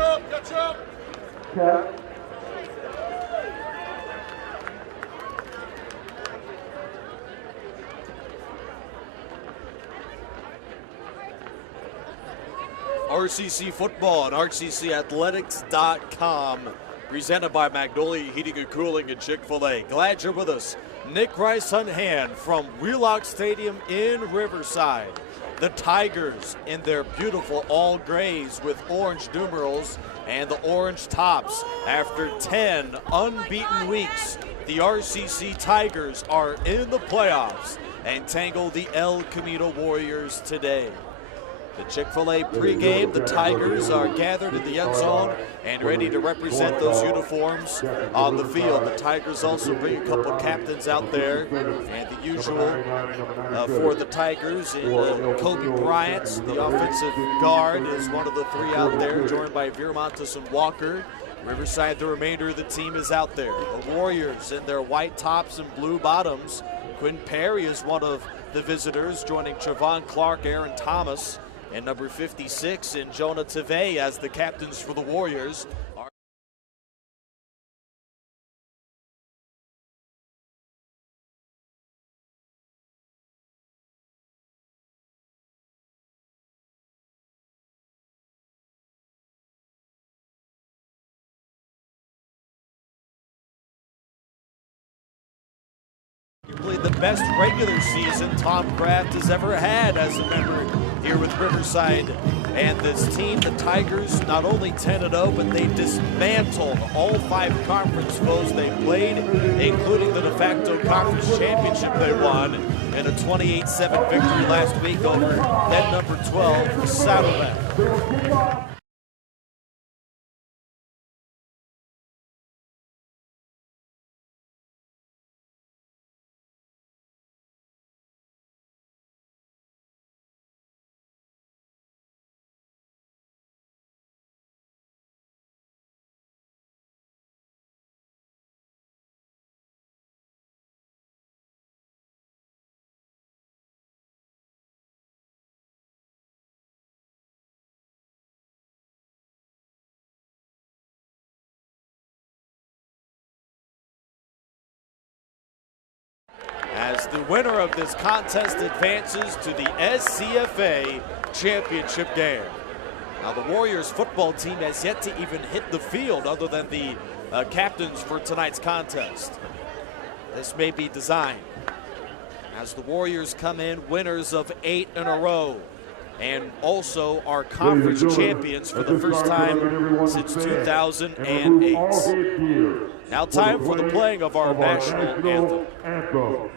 Catch up. Okay. RCC football and RCCathletics.com, presented by Magnolia Heating and Cooling and Chick-fil-A. Glad you're with us. Nick Rice on hand from Wheelock Stadium in Riverside. The Tigers in their beautiful all grays with orange numerals and the orange tops. After 10 unbeaten weeks, the RCC Tigers are in the playoffs and tangle the El Camino Warriors today. The Chick-fil-A pregame, the Tigers are gathered in the end zone and ready to represent those uniforms on the field. The Tigers also bring a couple captains out there, and the usual for the Tigers, Kobe Bryant, the offensive guard, is one of the three out there, joined by Viramontes and Walker. Riverside, the remainder of the team is out there. The Warriors in their white tops and blue bottoms. Quinn Perry is one of the visitors, joining Trevon Clark, Aaron Thomas, and number 56 in Jonah Teve as the captains for the Warriors. Arguably the best regular season Tom Kraft has ever had as a member here with Riverside. And this team, the Tigers, not only 10-0, but they dismantled all 5 conference foes they played, including the de facto conference championship they won in a 28-7 victory last week over then number 12, Saddleback. As the winner of this contest advances to the SCFA championship game. Now the Warriors football team has yet to even hit the field other than the captains for tonight's contest. This may be designed as the Warriors come in winners of 8 in a row and also are conference champions for the first time since 2008. Now time for the playing of our national anthem.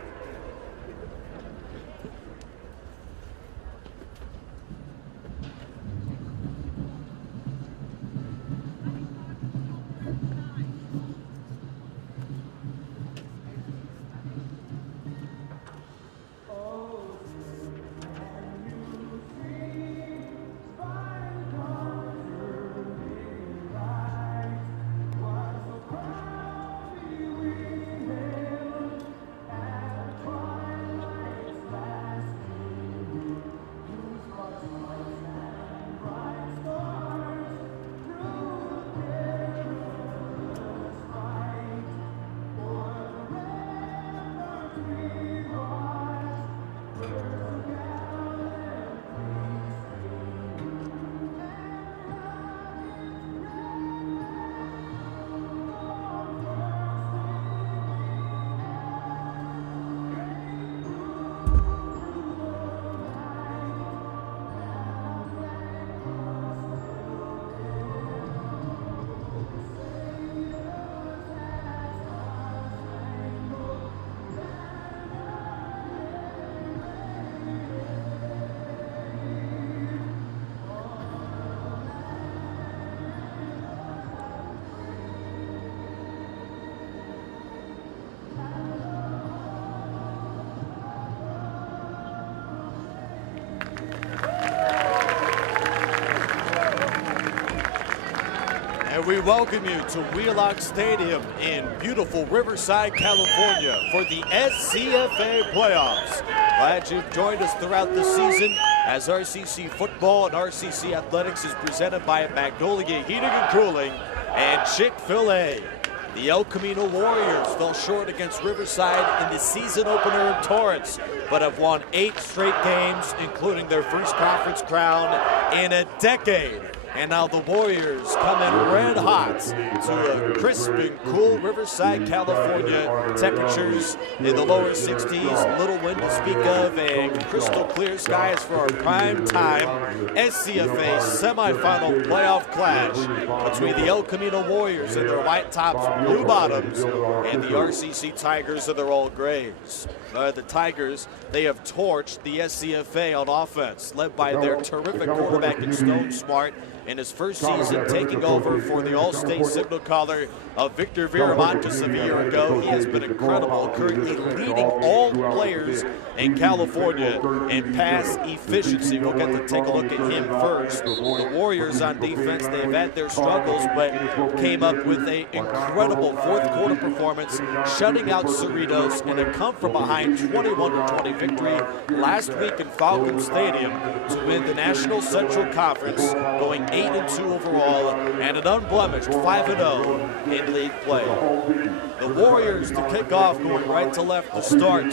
And we welcome you to Wheelock Stadium in beautiful Riverside, California for the SCFA playoffs. Glad you've joined us throughout the season. as RCC football and RCC athletics is presented by Magnolia Heating and Cooling and Chick-fil-A. The El Camino Warriors fell short against Riverside in the season opener in Torrance, but have won 8 straight games, including their first conference crown in a decade. And now the Warriors come in red hot to a crisp and cool Riverside, California. Temperatures in the lower 60s, little wind to speak of, and crystal clear skies for our prime time SCFA semifinal playoff clash between the El Camino Warriors and their white tops, blue bottoms, and the RCC Tigers in their all grays. The Tigers, they have torched the SCFA on offense, led by their terrific quarterback in Stone Smart, in his first season taking over for the All-State signal caller of Victor Viramontes a year ago. He has been incredible, currently leading all players in California in pass efficiency. We'll get to take a look at him first. The Warriors on defense, they've had their struggles, but came up with an incredible fourth quarter performance, shutting out Cerritos in a come-from-behind 21-20 victory last week in Falcon Stadium to win the National Central Conference, going 8-2 overall and an unblemished 5-0 in league play. The Warriors to kick off, going right to left to start,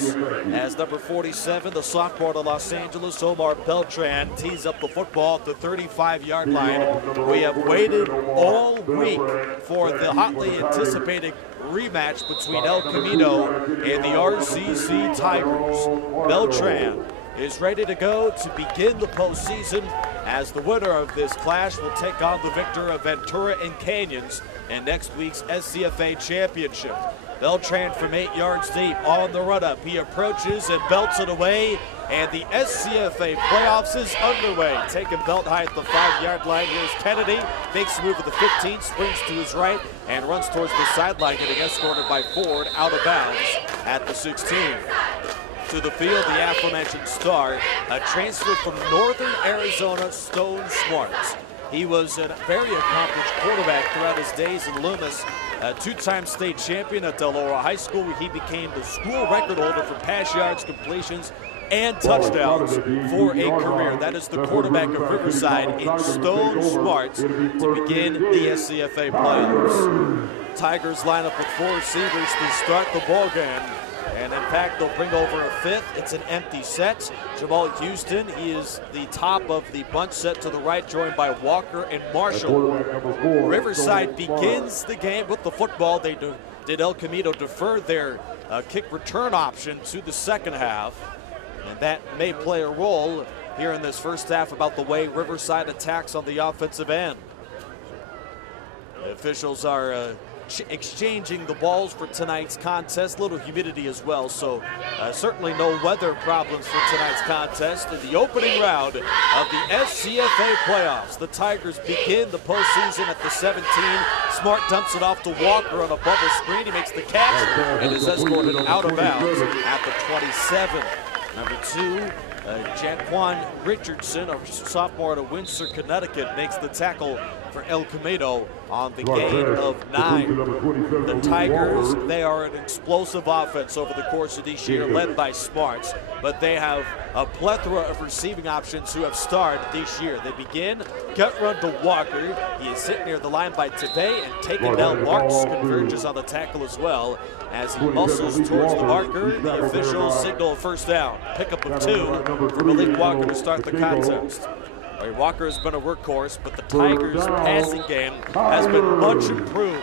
as number 47, the sophomore to Los Angeles, Omar Beltran, tees up the football at the 35-yard line. We have waited all week for the hotly anticipated rematch between El Camino and the RCC Tigers. Beltran is ready to go to begin the postseason, as the winner of this clash will take on the victor of Ventura and Canyons in next week's SCFA championship. Beltran from 8 yards deep on the run-up. He approaches and belts it away, and the SCFA playoffs is underway. Taking belt high at the 5-yard line. Here's Kennedy, makes the move at the 15, springs to his right, and runs towards the sideline, getting escorted by Ford out of bounds at the 16. To the field, the aforementioned star, a transfer from Northern Arizona, Stone Smart. He was a very accomplished quarterback throughout his days in Loomis, a 2-time state champion at Del Oro High School, where he became the school record holder for pass yards, completions, and touchdowns for a career. That is the quarterback of Riverside in Stone Smart to begin the SCFA playoffs. Tigers line up with 4 receivers to start the ball game. And in fact, they'll bring over a 5th. It's an empty set. Jamal Houston, he is the top of the bunch set to the right, joined by Walker and Marshall. Riverside begins the game with the football. They did El Camino defer their kick return option to the second half. And that may play a role here in this first half about the way Riverside attacks on the offensive end. The officials are exchanging the balls for tonight's contest. Little humidity as well, so certainly no weather problems for tonight's contest. In the opening round of the SCFA playoffs, the Tigers begin the postseason at the 17. Smart dumps it off to Walker on a bubble screen. He makes the catch and is escorted out of bounds at the 27. Number 2, Jaquan Richardson, a sophomore to Windsor, Connecticut, makes the tackle for El Camino on the gain of 9. The Tigers, they are an explosive offense over the course of this year, led by Sparks, but they have a plethora of receiving options who have starred this year. They begin, gut run to Walker. He is sitting near the line by Tevay, and taken down. Marks converges on the tackle as well. As he muscles towards the marker, the officials signal first down. Pickup of 2 for Malik Walker to start the contest. Walker has been a workhorse, but the Tigers' passing game has been much improved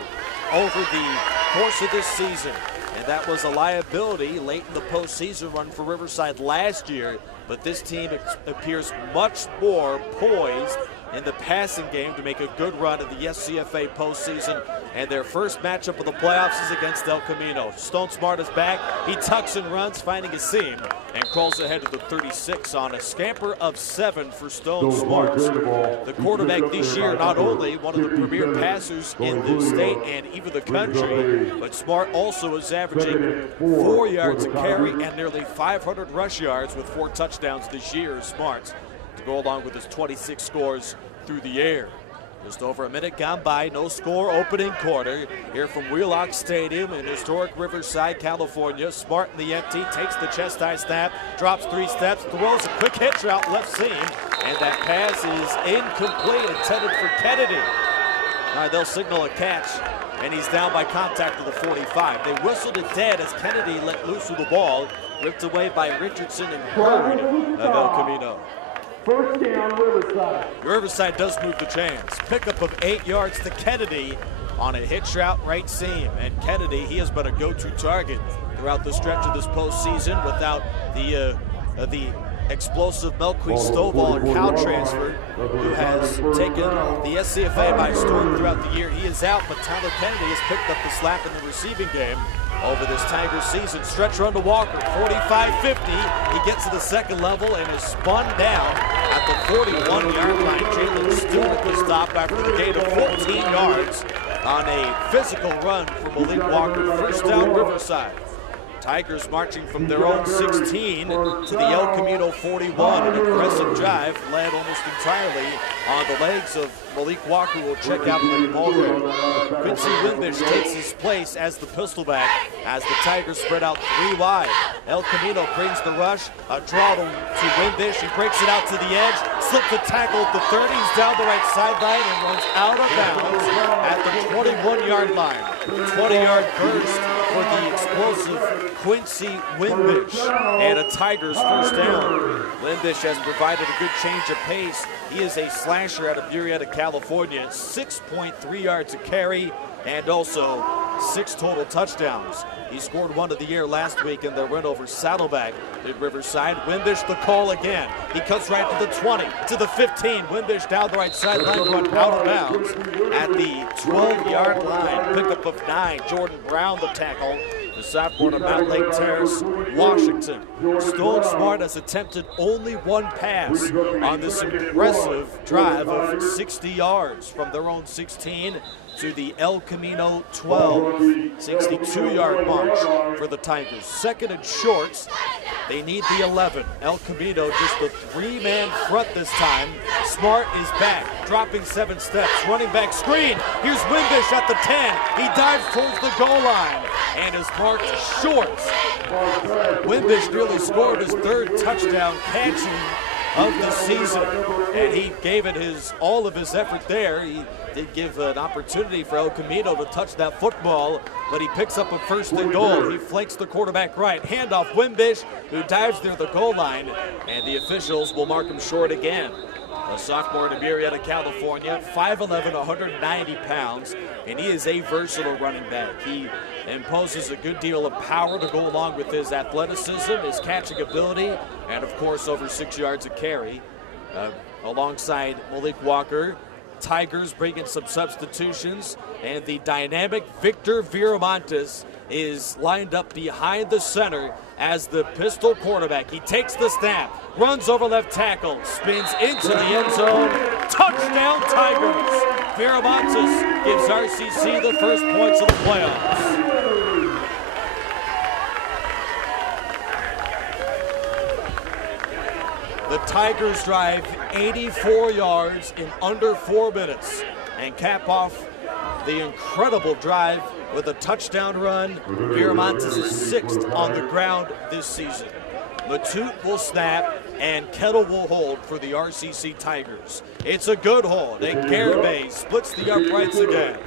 over the course of this season. And that was a liability late in the postseason run for Riverside last year. But this team appears much more poised in the passing game to make a good run in the SCFA postseason. And their first matchup of the playoffs is against El Camino. Stone Smart is back. He tucks and runs, finding a seam, and crawls ahead to the 36 on a scamper of 7 for Stone Smart. The quarterback this year, not only one of the premier passers in the state and even the country, but Smart also is averaging 4 yards a carry and nearly 500 rush yards with 4 touchdowns this year. Smart to go along with his 26 scores through the air. Just over a minute gone by, no score, opening quarter. Here from Wheelock Stadium in historic Riverside, California. Smart in the empty, takes the chest high snap, drops 3 steps, throws a quick hitch route left seam, and that pass is incomplete, intended for Kennedy. All right, they'll signal a catch, and he's down by contact to the 45. They whistled it dead as Kennedy let loose with the ball, ripped away by Richardson and Hurd of El Camino. First down, Riverside. Riverside does move the chains. Pickup of 8 yards to Kennedy on a hitch route right seam. And Kennedy, he has been a go-to target throughout the stretch of this postseason without the explosive Melquist Stovall and Cal transfer, who has taken the SCFA by storm throughout the year. He is out, but Tyler Kennedy has picked up the slack in the receiving game over this Tigers season. Stretch run to Walker, 45-50. He gets to the second level and is spun down at the 41-yard line. Jalen Stewart the stop after the gain of 14 yards on a physical run for Malik Walker. First down, Riverside. Tigers marching from their own 16 to the El Camino 41. An aggressive drive led almost entirely on the legs of Malik Walker, who will check out in the ball game. Quincy Wimbish takes his place as the pistol back as the Tigers spread out 3 wide. El Camino brings the rush, a draw to Wimbish. He breaks it out to the edge, slips the tackle at the 30. He's down the right sideline and runs out of bounds at the 21-yard line. 20-yard burst for the explosive Quincy Wimbish, and a Tigers first down. Wimbish has provided a good change of pace. He is a slasher out of Murrieta, California. 6.3 yards a carry and also 6 total touchdowns. He scored 1 of the year last week in their win over Saddleback at Riverside. Wimbish the call again. He cuts right to the 20, to the 15. Wimbish down the right sideline, run out of bounds at the 12-yard line. Pickup of 9. Jordan Brown the tackle. The sophomore to Mount Lake Terrace, Washington. Stone Smart has attempted only 1 pass on this impressive drive of 60 yards from their own 16 to the El Camino 12. 62-yard march for the Tigers. Second and shorts. They need the 11. El Camino just the 3-man front this time. Smart is back, dropping 7 steps. Running back screen. Here's Wimbish at the 10. He dives towards the goal line and is marked short. Wimbish nearly scored his 3rd touchdown catching of the season, and he gave it all of his effort there. He did give an opportunity for El Camino to touch that football, but he picks up a 1st and goal. He flanks the quarterback right. Handoff Wimbish, who dives near the goal line, and the officials will mark him short again. A sophomore to Murrieta, California, 5'11", 190 pounds, and he is a versatile running back. He imposes a good deal of power to go along with his athleticism, his catching ability, and of course over 6 yards a carry. Alongside Malik Walker, Tigers bring in some substitutions, and the dynamic Victor Viramontes is lined up behind the center as the pistol quarterback. He takes the snap, runs over left tackle, spins into the end zone. Touchdown Tigers! Viramontes gives RCC the first points of the playoffs. The Tigers drive 84 yards in under 4 minutes and cap off the incredible drive with a touchdown run. Viramontes is 6th on the ground this season. Matute will snap and Kettle will hold for the RCC Tigers. It's a good hold, and Garibay splits the uprights again.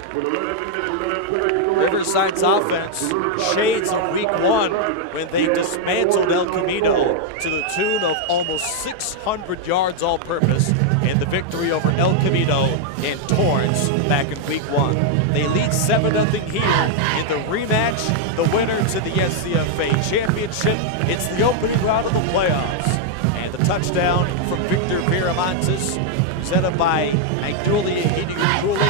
Riverside's offense shades of week 1 when they dismantled El Camino to the tune of almost 600 yards all-purpose in the victory over El Camino in Torrance back in week 1. They lead 7-0 here in the rematch, the winner to the SCFA championship. It's the opening round of the playoffs. And the touchdown from Victor Viramontes, presented by Magnolia Heating and Cooling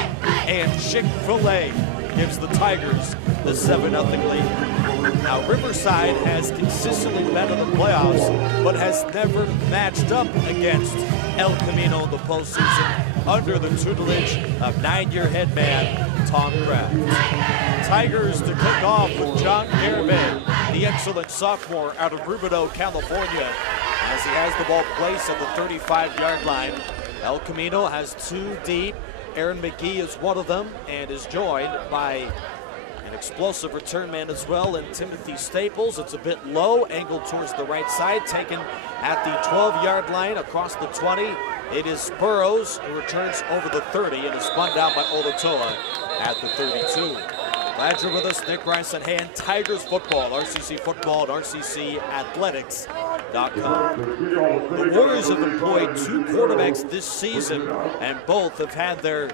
and Chick-fil-A, gives the Tigers the 7-0 lead. Now, Riverside has consistently been in the playoffs, but has never matched up against El Camino in the postseason under the tutelage of 9-year head man Tom Kraft. Tigers to kick off with John Garibay, the excellent sophomore out of Rubino, California, as he has the ball placed at the 35-yard line. El Camino has 2 deep. Aaron McGee is one of them and is joined by an explosive return man as well in Timothy Staples. It's a bit low, angled towards the right side, taken at the 12-yard line across the 20. It is Burrows who returns over the 30 and is spun down by Olatoa at the 32. Glad you're with us. Nick Rice on hand. Tigers football, RCC football at rccathletics.com. The Warriors have employed 2 quarterbacks this season, and both have had their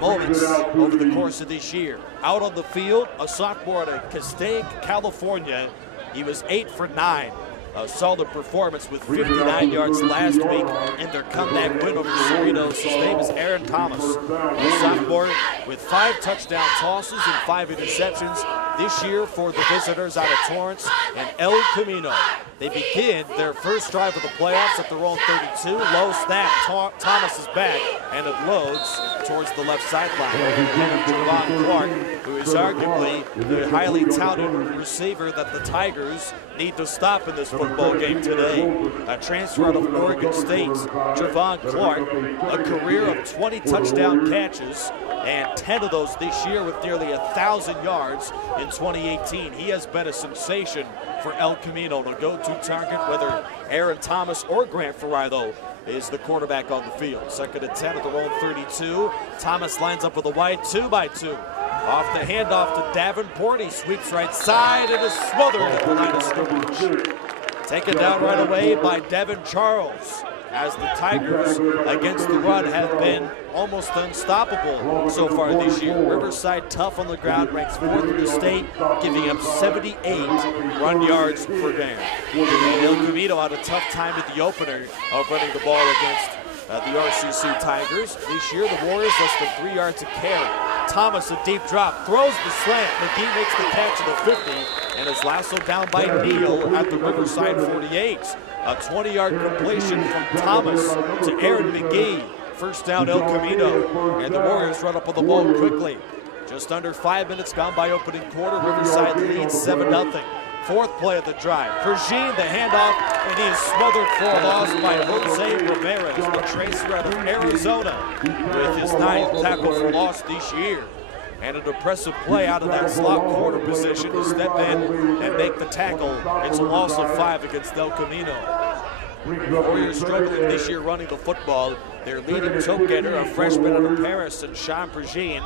moments over the course of this year. Out on the field, a sophomore out of Castaic, California. He was 8 for 9. A solid performance with 59 yards last week in their comeback win over the Cerritos. His name is Aaron Thomas, a sophomore with 5 touchdown tosses and 5 interceptions this year for the visitors out of Torrance and El Camino. They begin their first drive of the playoffs at their own 32. Low snap, Thomas is back, and it loads towards the left sideline. Javon Clark, who is arguably the highly touted receiver that the Tigers need to stop in this football game today. A transfer out of Oregon State, Javon Clark, a career of 20 touchdown catches, and 10 of those this year with nearly 1,000 yards in 2018. He has been a sensation for El Camino, the go-to target, whether Aaron Thomas or Grant Ferraro is the quarterback on the field. 2nd and 10 at their own 32. Thomas lines up with a wide 2x2. Off the handoff to Davenport. He sweeps right side and is smothered at the line of scrimmage. Taken down right away by Devin Charles, as the Tigers against the run have been almost unstoppable so far this year. Riverside tough on the ground, ranks 4th in the state, giving up 78 run yards per game. And El Camino had a tough time at the opener of running the ball against the RCC Tigers. This year, the Warriors less than 3 yards a carry. Thomas, a deep drop, throws the slant. McGee makes the catch at the 50 and is lassoed down by Neal at the Riverside 48. A 20-yard completion from Thomas to Aaron McGee. First down, El Camino, and the Warriors run up on the ball quickly. Just under 5 minutes gone by opening quarter. Riverside leads 7-0. 4th play of the drive. Pregame, the handoff, and he is smothered for a loss by Jose Ramirez, the transfer out of Arizona, with his 9th tackle for loss this year. And an impressive play out of that slot corner position to step in and make the tackle. It's a loss of 5 against El Camino. The Warriors struggling this year running the football. Their leading choke getter, a freshman out of Paris, and Sean Pregame.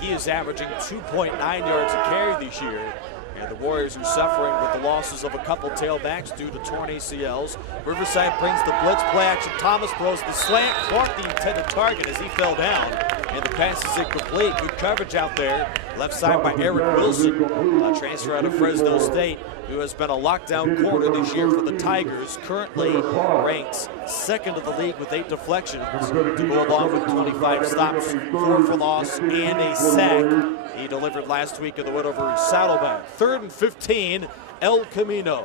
He is averaging 2.9 yards a carry this year. And the Warriors are suffering with the losses of a couple tailbacks due to torn ACLs. Riverside brings the blitz, play action. Thomas throws the slant, caught the intended target as he fell down. And the pass is incomplete. Good coverage out there. Left side by Eric Wilson, a transfer out of Fresno State, who has been a lockdown corner this year for the Tigers. Currently ranks 2nd of the league with 8 deflections to go along with 25 stops, 4 for loss, and a sack. He delivered last week in the win over Saddleback. 3rd and 15, El Camino.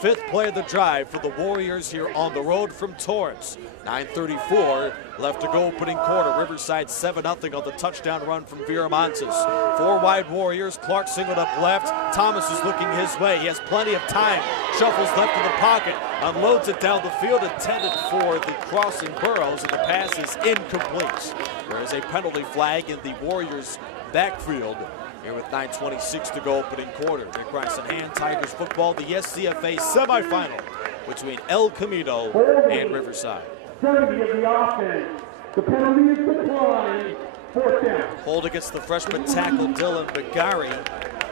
5th play of the drive for the Warriors here on the road from Torrance. 9:34 left to go opening quarter. Riverside 7-0 on the touchdown run from Viramontes. 4 wide Warriors. Clark singled up left. Thomas is looking his way. He has plenty of time. Shuffles left in the pocket. Unloads it down the field, intended for the crossing Burrows, and the pass is incomplete. There is a penalty flag in the Warriors' backfield here with 9:26 to go opening quarter. Nick Rice in hand. Tigers football, the SCFA semifinal between El Camino and Riverside. 70 of the offense. The penalty is declined. 4th down. Hold against the freshman tackle Dylan Begari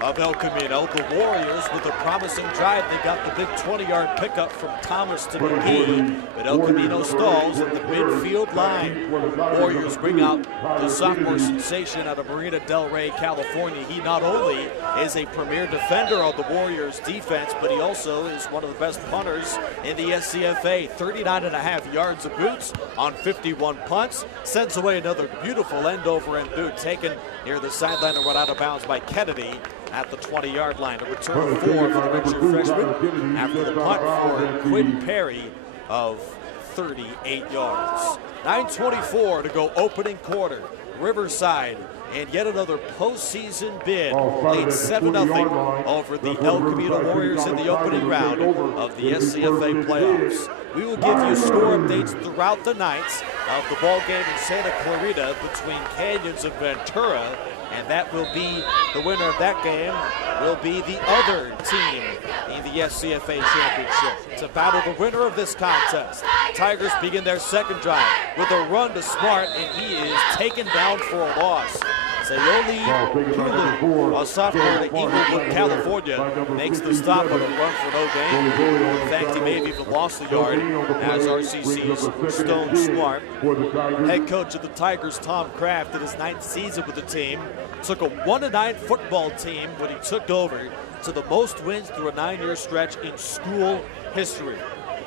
of El Camino. The Warriors with a promising drive. They got the big 20-yard pickup from Thomas to McGee, but El Camino stalls at the midfield line. Warriors bring out the sophomore sensation out of Marina Del Rey, California. He not only is a premier defender on the Warriors defense, but he also is one of the best punters in the SCFA. 39.5 yards of boots on 51 punts. Sends away another beautiful end-over-end boot taken near the sideline and run out of bounds by Kennedy at the 20-yard line. A return 4 for the redshirt freshman after the punt for Quinn Perry of 38 yards. 9:24 to go opening quarter. Riverside and yet another postseason bid, leads 7-0 over the El Camino Warriors in the opening round of the SCFA playoffs. We will give you score updates throughout the nights of the ball game in Santa Clarita between Canyons and Ventura, and that will be the winner of that game will be the other team in the SCFA championship. To battle the winner of this contest, Tigers begin their second drive with a run to Smart, and he is taken down for a loss. Sayoli Hulu, a sophomore at Inglewood, California, makes the stop on a run for no gain. In fact, he may have even lost the yard as RCC's Stone Smart. Head coach of the Tigers, Tom Kraft, in his 9th season with the team, took a 1-9 football team when he took over to the most wins through a 9-year stretch in school history.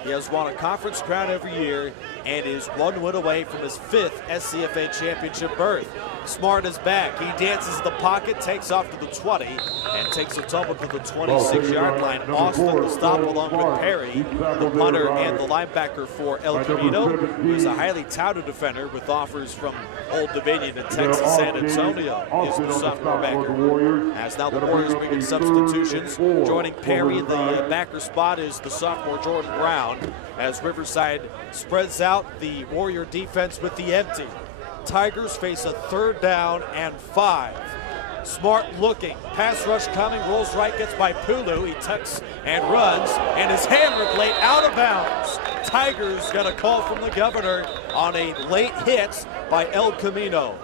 He has won a conference crown every year and is 1 win away from his 5th SCFA championship berth. Smart is back. He dances in the pocket, takes off to the 20, and takes a tumble to the 26-yard line. Austin the stop along with Perry, the punter and the linebacker for El Camino, who is a highly touted defender with offers from Old Dominion and Texas San Antonio, is the sophomore backer. As now the Warriors begin substitutions. Joining Perry in the backer spot is the sophomore Jordan Brown, as Riverside spreads out the Warrior defense with the empty. Tigers face a 3rd down and 5. Smart looking, pass rush coming, rolls right, gets by Pulu. He tucks and runs, and is hammered late out of bounds. Tigers got a call from the governor on a late hit by El Camino.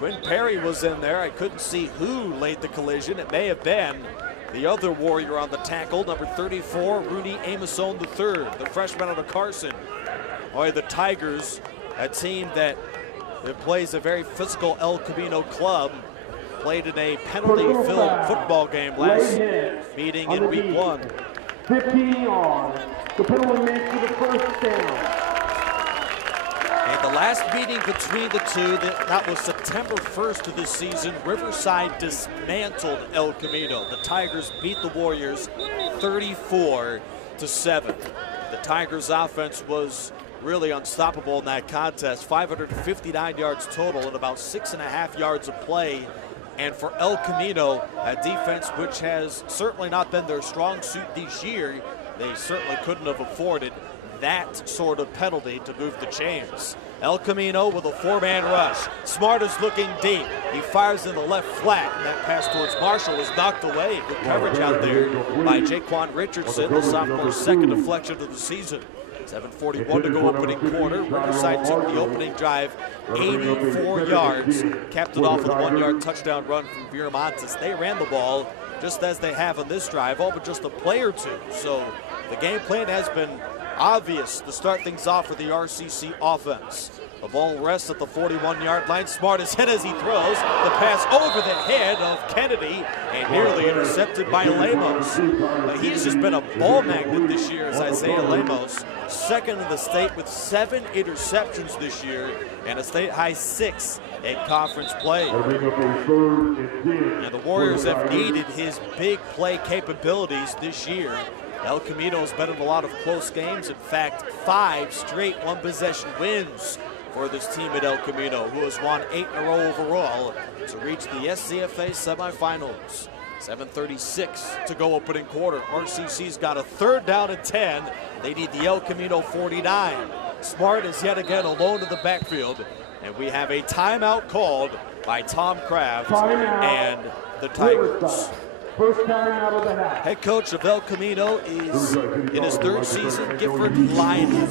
When Perry was in there, I couldn't see who laid the collision. It may have been the other Warrior on the tackle, number 34, Rudy Amazon III, the freshman out of Carson. Boy, the Tigers, a team that plays a very physical El Camino club, played in a penalty-filled football game last meeting in week 1. 15 yards. The penalty makes for the first down. And the last meeting between the two, that was September 1st of this season, Riverside dismantled El Camino. The Tigers beat the Warriors 34-7. The Tigers offense was really unstoppable in that contest. 559 yards total and about 6.5 yards of play. And for El Camino, a defense which has certainly not been their strong suit this year, they certainly couldn't have afforded that sort of penalty to move the chains. El Camino with a 4-man rush. Smart is looking deep. He fires in the left flat, and that pass towards Marshall is knocked away. Good coverage out there by Jaquan Richardson, the sophomore's 2nd deflection of the season. 7:41 to go opening quarter. Riverside took the opening drive 84 yards, capped it off with a 1-yard touchdown run from Viramontes. They ran the ball just as they have on this drive, all but just a play or two. So the game plan has been obvious to start things off for the RCC offense. The ball rests at the 41-yard line. Smart is hit as he throws. The pass over the head of Kennedy and nearly intercepted by Lemos. He's just been a ball magnet this year as Isaiah Lemos, 2nd in the state with 7 interceptions this year and a state-high 6 in conference play. And the Warriors have needed his big play capabilities this year. El Camino's been in a lot of close games. In fact, 5 straight one-possession wins for this team at El Camino, who has won 8 in a row overall to reach the SCFA semifinals. 7:36 to go opening quarter. RCC's got a 3rd down and 10. They need the El Camino 49. Smart is yet again alone in the backfield, and we have a timeout called by Tom Kraft and the Tigers. First time out of the half. Head coach of El Camino is in his 3rd season, Gifford Lyman.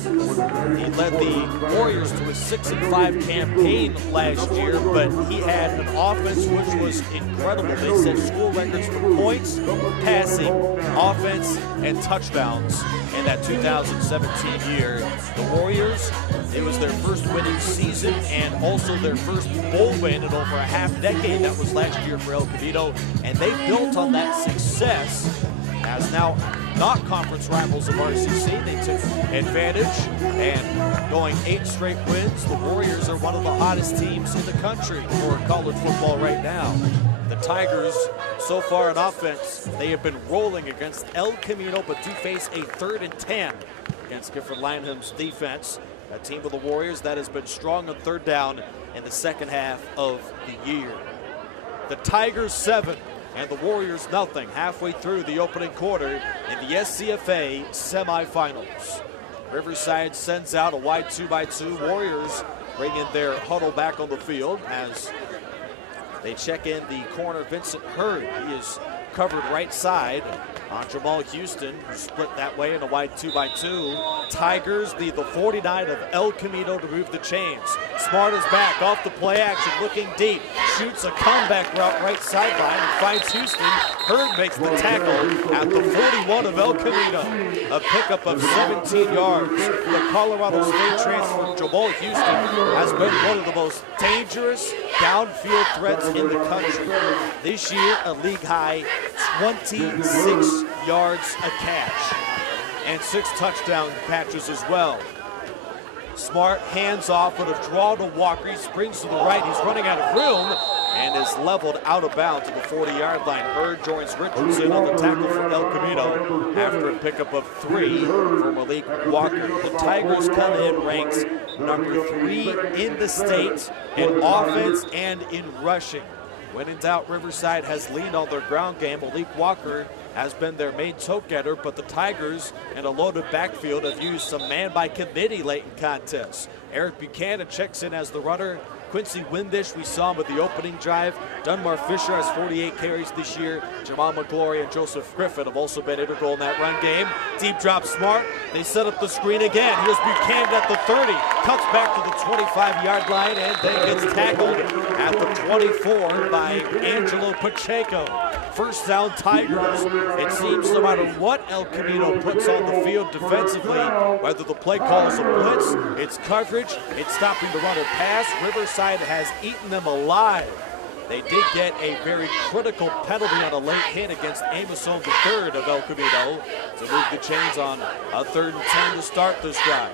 He led the Warriors to a 6-5 campaign last year, but he had an offense which was incredible. They set school records for points, passing, offense, and touchdowns in that 2017 year. The Warriors, it was their first winning season and also their first bowl win in over a half-decade. That was last year for El Camino, and they built on that success as now not conference rivals of RCC. They took advantage, and going 8 straight wins, the Warriors are one of the hottest teams in the country for college football right now. The Tigers, so far in offense, they have been rolling against El Camino, but do face a 3rd and 10 against Gifford Lanham's defense. A team of the Warriors that has been strong on 3rd down in the second half of the year. The Tigers 7 and the Warriors nothing halfway through the opening quarter in the SCFA semifinals. Riverside sends out a wide 2x2. Warriors bring in their huddle back on the field as they check in the corner. Vincent Hurd, he is covered right side on Jamal Houston, who split that way in a wide 2x2. Tigers lead the 49 of El Camino to move the chains. Smart is back off the play action, looking deep, shoots a comeback route right sideline and finds Houston. Hurd makes the tackle at the 41 of El Camino. A pickup of 17 yards. The Colorado State transfer Jamal Houston has been one of the most dangerous downfield threats in the country. This year, a league high 26 yards a catch and 6 touchdown catches as well. Smart hands off with a draw to Walker. He springs to the right. He's running out of room and is leveled out of bounds to the 40-yard line. Hurd joins Richardson on the tackle for El Camino after a pickup of 3 for Malik Walker. The Tigers come in ranked number 3 in the state in offense and in rushing. When in doubt, Riverside has leaned on their ground game. Malik Walker has been their main toe getter, but the Tigers in a loaded backfield have used some man-by-committee late in contests. Eric Buchanan checks in as the runner. Quincy Windish, we saw him with the opening drive. Dunmar Fisher has 48 carries this year. Jamal McGlory and Joseph Griffin have also been integral in that run game. Deep drop Smart. They set up the screen again. Here's Buchanan at the 30. Cuts back to the 25-yard line and then gets tackled at the 24 by Angelo Pacheco. First down, Tigers. It seems no matter what El Camino puts on the field defensively, whether the play call is a blitz, it's coverage, it's stopping the run or pass, Riverside has eaten them alive. They did get a very critical penalty on a late hit against Amos III of El Camino to move the chains on a 3rd and 10 to start this drive.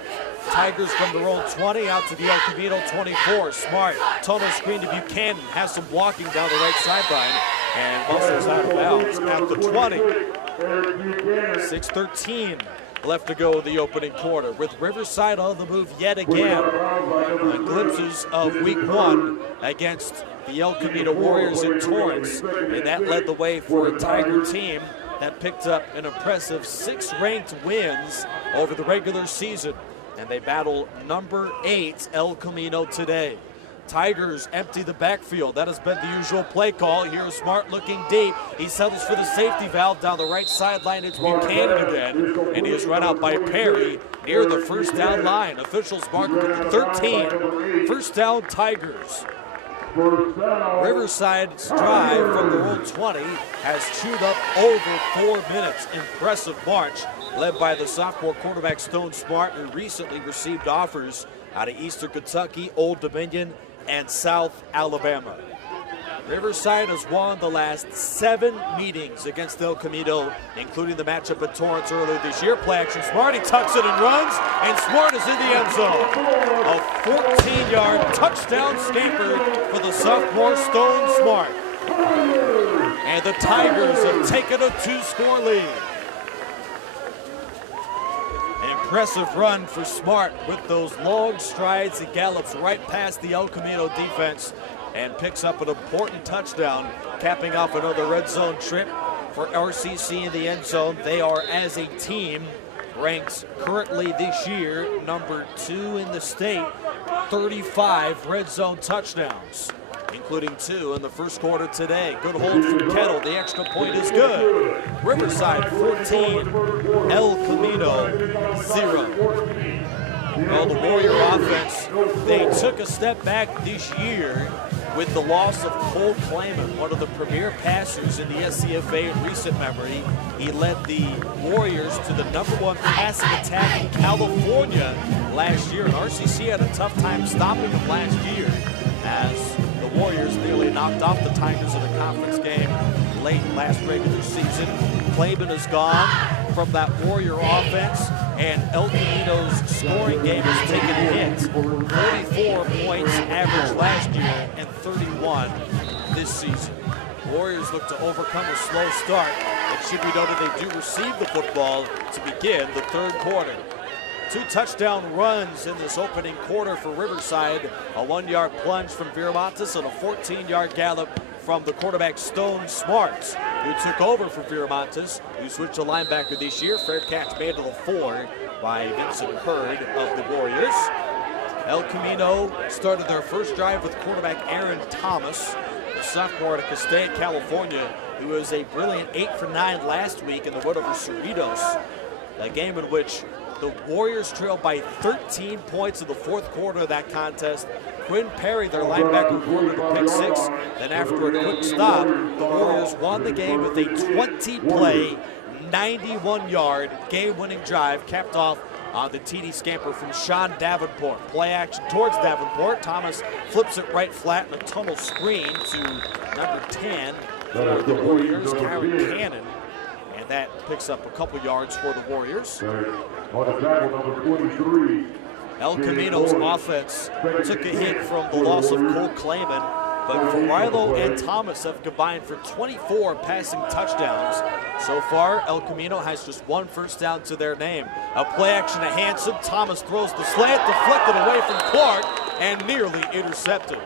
Tigers from their own 20 out to the El Camino 24. Smart, tunnel screen to Buchanan, has some walking down the right sideline and muscles out of bounds at the 20. 6:13 left to go in the opening quarter with Riverside on the move yet again. Glimpses of week 1 against the El Camino Warriors in Torrance, and that led the way for a Tiger team that picked up an impressive 6 ranked wins over the regular season, and they battle number 8 El Camino today. Tigers empty the backfield. That has been the usual play call. Here's Smart looking deep. He settles for the safety valve down the right sideline. It's Buchanan again, and he is run out by Perry near the first down line. Officials mark it at the 13. First down, Tigers. Riverside's drive from their own 20 has chewed up over 4 minutes. Impressive march led by the sophomore quarterback Stone Smart, who recently received offers out of Eastern Kentucky, Old Dominion, and South Alabama. Riverside has won the last 7 meetings against El Camino, including the matchup at Torrance earlier this year. Play action, Smart, he tucks it and runs, and Smart is in the end zone. A 14-yard touchdown scamper for the sophomore Stone Smart. And the Tigers have taken a 2-score lead. Impressive run for Smart with those long strides. He gallops right past the El Camino defense and picks up an important touchdown, capping off another red zone trip for RCC in the end zone. They are, as a team, ranked currently this year number 2 in the state, 35 red zone touchdowns, including 2 in the first quarter today. Good hold from Kettle. The extra point is good. Riverside 14, El Camino 0. Well, the Warrior offense, they took a step back this year with the loss of Cole Clayman, one of the premier passers in the SCFA in recent memory. He led the Warriors to the #1 passing attack in California last year, and RCC had a tough time stopping him last year as the Warriors nearly knocked off the Tigers in a conference game late last regular season. Clayman is gone from that Warrior offense, and El Camino's scoring game has taken a hit. 34 points average last year and 31 this season. Warriors look to overcome a slow start. It should be noted they do receive the football to begin the 3rd quarter. 2 touchdown runs in this opening quarter for Riverside. A 1-yard plunge from Viramontes and a 14-yard gallop from the quarterback Stone Smart, who took over for Viramontes, who switched to linebacker this year. Fair catch made to the 4 by Vincent Hurd of the Warriors. El Camino started their first drive with quarterback Aaron Thomas, a sophomore out of Castaic, California, who was a brilliant 8 for 9 last week in the win over Cerritos, a game in which the Warriors trailed by 13 points in the fourth quarter of that contest. Quinn Perry, their linebacker, recorded a pick 6. Then after a quick stop, the Warriors won the game with a 20-play, 91-yard game-winning drive, capped off on the TD scamper from Sean Davenport. Play action towards Davenport. Thomas flips it right flat in a tunnel screen to number 10 for the Warriors, Kyron Cannon. And that picks up a couple yards for the Warriors. El Camino's offense took a hit from the loss of Cole Clayman, but Varilo and Thomas have combined for 24 passing touchdowns. So far, El Camino has just one first down to their name. A play action to Hanson. Thomas throws the slant, deflected away from Clark, and nearly intercepted.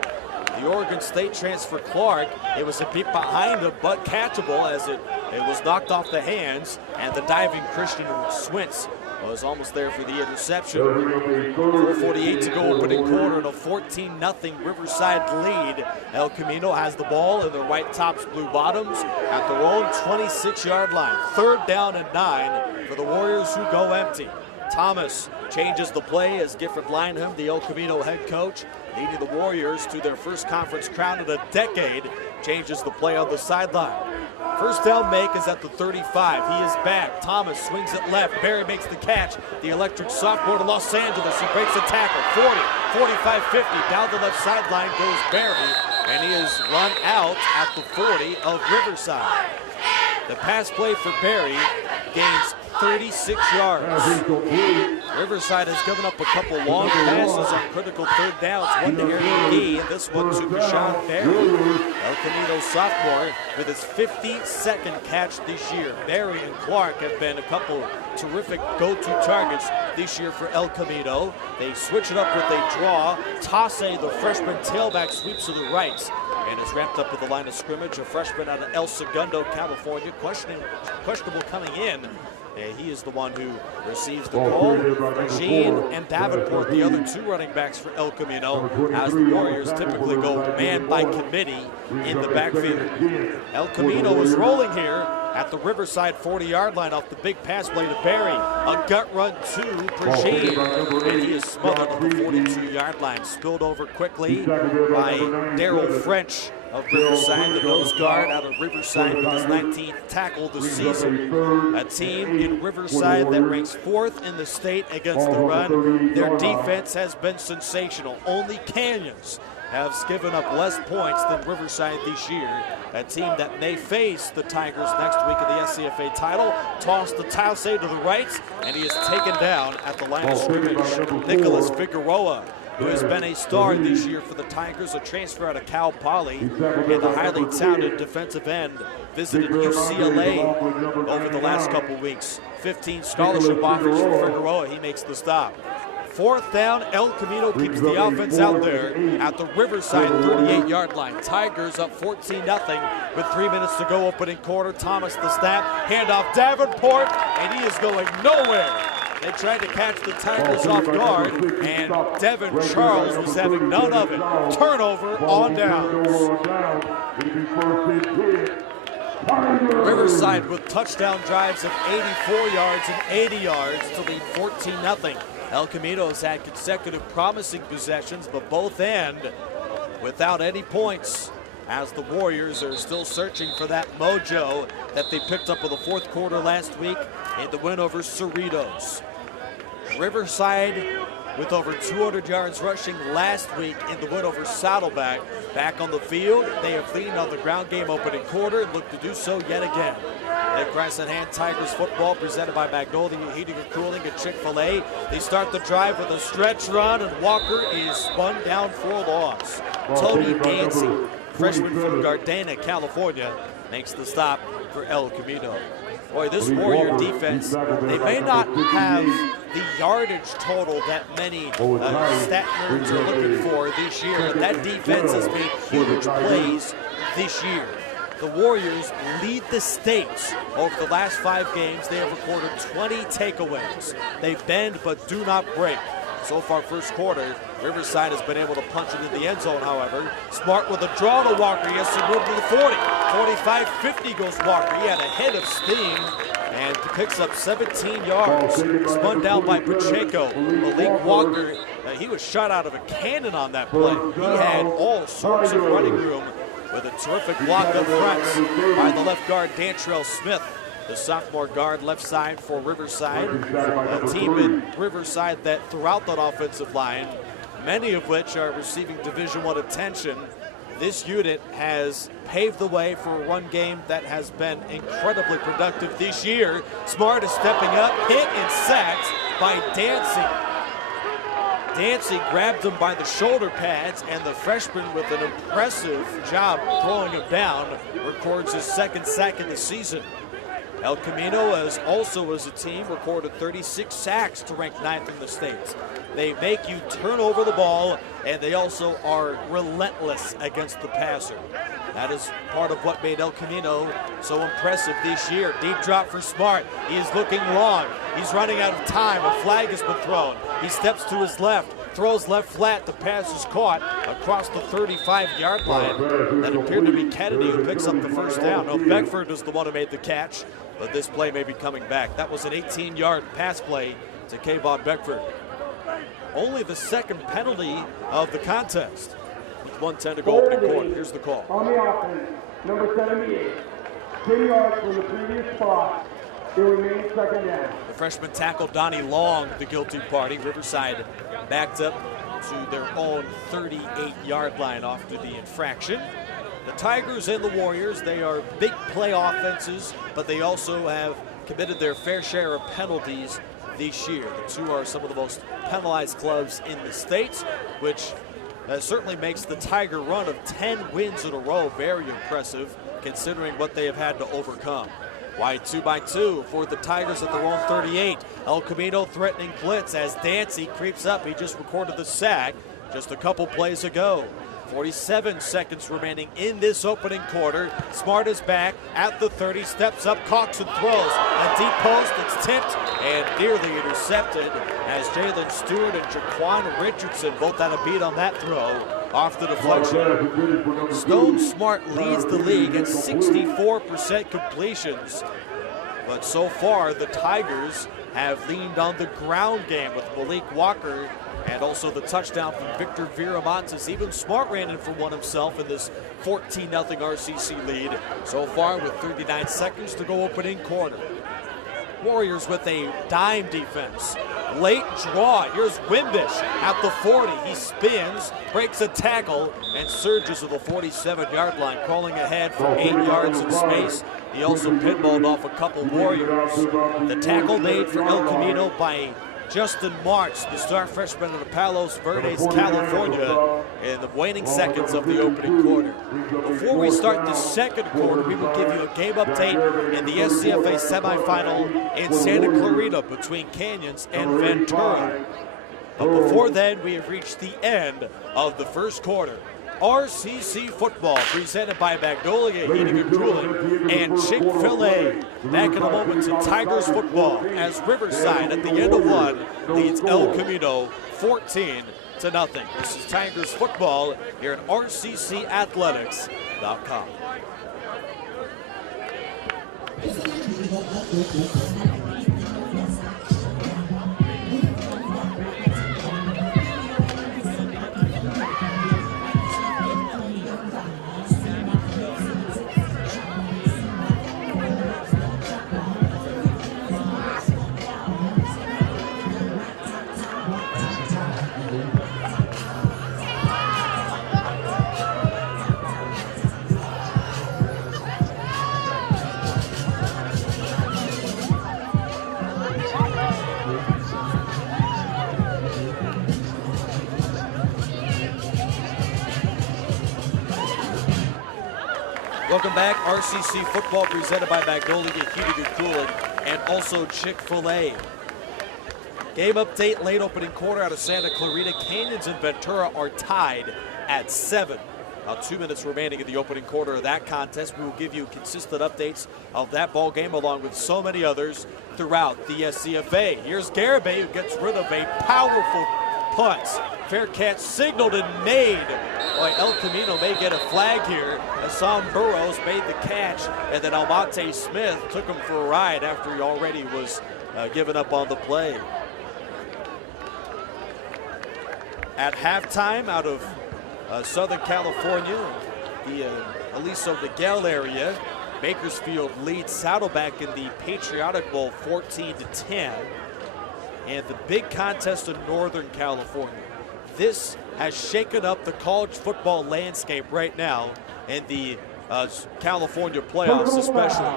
The Oregon State transfer Clark, it was a beat behind him, but catchable as it was knocked off the hands, and the diving Christian Swintz was almost there for the interception. 4:48 to go opening quarter and a 14-0 Riverside lead. El Camino has the ball in the white tops, blue bottoms at their own 26-yard line. 3rd down and 9 for the Warriors, who go empty. Thomas changes the play as Gifford Lineham, the El Camino head coach, leading the Warriors to their first conference crown in a decade, changes the play on the sideline. First down make is at the 35. He is back. Thomas swings it left. Barry makes the catch. The electric sophomore to Los Angeles. He breaks a tackle. 40, 45, 50. Down the left sideline goes Barry, and he is run out at the 40 of Riverside. The pass play for Barry gains 36 yards. Riverside has given up a couple long passes on critical 3rd downs. One to Aaron McGee, and this one to Rashawn Barry. El Camino sophomore with his 52nd catch this year. Barry and Clark have been a couple terrific go-to targets this year for El Camino. They switch it up with a draw. Tasse, the freshman tailback, sweeps to the right and is wrapped up at the line of scrimmage. A freshman out of El Segundo, California, questionable coming in. He is the one who receives the call. Regine and Davenport, the other 2 running backs for El Camino, as the Warriors typically go man by committee in the backfield. El Camino is rolling here at the Riverside 40-yard line off the big pass play to Barry. A gut run to Regine, and he is smothered on the 42-yard line. Spilled over quickly by Darryl French of Riverside, the nose guard out of Riverside with his 19th tackle this season. A team in Riverside that ranks 4th in the state against the run. Their defense has been sensational. Only Canyons has given up less points than Riverside this year. A team that may face the Tigers next week in the SCFA title. Toss the Tasse to the right, and he is taken down at the line of scrimmage. Nicholas Figueroa, who has been a star this year for the Tigers, a transfer out of Cal Poly, and the highly touted defensive end, visited UCLA over the last couple weeks. 15 scholarship offers for Figueroa. He makes the stop. 4th down, El Camino keeps the offense out there at the Riverside 38-yard line. Tigers up 14-0 with 3 minutes to go opening quarter. Thomas the snap, handoff Davenport, and he is going nowhere. They tried to catch the Tigers off guard, and Devin Charles was having none of it. Turnover on downs. Riverside with touchdown drives of 84 yards and 80 yards to lead 14-0. El Camino has had consecutive promising possessions, but both end without any points, as the Warriors are still searching for that mojo that they picked up in the fourth quarter last week in the win over Cerritos. Riverside with over 200 yards rushing last week in the win over Saddleback. Back on the field, they have leaned on the ground game opening quarter and look to do so yet again. Nick Rice in hand, Tigers football presented by Magnolia Heating and Cooling and Chick-fil-A. They start the drive with a stretch run, and Walker is spun down for a loss. Tony Dancy, freshman from Gardena, California, makes the stop for El Camino. Boy, this Warrior defense, they may not have the yardage total that many stat nerds are looking for this year, but that defense has made huge plays this year. the Warriors lead the state. Over the last 5 games, they have recorded 20 takeaways. They bend but do not break. So far, first quarter, Riverside has been able to punch it in the end zone, however. Smart with a draw to Walker. He has to move to the 40. 45-50 goes Walker. He had a head of steam and picks up 17 yards. Spun down by Pacheco. Malik Walker, he was shot out of a cannon on that play. He had all sorts of running room with a terrific block up front by the left guard, Dantrell Smith. The sophomore guard left side for Riverside. A team in Riverside that throughout that offensive line, many of which are receiving Division I attention. This unit has paved the way for a run game that has been incredibly productive this year. Smart is stepping up, hit and sacked by Dancy. Dancy grabbed him by the shoulder pads, and the freshman, with an impressive job throwing him down, records his 2nd sack in the season. El Camino has also, as a team, recorded 36 sacks to rank 9th in the state. They make you turn over the ball, and they also are relentless against the passer. That is part of what made El Camino so impressive this year. Deep drop for Smart. He is looking long. He's running out of time. A flag has been thrown. He steps to his left, throws left flat. The pass is caught across the 35-yard line. That appeared to be Kennedy, who picks up the first down. No, Beckford is the one who made the catch, but this play may be coming back. That was an 18-yard pass play to Kayvon Beckford. Only the 2nd penalty of the contest. With 1:10 to go opening quarter. Here's the call. On the offense, number 78, 10 yards from the previous spot. It remains 2nd down. The freshman tackled Donnie Long, the guilty party. Riverside backed up to their own 38-yard line after the infraction. The Tigers and the Warriors, they are big play offenses, but they also have committed their fair share of penalties this year. The two are some of the most penalized clubs in the state, which certainly makes the Tiger run of 10 wins in a row very impressive, considering what they have had to overcome. Wide 2x2 for the Tigers at their own 38. El Camino threatening blitz as Dancy creeps up. He just recorded the sack just a couple plays ago. 47 seconds remaining in this opening quarter. Smart is back at the 30, steps up, cocks and throws. A deep post, it's tipped and nearly intercepted as Jalen Stewart and Jaquan Richardson both had a beat on that throw off the deflection. Stone Smart leads the league at 64% completions. But so far, the Tigers have leaned on the ground game with Malik Walker and also the touchdown from Victor Viramontes. Even Smart ran in for one himself in this 14-0 RCC lead. So far with 39 seconds to go opening quarter. Warriors with a dime defense. Late draw. Here's Wimbish at the 40. He spins, breaks a tackle, and surges to the 47-yard line, crawling ahead for 8 yards in space. He also pinballed off a couple Warriors. The tackle made for El Camino by Justin March, the star freshman out of Palos Verdes, California, in the waning seconds of the opening quarter. Before we start the second quarter, we will give you a game update in the SCFA semifinal in Santa Clarita between Canyons and Ventura. But before then, we have reached the end of the first quarter. RCC football presented by Magnolia Heating and Cooling and Chick-fil-A. Back in a moment to Tigers football as Riverside at the end of one leads El Camino 14-0. This is Tigers football here at RCCathletics.com. Welcome back. RCC football presented by Magnolia Heating and Cooling and also Chick-fil-A. Game update, late opening quarter out of Santa Clarita. Canyons and Ventura are tied at 7. About 2 minutes remaining in the opening quarter of that contest. We will give you consistent updates of that ball game along with so many others throughout the SCFA. Here's Garibay, who gets rid of a powerful punt. Fair catch signaled and made. Boy, El Camino may get a flag here. Hassan Burrows made the catch, and then Almonte Smith took him for a ride after he already was given up on the play. At halftime, out of Southern California, the Aliso Miguel area, Bakersfield leads Saddleback in the Patriotic Bowl 14-10. And the big contest in Northern California. This has shaken up the college football landscape right now, and the California playoffs especially.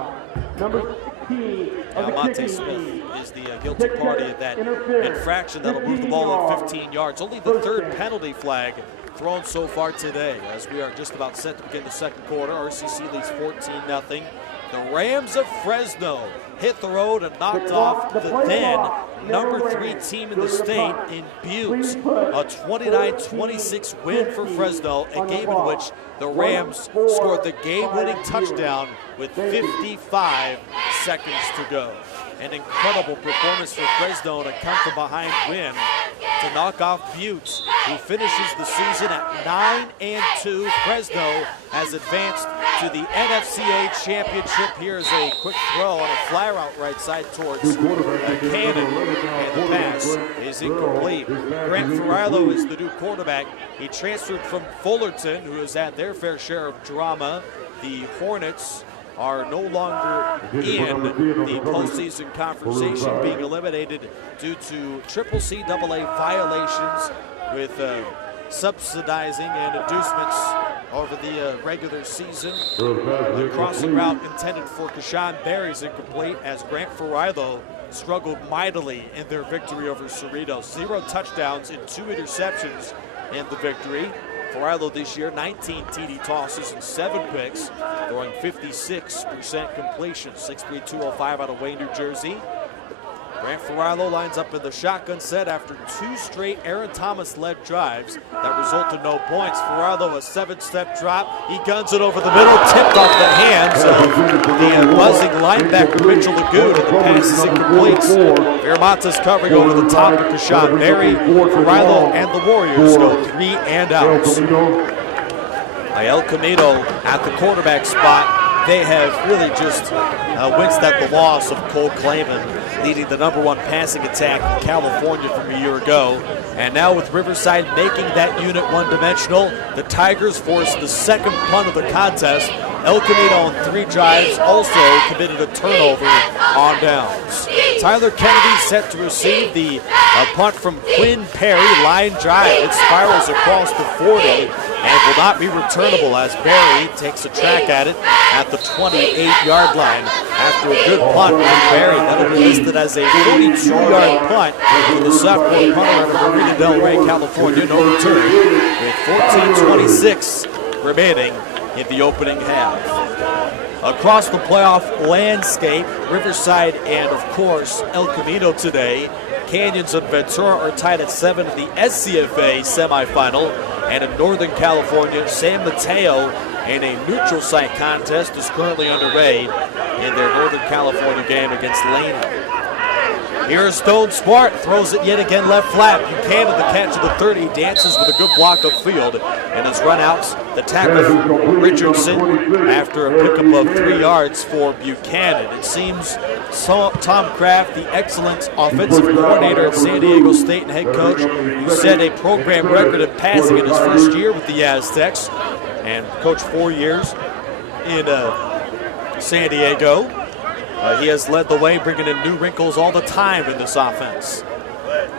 Number 16 Almonte Smith is the guilty party of that infraction that'll move the ball up 15 yards. Only the third penalty flag thrown so far today, as we are just about set to begin the second quarter. RCC leads 14-0. The Rams of Fresno hit the road and knocked off the then number 3 team in the state in Butte. A 29-26 win for Fresno, a game in which the Rams scored the game-winning touchdown with 55 seconds to go. An incredible performance for Fresno and a come-from-behind win to knock off Butte, who finishes the season at 9-2. Fresno has advanced to the NFCA championship. Here's a quick throw on a fly route right side towards Cannon, and the pass is incomplete. Grant Ferrilo is the new quarterback. He transferred from Fullerton, who has had their fair share of drama. The Hornets are no longer in the postseason conversation, being eliminated due to CCCAA violations with subsidizing and inducements over the regular season. The crossing route intended for Kashawn Berry is incomplete, as Grant Ferrilo struggled mightily in their victory over Cerritos. 0 touchdowns and 2 interceptions in the victory. Ferrilo this year, 19 TD tosses and 7 picks, throwing 56% completion. 6'3", 205 out of Wayne, New Jersey. Grant Ferrilo lines up in the shotgun set after 2 straight Aaron Thomas-led drives that result in no points. Ferrilo, a 7-step drop. He guns it over the middle, tipped off the hands of the buzzing linebacker Mitchell Lagoon, and the pass is incomplete. Viramontes covering over the top of Kashawn Berry. Ferrilo and the Warriors go 3 and outs. El Camino at the quarterback spot. They have really just winced at the loss of Cole Clayman, leading the #1 passing attack in California from a year ago. And now with Riverside making that unit one-dimensional, the Tigers forced the second punt of the contest. El Camino on 3 drives also committed a turnover on downs. Tyler Kennedy set to receive the punt from Quinn Perry. Line drive. It spirals across the 40 and will not be returnable, as Berry takes a track at it at the 28-yard line after a good punt from Berry. That'll be listed as a 42-yard punt for the sophomore punter from Marina Del Rey, California. No return, with 14:26 remaining in the opening half. Across the playoff landscape, Riverside and, of course, El Camino today. Canyons and Ventura are tied at 7 in the SCFA semifinal. And in Northern California, San Mateo in a neutral site contest is currently underway in their Northern California game against Laney. Here's Stone Smart, throws it yet again left flat. Buchanan, the catch of the 30, dances with a good block upfield. And his run outs, the tackle from Richardson after a pickup of 3 yards for Buchanan. It seems Tom Kraft, the excellent offensive coordinator at San Diego State and head coach, who set a program record in passing in his first year with the Aztecs and coached 4 years in San Diego. He has led the way, bringing in new wrinkles all the time in this offense.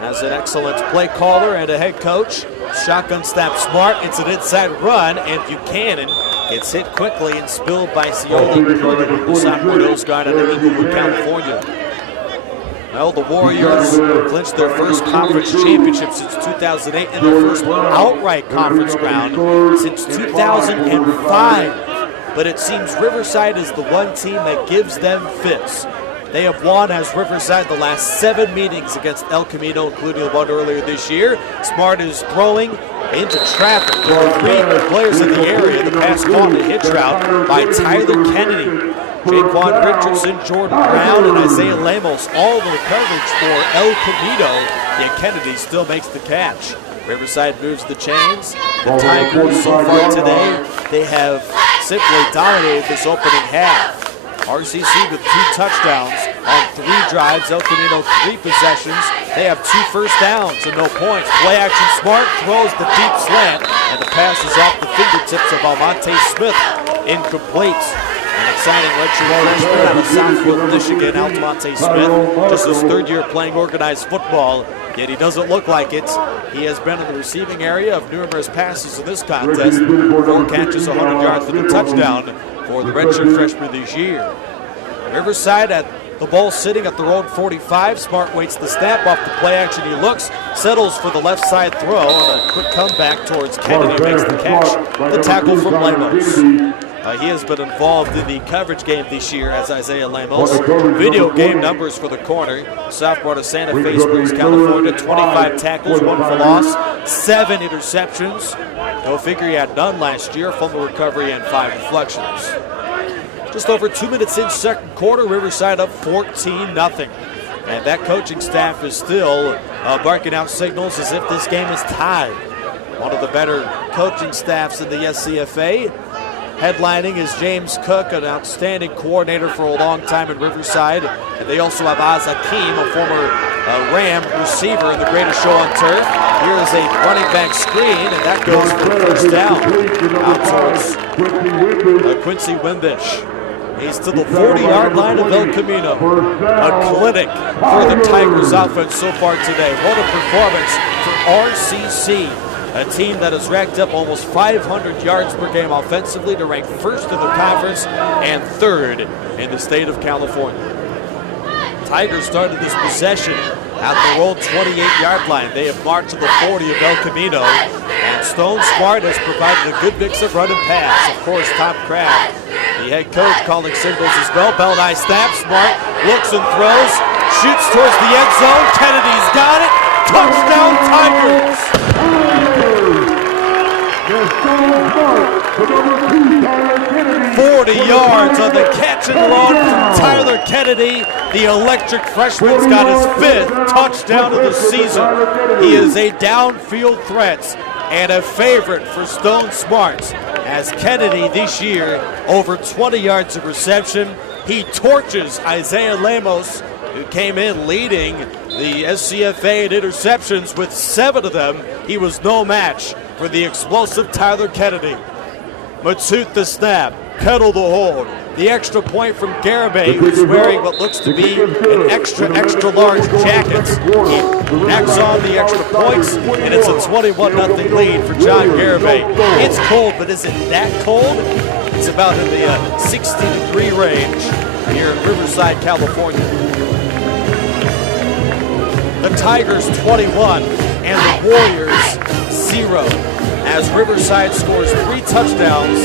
As an excellent play caller and a head coach, shotgun snap Smart. It's an inside run, and Buchanan gets hit quickly and spilled by Cioli, the sophomore nose guard out of Inglewood, California. Well, the Warriors clinched their first conference championship since 2008 and their first outright conference round since 2005. But it seems Riverside is the one team that gives them fits. They have won as Riverside the last 7 meetings against El Camino, including the one earlier this year. Smart is throwing into traffic. There were 3 players in the area. The pass caught a hitch route by Tyler Kennedy. Jaquan Richardson, Jordan Brown, and Isaiah Lemos all over the coverage for El Camino. Yet Kennedy still makes the catch. Riverside moves the chains. The Tigers so far today, they have simply dominated this opening half. RCC with 2 touchdowns on 3 drives. El Camino 3 possessions. They have 2 first downs and no points. Play action Smart throws the deep slant, and the pass is off the fingertips of Almonte Smith. Incomplete. An exciting redshirt freshman out of Southfield, Michigan, Almonte Smith. Just his 3rd year playing organized football, yet he doesn't look like it. He has been in the receiving area of numerous passes in this contest. 4 catches, 100 yards, and a touchdown for the redshirt freshman this year. Riverside at the ball sitting at their own 45. Smart waits the snap. Off the play action, he looks, settles for the left side throw, and a quick comeback towards Kennedy makes the catch. The tackle from Lemos. He has been involved in the coverage game this year as Isaiah Lemos. Video game numbers for the corner. Sophomore to Santa Fe Springs, California. 25 tackles, 1 for loss, 7 interceptions. Go figure, he had none last year. Fumble recovery and 5 deflections. Just over 2 minutes in second quarter, Riverside up 14-0. And that coaching staff is still barking out signals as if this game is tied. One of the better coaching staffs in the SCFA. Headlining is James Cook, an outstanding coordinator for a long time in Riverside. And they also have Oz Hakeem, a former Ram receiver in the greatest show on turf. Here is a running back screen, and that goes for first down out towards Quincy Wimbish. He's to the 40-yard line of El Camino. A clinic for the Tigers offense so far today. What a performance for RCC, a team that has racked up almost 500 yards per game offensively to rank 1st in the conference and 3rd in the state of California. Tigers started this possession at their own 28-yard line. They have marched to the 40 of El Camino, and Stone Smart has provided a good mix of run and pass. Of course, Tom Crabb, the head coach, calling signals as well. Bell-Nye snap. Smart looks and throws, shoots towards the end zone. Kennedy's got it. Touchdown, Tigers! 40 yards on the catch and run from Tyler Kennedy. The electric freshman's got his 5th touchdown of the season. He is a downfield threat and a favorite for Stone Smarts, as Kennedy this year over 20 yards of reception. He torches Isaiah Lemos, who came in leading the SCFA in interceptions with 7 of them. He was no match for the explosive Tyler Kennedy. Matute the snap, Kettle the hold. The extra point from Garibay, who's wearing what looks to be an extra large jacket. He knocks on the extra points, and it's a 21-0 lead for John Garibay. It's cold, but is it that cold? It's about in the 60-degree range here in Riverside, California. The Tigers 21 and the Warriors 0, as Riverside scores 3 touchdowns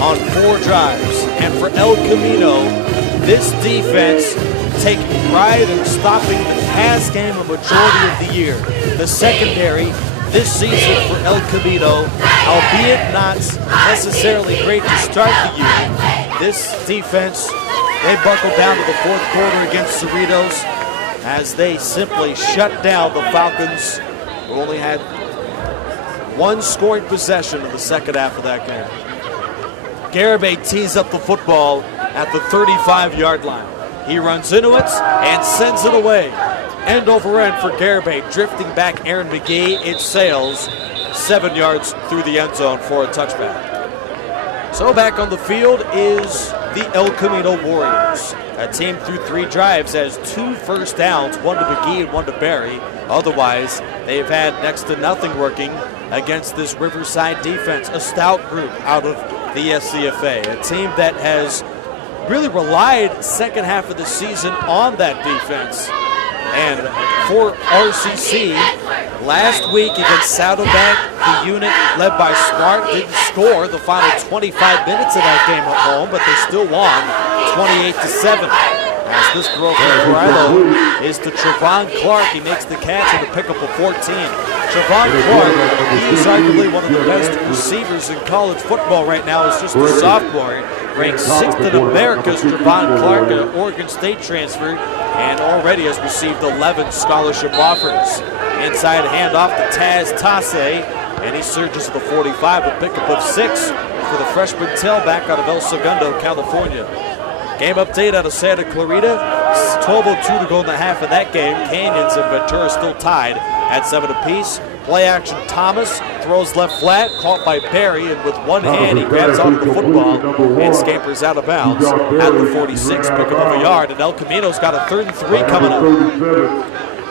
on 4 drives. And for El Camino, this defense taking pride in stopping the pass game a majority of the year. The secondary this season for El Camino, albeit not necessarily great to start the year, this defense, they buckled down to the 4th quarter against Cerritos as they simply shut down the Falcons, who only had 1 scoring possession in the second half of that game. Garibay tees up the football at the 35-yard line. He runs into it and sends it away. End over end for Garibay, drifting back Aaron McGee. It sails 7 yards through the end zone for a touchback. So back on the field is the El Camino Warriors. A team through 3 drives has 2 first downs, 1 to McGee and 1 to Barry. Otherwise, they've had next to nothing working against this Riverside defense, a stout group out of the SCFA, a team that has really relied second half of the season on that defense. And for RCC, last week against Saddleback, the unit led by Smart didn't score the final 25 minutes of that game at home, but they still won 28-7. As this throw from Carrillo is to Trevon Clark. He makes the catch and to pick up a 14. Javon Clark, he is arguably one of the best receivers in college football right now. He's just a sophomore. Ranked 6th in America's Javon Clark, an Oregon State transfer, and already has received 11 scholarship offers. Inside handoff to Taz Tasse, and he surges to the 45, a pickup of 6 for the freshman tailback out of El Segundo, California. Game update out of Santa Clarita. 12:02 to go in the half of that game. Canyons and Ventura still tied at 7 apiece. Play action, Thomas throws left flat, caught by Barry, and with one hand he grabs onto the football and scampers out of bounds at the 46, pickup of a yard. And El Camino's got a 3rd and 3 coming up.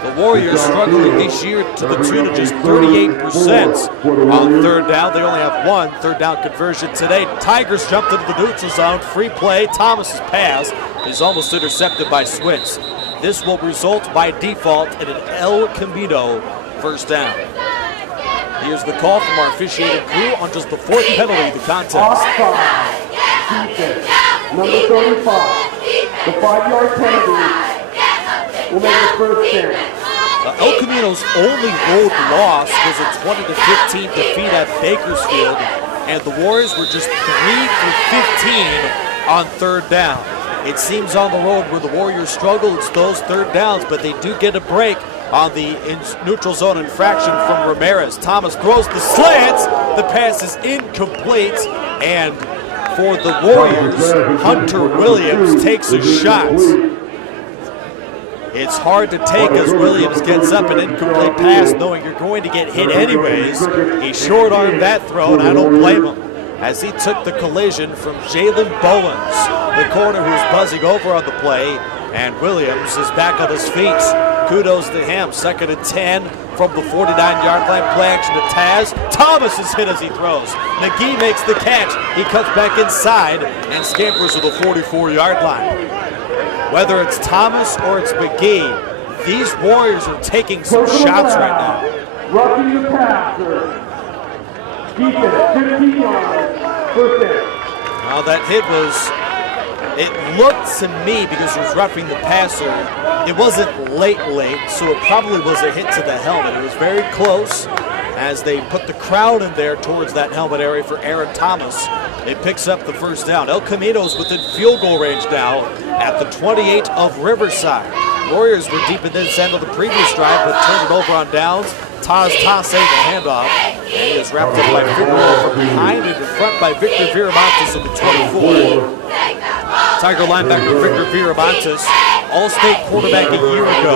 The Warriors struggling this year to the tune of just 38% on 3rd down. They only have 1 3rd down conversion today. Tigers jumped into the neutral zone. Free play. Thomas's pass is almost intercepted by Switz. This will result by default in an El Camino 1st down. Here's the call from our officiating crew on just the 4th penalty of the contest. Offside. Defense. Number 35. The 5-yard penalty will make the 1st down. El Camino's only road loss was a 20-15 defeat at Bakersfield, and the Warriors were just 3 for 15 on 3rd down. It seems on the road where the Warriors struggle, it's those 3rd downs, but they do get a break on the neutral zone infraction from Ramirez. Thomas throws the slants. The pass is incomplete. And for the Warriors, Hunter Williams takes a shot. It's hard to take as Williams gets up an incomplete pass knowing you're going to get hit anyways. He short-armed that throw, and I don't blame him, as he took the collision from Jalen Bowens, the corner who's buzzing over on the play, and Williams is back on his feet. Kudos to him. 2nd and 10 from the 49-yard line. Play action to Taz. Thomas is hit as he throws. McGee makes the catch. He cuts back inside and scampers to the 44-yard line. Whether it's Thomas or it's McGee, these Warriors are taking some shots right now. Roughing the passer. Defense, 15 yards. 1st down. Now that hit it looked to me, because it was roughing the passer, it wasn't late, so it probably was a hit to the helmet. It was very close as they put the crowd in there towards that helmet area for Aaron Thomas. It picks up the 1st down. El Camino's within field goal range now at the 28 of Riverside. Warriors were deep in this end of the previous drive, but turned it over on downs. Taz Tasse the handoff, and he is wrapped up by Figueroa from behind and in front by Victor Viramontes in the 24. Tiger linebacker Victor Viramontes, All-State quarterback a year ago,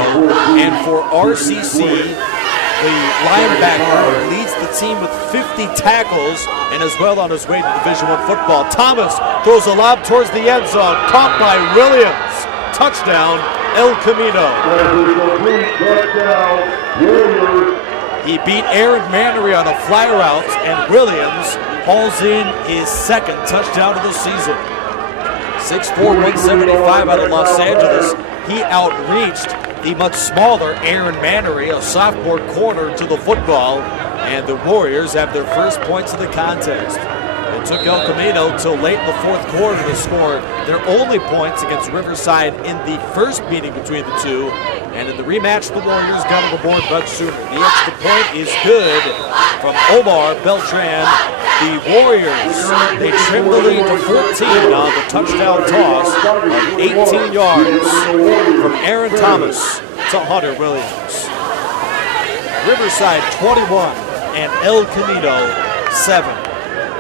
and for RCC, the linebacker leads the team with 50 tackles and is well on his way to Division I football. Thomas throws a lob towards the end zone, caught by Williams. Touchdown, El Camino. He beat Aaron Mannery on a fly route, and Williams hauls in his 2nd touchdown of the season. 6'4", 175 out of Los Angeles. He outreached the much smaller Aaron Mannery, a sophomore corner, to the football, and the Warriors have their first points of the contest. It took El Camino till late in the 4th quarter to score their only points against Riverside in the first meeting between the two, and in the rematch, the Warriors got on the board much sooner. The extra point is good from Omar Beltran. The Warriors, they trim the lead to 14 on the touchdown toss of 18 yards from Aaron Thomas to Hunter Williams. Riverside 21 and El Camino 7.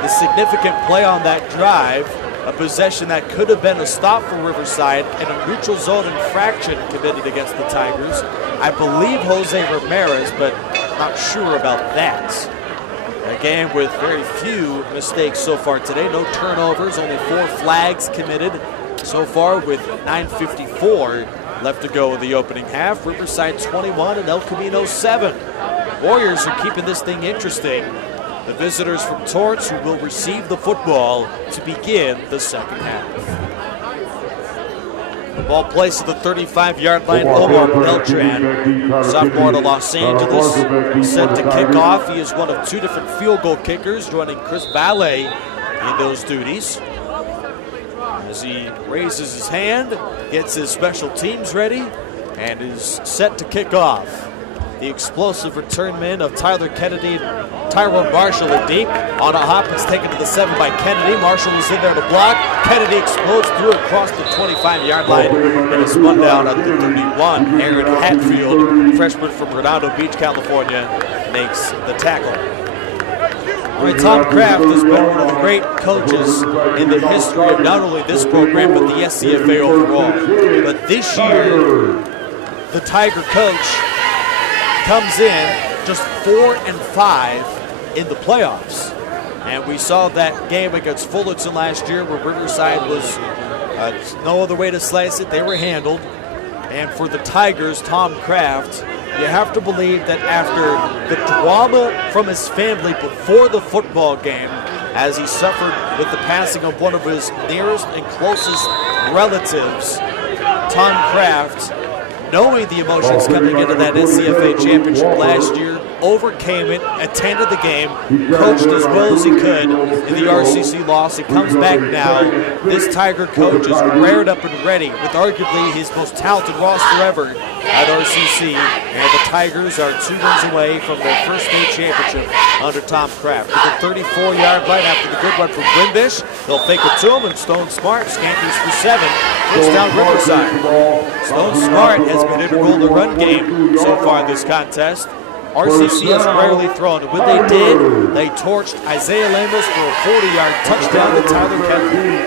The significant play on that drive, a possession that could have been a stop for Riverside, and a neutral zone infraction committed against the Tigers. I believe Jose Ramirez, but not sure about that. A game with very few mistakes so far today. No turnovers, only 4 flags committed so far with 9:54 left to go in the opening half. Riverside 21 and El Camino 7. Warriors are keeping this thing interesting. The visitors from Torrance, who will receive the football to begin the 2nd half. The ball placed at the 35-yard line. Omar Beltran, sophomore to Los Angeles, set to kick off. He is one of 2 different field goal kickers, joining Chris Valle in those duties. As he raises his hand, gets his special teams ready, and is set to kick off. The explosive return man of Tyler Kennedy, Tyrone Marshall in deep. On a hop, it's taken to the 7 by Kennedy. Marshall is in there to block. Kennedy explodes through across the 25-yard line and is spun down at the 31. Aaron Hatfield, freshman from Redondo Beach, California, makes the tackle. All right, Tom Kraft has been one of the great coaches in the history of not only this program, but the SCFA overall. But this year, the Tiger coach comes in just 4-5 in the playoffs. And we saw that game against Fullerton last year where Riverside was no other way to slice it. They were handled. And for the Tigers, Tom Kraft, you have to believe that after the drama from his family before the football game, as he suffered with the passing of one of his nearest and closest relatives, Tom Kraft, knowing the emotions coming into that NCFA championship last year, overcame it, attended the game, coached as well as he could in the RCC loss. He comes back now. This Tiger coach is rared up and ready with arguably his most talented roster ever at RCC, and the Tigers are 2 wins away from their first state championship under Tom Kraft. With a 34-yard line after the good one from Wimbish, they'll fake it to him, and Stone Smart scampers for 7. First down Riverside. Stone Smart has been integral in the run game so far in this contest. RCC has rarely thrown, and when they did, they torched Isaiah Lemos for a 40-yard touchdown to Tyler Kennedy.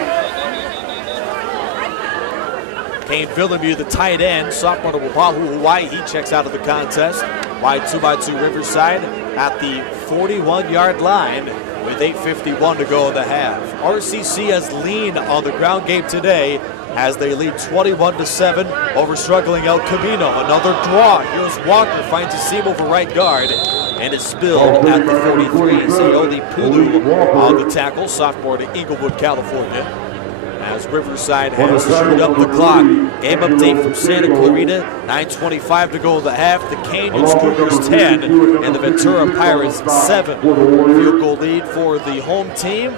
Kane Villamue, the tight end, sophomore to Wapahu, Hawaii, he checks out of the contest. Wide 2x2 Riverside at the 41-yard line with 8:51 to go in the half. RCC has leaned on the ground game today as they lead 21-7 over struggling El Camino. Another draw. Here's Walker, finds a seam over right guard and is spilled at the 43. Sayoli Pulu on the tackle, sophomore to Inglewood, California. As Riverside has to shoot up the clock. Game update from Santa Clarita. 9:25 to go in the half. The Canyons Cougars 10 and the Ventura Pirates 7. Field goal lead for the home team.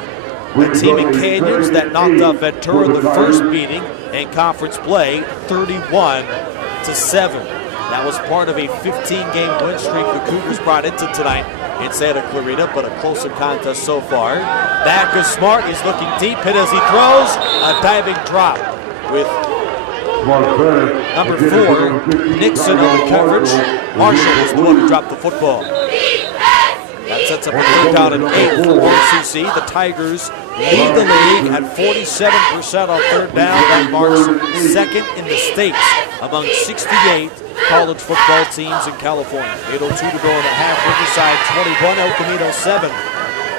The team in Canyons that knocked off Ventura in the first meeting in conference play, 31-7. That was part of a 15-game win streak the Cougars brought into tonight in Santa Clarita, but a closer contest so far. Back is Smart. He's looking deep, hit as he throws. A diving drop with number 4, Nixon on the coverage. Marshall was the one who dropped the football. That sets up a 3rd down and 8 for RCC. The Tigers lead the league at 47% on 3rd down. That marks 2nd in the state among 68 college football teams in California. 8:02 to go in the half. Riverside 21, El Camino 7.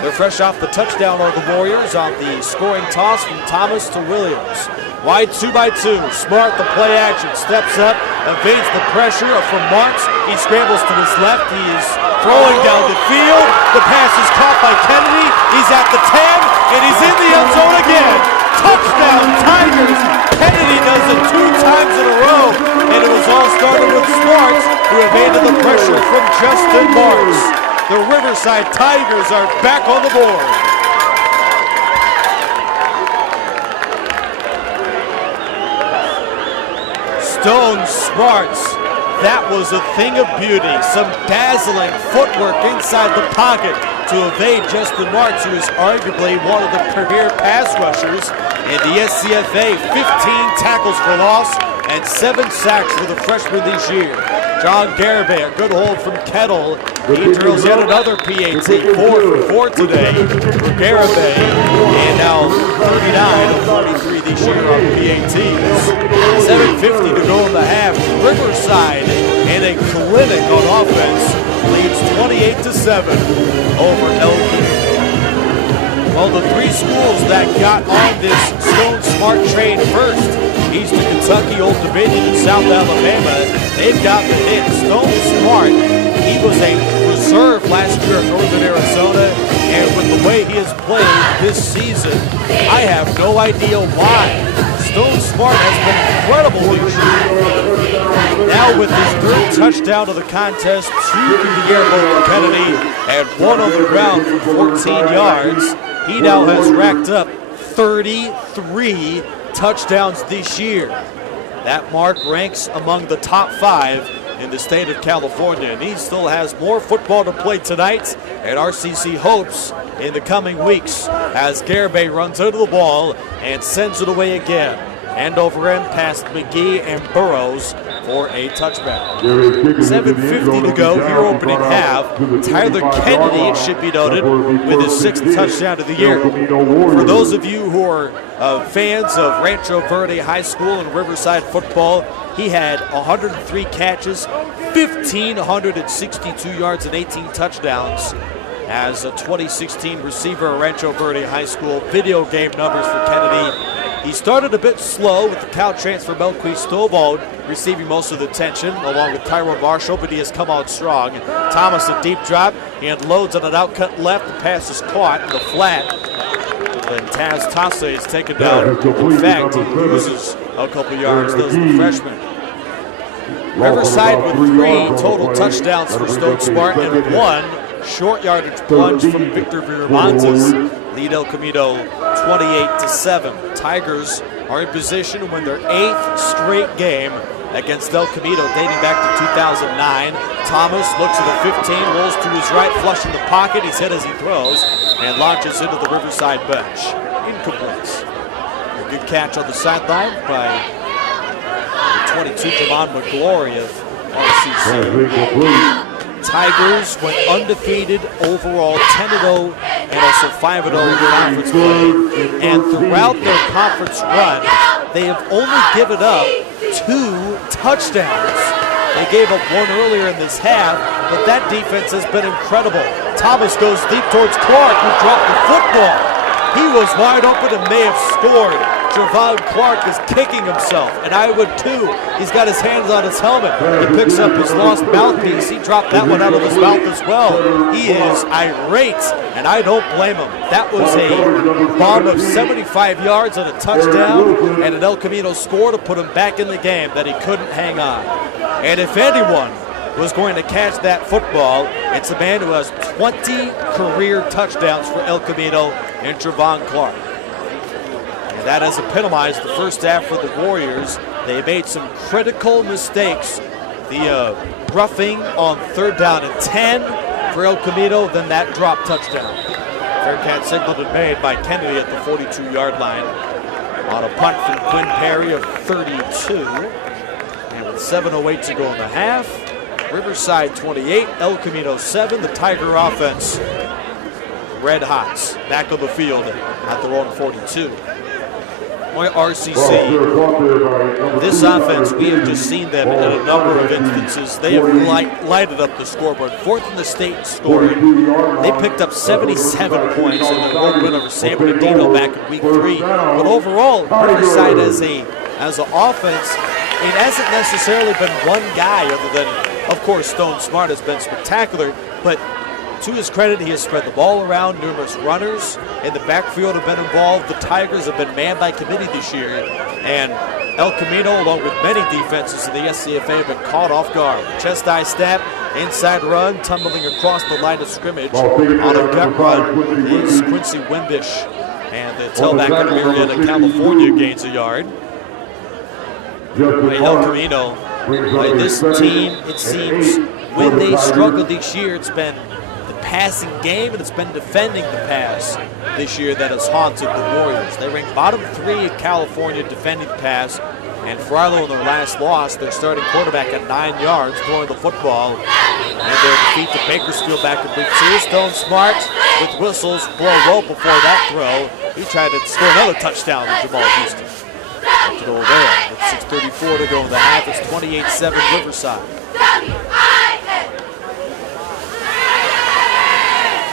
They're fresh off the touchdown on the Warriors on the scoring toss from Thomas to Williams. Wide 2x2. Smart, the play action, steps up, evades the pressure from Marks. He scrambles to his left. He is throwing down the field. The pass is caught by Kennedy. He's at the 10, and he's in the end zone again. Touchdown, Tigers. Kennedy does it 2 times in a row, and it was all started with Smarts, who evaded the pressure from Justin Marks. The Riverside Tigers are back on the board. Stone Smarts, that was a thing of beauty. Some dazzling footwork inside the pocket to evade Justin Marks, who is arguably one of the premier pass rushers in the SCFA. 15 tackles for loss and 7 sacks for the freshman this year. John Garibay, a good hold from Kettle. He drills yet another PAT, 4 for 4 today for Garibay. And now 39 of 43 this year on PATs. 7:50 to go in the half. Riverside in a clinic on offense leads 28-7 over El Camino. Well, the 3 schools that got on this Stone Smart train first, Eastern Kentucky, Old Dominion, and South Alabama, they've got the hit. Stone Smart, he was a reserve last year at Northern Arizona, and with the way he has played this season, I have no idea why. Stone Smart has been incredible this year. Now with his 3rd touchdown of the contest, 2 through the air from Kennedy, and 1 on the ground for 14 yards, he now has racked up 33 touchdowns this year. That mark ranks among the top 5 in the state of California, and he still has more football to play tonight, and RCC hopes in the coming weeks as Garibay runs into the ball and sends it away again. End over end past McGee and Burrows for a touchback. 7:50 to go here opening half. Tyler Kennedy, it should be noted, with his 6th touchdown of the year. For those of you who are fans of Rancho Verde High School and Riverside football, he had 103 catches, 1,562 yards and 18 touchdowns as a 2016 receiver at Rancho Verde High School. Video game numbers for Kennedy. He started a bit slow with the Cal transfer Melqui Stovall receiving most of the attention along with Tyrone Marshall, but he has come out strong. Thomas a deep drop. He unloads on an outcut left. The pass is caught in the flat. And Taz Tasse is taken down. In fact, he loses a couple yards, does the freshman. Riverside with 3 total touchdowns for Stone Spartan and 1 short yardage plunge from Victor Viramontes. Lead El Camino 28-7. Tigers are in position to win their 8th straight game against El Camino dating back to 2009. Thomas looks at the 15, rolls to his right, flush in the pocket. He's hit as he throws and launches into the Riverside bench. Incomplete. A good catch on the sideline by the 22, Javon McGlory of RCC. Tigers went undefeated overall, 10-0 and also 5-0 in conference play. And throughout their conference run, they have only given up 2 touchdowns. They gave up 1 earlier in this half, but that defense has been incredible. Thomas goes deep towards Clark, who dropped the football. He was wide open and may have scored. Javon Clark is kicking himself, and I would too. He's got his hands on his helmet. He picks up his lost mouthpiece. He dropped that one out of his mouth as well. He is irate, and I don't blame him. That was a bomb of 75 yards and a touchdown, and an El Camino score to put him back in the game that he couldn't hang on. And if anyone was going to catch that football, it's a man who has 20 career touchdowns for El Camino and Javon Clark. And that has epitomized the first half for the Warriors. They made some critical mistakes. The roughing on 3rd down and 10 for El Camino, then that drop touchdown. Faircat signaled and made by Kennedy at the 42-yard line on a punt from Quinn Perry of 32. And with 7:08 to go in the half, Riverside 28, El Camino 7. The Tiger offense red hot back on the field at their own 42. Boy, RCC, this offense, we have just seen them in a number of instances. They have lighted up the scoreboard. 4th in the state in scoring. They picked up 77 points in their road win over San Bernardino back in week 3. But overall, Riverside as an offense, it hasn't necessarily been one guy other than, of course, Stone Smart has been spectacular, but to his credit, he has spread the ball around. Numerous runners in the backfield have been involved. The Tigers have been man by committee this year, and El Camino, along with many defenses in the SCFA, have been caught off guard. Chest eye snap, inside run, tumbling across the line of scrimmage on a gut run is Quincy Wimbish, and the tailback out of Marietta, California, gains a yard. El Camino, this team, it seems, when they struggled this year, it's been passing game, and it's been defending the pass this year that has haunted the Warriors. They ranked bottom 3 in California defending the pass, and Frilo in their last loss, their starting quarterback at 9 yards throwing the football, and their defeat to Bakersfield back in week 2. Stone Smart with whistles blow low before that throw. He tried to score another touchdown with Jamal Houston. To go there with 6:34 to go in the half. It's 28-7 Riverside.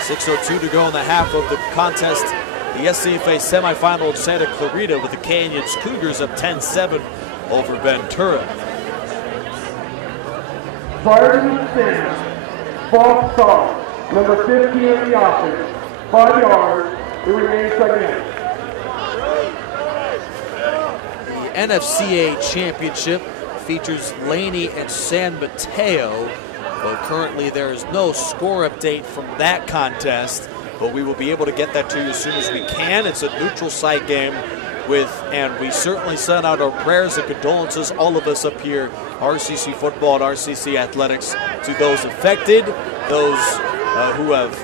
6:02 to go in the half of the contest. The SCFA semifinal of Santa Clarita with the Canyons Cougars up 10-7 over Ventura. Firing the stand, false start, number 15 in the offense, 5 yards, it remains again. The NFCA championship features Laney and San Mateo. Well, currently there is no score update from that contest, but we will be able to get that to you as soon as we can. It's a neutral site game and we certainly send out our prayers and condolences, all of us up here, RCC Football and RCC Athletics, to those affected, those who have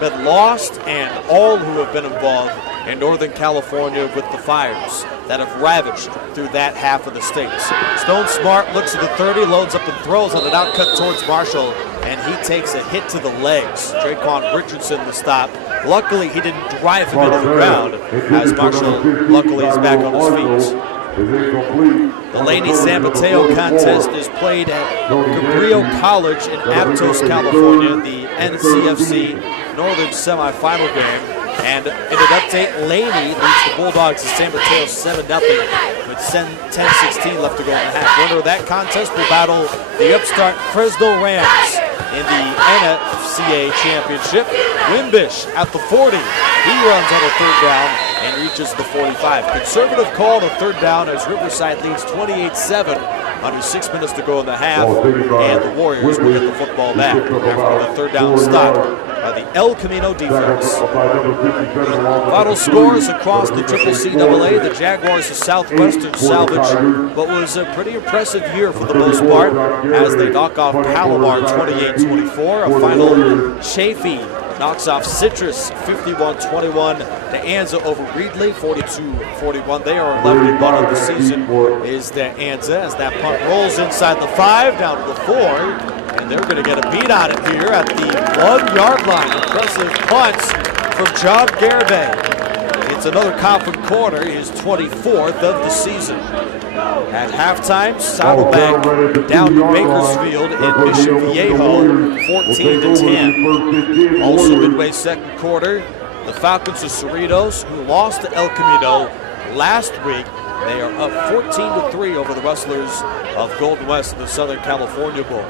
been lost, and all who have been involved in Northern California with the fires that have ravaged through that half of the state. Stone Smart looks at the 30, loads up and throws on an outcut towards Marshall, and he takes a hit to the legs. Draquan Richardson the stop. Luckily, he didn't drive him into the ground, as Marshall luckily is back on his feet. The Laney San Mateo contest is played at Cabrillo College in Aptos, California, the NCFC Northern semifinal game. And in an update, Laney leads the Bulldogs to San Mateo 7-0 with 10-16 left to go in the half. Winner of that contest will battle the upstart Fresno Rams in the NFCA Championship. Wimbish at the 40. He runs on a third down and reaches the 45. Conservative call on a third down as Riverside leads 28-7 under 6 minutes to go in the half, and the Warriors will get the football back after the third down stop by the El Camino defense. Final scores across the CCCAA. The Jaguars of Southwestern salvage what was a pretty impressive year for the most part as they knock off Palomar 28-24. A final Chaffee knocks off Citrus 51-21. De Anza over Reedley 42-41. They are 11-1 on the season is De Anza as that punt rolls inside the 5 down to the 4. And they're going to get a beat on it here at the 1-yard line. Impressive punts from John Garibay. It's another Coffin corner, his 24th of the season. At halftime, Saddleback down to Bakersfield in Mission Viejo, 14-10. Also midway second quarter, the Falcons of Cerritos, who lost to El Camino last week, they are up 14-3 over the Rustlers of Golden West in the Southern California Bowl.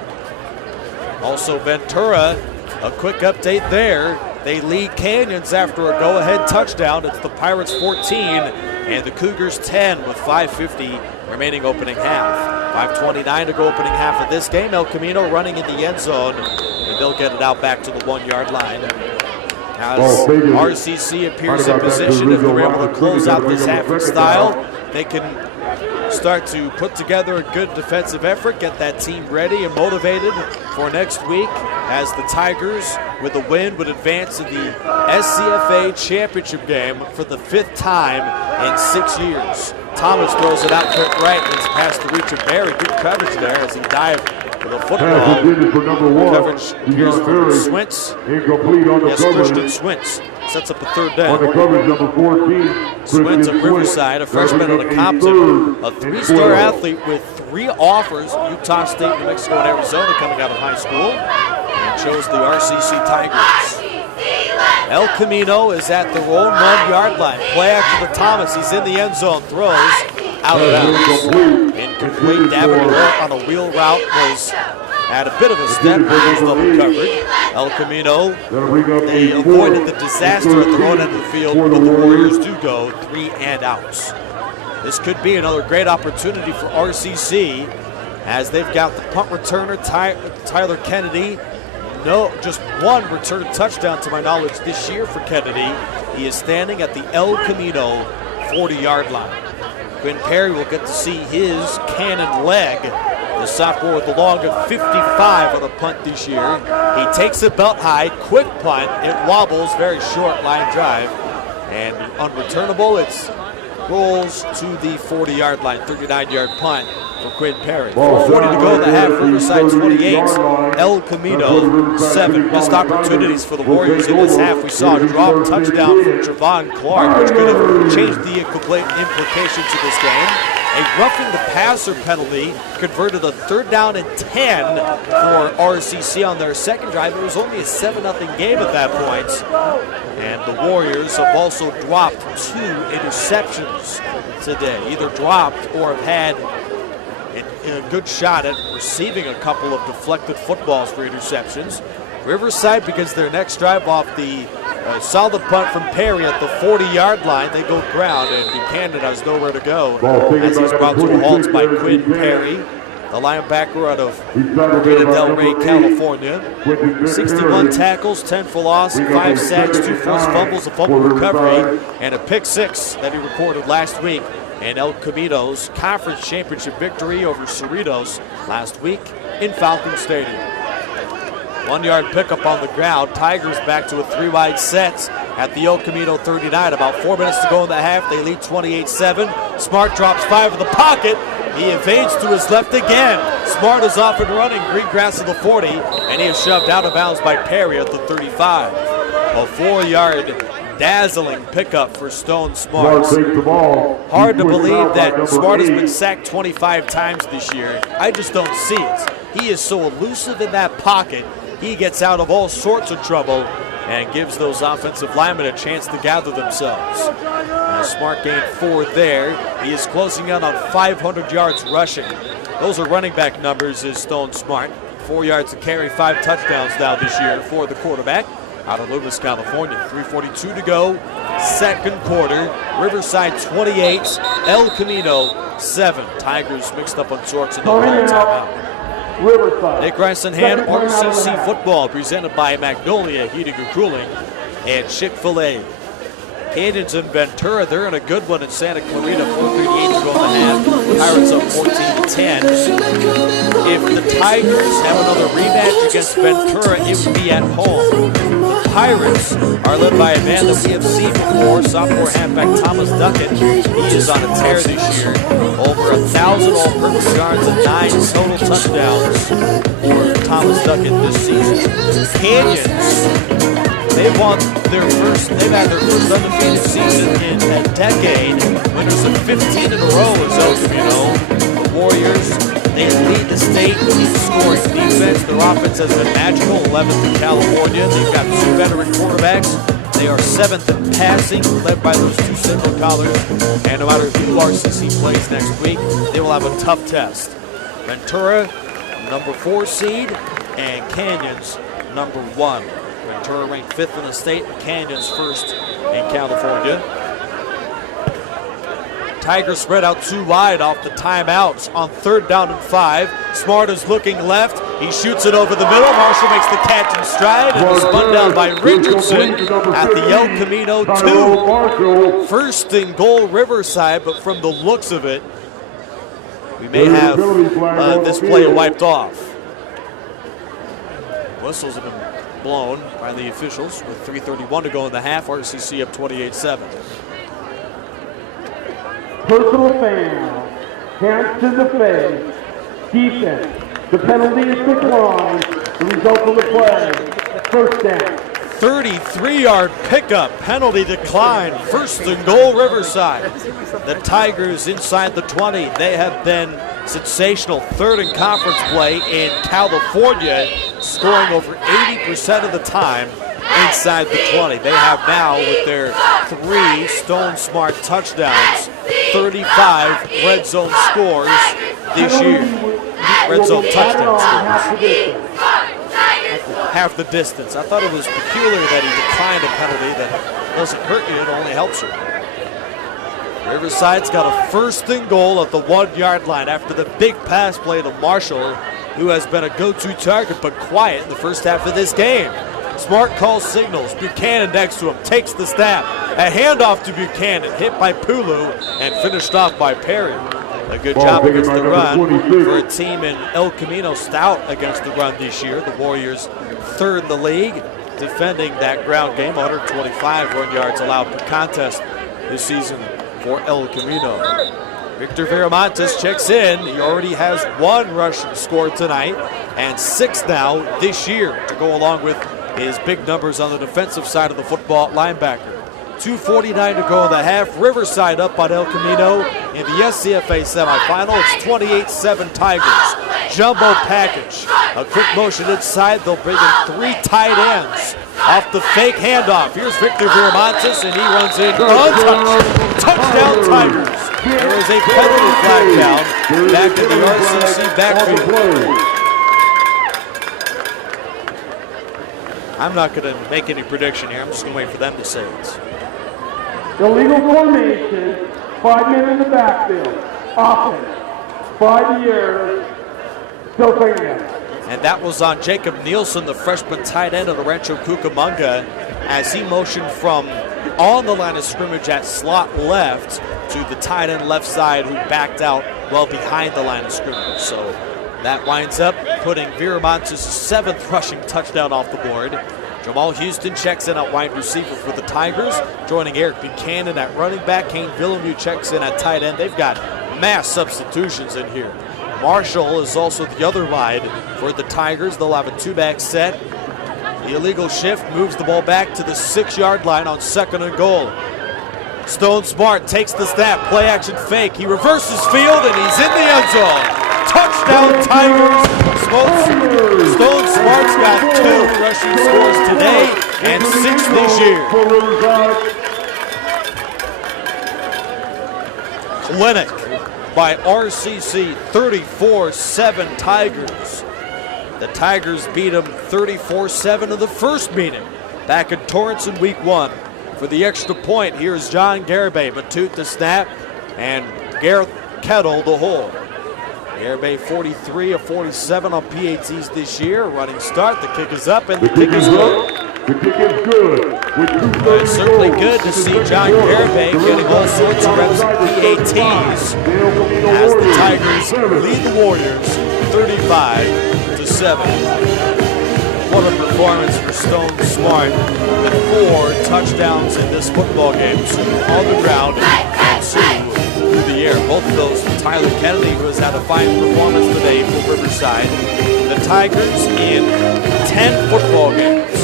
Also Ventura, a quick update there. They lead Canyons after a go-ahead touchdown. It's the Pirates 14 and the Cougars 10 with 5:50 remaining opening half. 5:29 to go opening half of this game. El Camino running in the end zone, and they'll get it out back to the 1-yard line. As RCC appears in position, if they're able to close out this half in style, they can start to put together a good defensive effort, get that team ready and motivated for next week as the Tigers, with a win, would advance to the SCFA championship game for the 5th time in 6 years. Thomas throws it out quick right, and it's past the reach of Barry. Good coverage there as he dived for the football. Coverage appears for Swintz. Yes, Christian Swintz sets up a third down. Swintz of Riverside, a freshman out of Compton, a 3-star athlete with 3 offers, Utah State, New Mexico, and Arizona coming out of high school, and chose the RCC Tigers. El Camino is at the own 1-yard line. Play after the Thomas. He's in the end zone. Throws out of bounds. Incomplete. Davenport on a wheel route was at a bit of a step, but was double covered. El Camino, they avoided the disaster at the one end of the field, but the Warriors do go 3 and outs. This could be another great opportunity for RCC as they've got the punt returner, Tyler Kennedy. No, just 1 return touchdown to my knowledge this year for Kennedy. He is standing at the El Camino 40-yard line. Quinn Perry will get to see his cannon leg. The sophomore with the long of 55 on a punt this year. He takes it belt high, quick punt. It wobbles, very short line drive. And unreturnable, it rolls to the 40-yard line, 39-yard punt for Quinn Perry. 4:40 to go in the half. Riverside 28, El Camino 7. Missed opportunities for the Warriors in this half. We saw a drop touchdown from Javon Clark, which could have changed the implications of this game. A roughing the passer penalty converted a 3rd down and 10 for RCC on their second drive. It was only a 7-0 game at that point. And the Warriors have also dropped 2 interceptions today. Either dropped or have had a good shot at receiving a couple of deflected footballs for interceptions. Riverside begins their next drive off the solid punt from Perry at the 40-yard line. They go ground, and Buchanan has nowhere to go as he's brought to a halt by Quinn Perry. the linebacker out of Marina Del Rey, California. 61 tackles, 10 for loss, 5 sacks, 2 forced fumbles, a fumble recovery, and a pick 6 that he recorded last week in El Camino's conference championship victory over Cerritos last week in Falcon Stadium. 1 yard pickup on the ground. Tigers back to a 3-wide set at the El Camino 39. About 4 minutes to go in the half. They lead 28-7. Smart drops 5 in the pocket. He evades to his left again. Smart is off and running. Green grass of the 40, and he is shoved out of bounds by Perry at the 35. A 4-yard dazzling pickup for Stone Smart. Hard to believe that Smart has been sacked 25 times this year. I just don't see it. He is so elusive in that pocket. He gets out of all sorts of trouble and gives those offensive linemen a chance to gather themselves. Smart gained 4 there. He is closing in on 500 yards rushing. Those are running back numbers, is Stone Smart. 4 yards to carry, 5 touchdowns now this year for the quarterback out of Loomis, California. 3:42 to go, second quarter. Riverside 28, El Camino 7. Tigers mixed up on sorts and no timeout. Riverside. Nick Rice in hand, RCC football presented by Magnolia Heating and Cooling and Chick-fil-A. Canyons and Ventura, they're in a good one in Santa Clarita, 4:38 to go in the half. Pirates up 14-10. If the Tigers have another rematch against Ventura, it would be at home. The Pirates are led by a man that we have seen before, sophomore halfback Thomas Duckett. He is on a tear this year. Over 1,000 all-purpose yards and 9 total touchdowns for Thomas Duckett this season. Canyons, they've had their first undefeated season in a decade. Winners of 15 in a row as El Camino. The Warriors, they lead the state in scoring defense. Their offense has been magical, 11th in California. They've got 2 veteran quarterbacks. They are 7th in passing, led by those 2 Central Collars. And no matter who RCC plays next week, they will have a tough test. Ventura, number 4 seed, and Canyons, number 1. Ventura ranked 5th in the state, and Canyons 1st in California. Tigers spread out 2 wide off the timeouts on 3rd down and 5. Smart is looking left. He shoots it over the middle. Marshall makes the catch in stride and is spun down by Richardson at the El Camino 2. First and goal Riverside, but from the looks of it, we may have this play wiped off. Whistles have been blown by the officials with 3:31 to go in the half. RCC up 28-7. Personal foul. Hands to the face. Defense. The penalty is declined. The result of the play, first down. 33-yard pickup, penalty decline, 1st and goal Riverside. The Tigers inside the 20. They have been sensational, 3rd in conference play in California, scoring over 80% of the time inside the 20. They have now, with their 3 Stone Smart touchdowns, 35 red zone scores this year. Red zone touchdown scores. Half the distance. I thought it was peculiar that he declined a penalty that doesn't hurt you, it only helps you. Riverside's got a 1st and goal at the 1-yard line after the big pass play to Marshall, who has been a go-to target but quiet in the first half of this game. Smart calls signals. Buchanan next to him takes the snap. A handoff to Buchanan, hit by Pulu and finished off by Perry. A good job against the run for a team in El Camino stout against the run this year. The Warriors 3rd in the league, defending that ground game. 125 run yards allowed per contest this season for El Camino. Victor Viramontes checks in. He already has 1 rushing score tonight and 6 now this year to go along with his big numbers on the defensive side of the football, linebacker. 2:49 to go in the half. Riverside up on El Camino in the SCFA semifinal. It's 28-7 Tigers. Jumbo package. A quick motion inside. They'll bring in 3 tight ends off the fake handoff. Here's Victor Viramontes, and he runs in untouched. Touchdown Tigers. There is a penalty flag down back in the RCC backfield. I'm not going to make any prediction here. I'm just going to wait for them to say it. Illegal formation, 5 men in the backfield. Offense, 5 yards, Sylvania. And that was on Jacob Nielsen, the freshman tight end of the Rancho Cucamonga, as he motioned from on the line of scrimmage at slot left to the tight end left side, who backed out well behind the line of scrimmage. So that winds up putting Viramontes' 7th rushing touchdown off the board. Jamal Houston checks in at wide receiver for the Tigers, joining Eric Buchanan at running back. Kane Villemue checks in at tight end. They've got mass substitutions in here. Marshall is also the other wide for the Tigers. They'll have a 2-back set. The illegal shift moves the ball back to the 6-yard line on 2nd and goal. Stone Smart takes the snap, play action fake. He reverses field and he's in the end zone. Touchdown Tigers. Stone Smart's got 2 rushing scores today and 6 this year. Clinic by RCC, 34-7 Tigers. The Tigers beat them 34-7 in the first meeting back in Torrance in week 1. For the extra point, here's John Garibay. Matute the snap, and Gareth Kettle the hold. Garibay 43 of 47 on PATs this year. Running start, the kick is up, and the kick is good. The kick is good. It's certainly good to see John Garibay getting all sorts of reps at PATs as the Tigers lead the Warriors 35-7. What a performance for Stone Smart with 4 touchdowns in this football game. 2 on the ground and 2 through the air. Both of those from Tyler Kennedy, who has had a fine performance today for Riverside. The Tigers in 10 football games,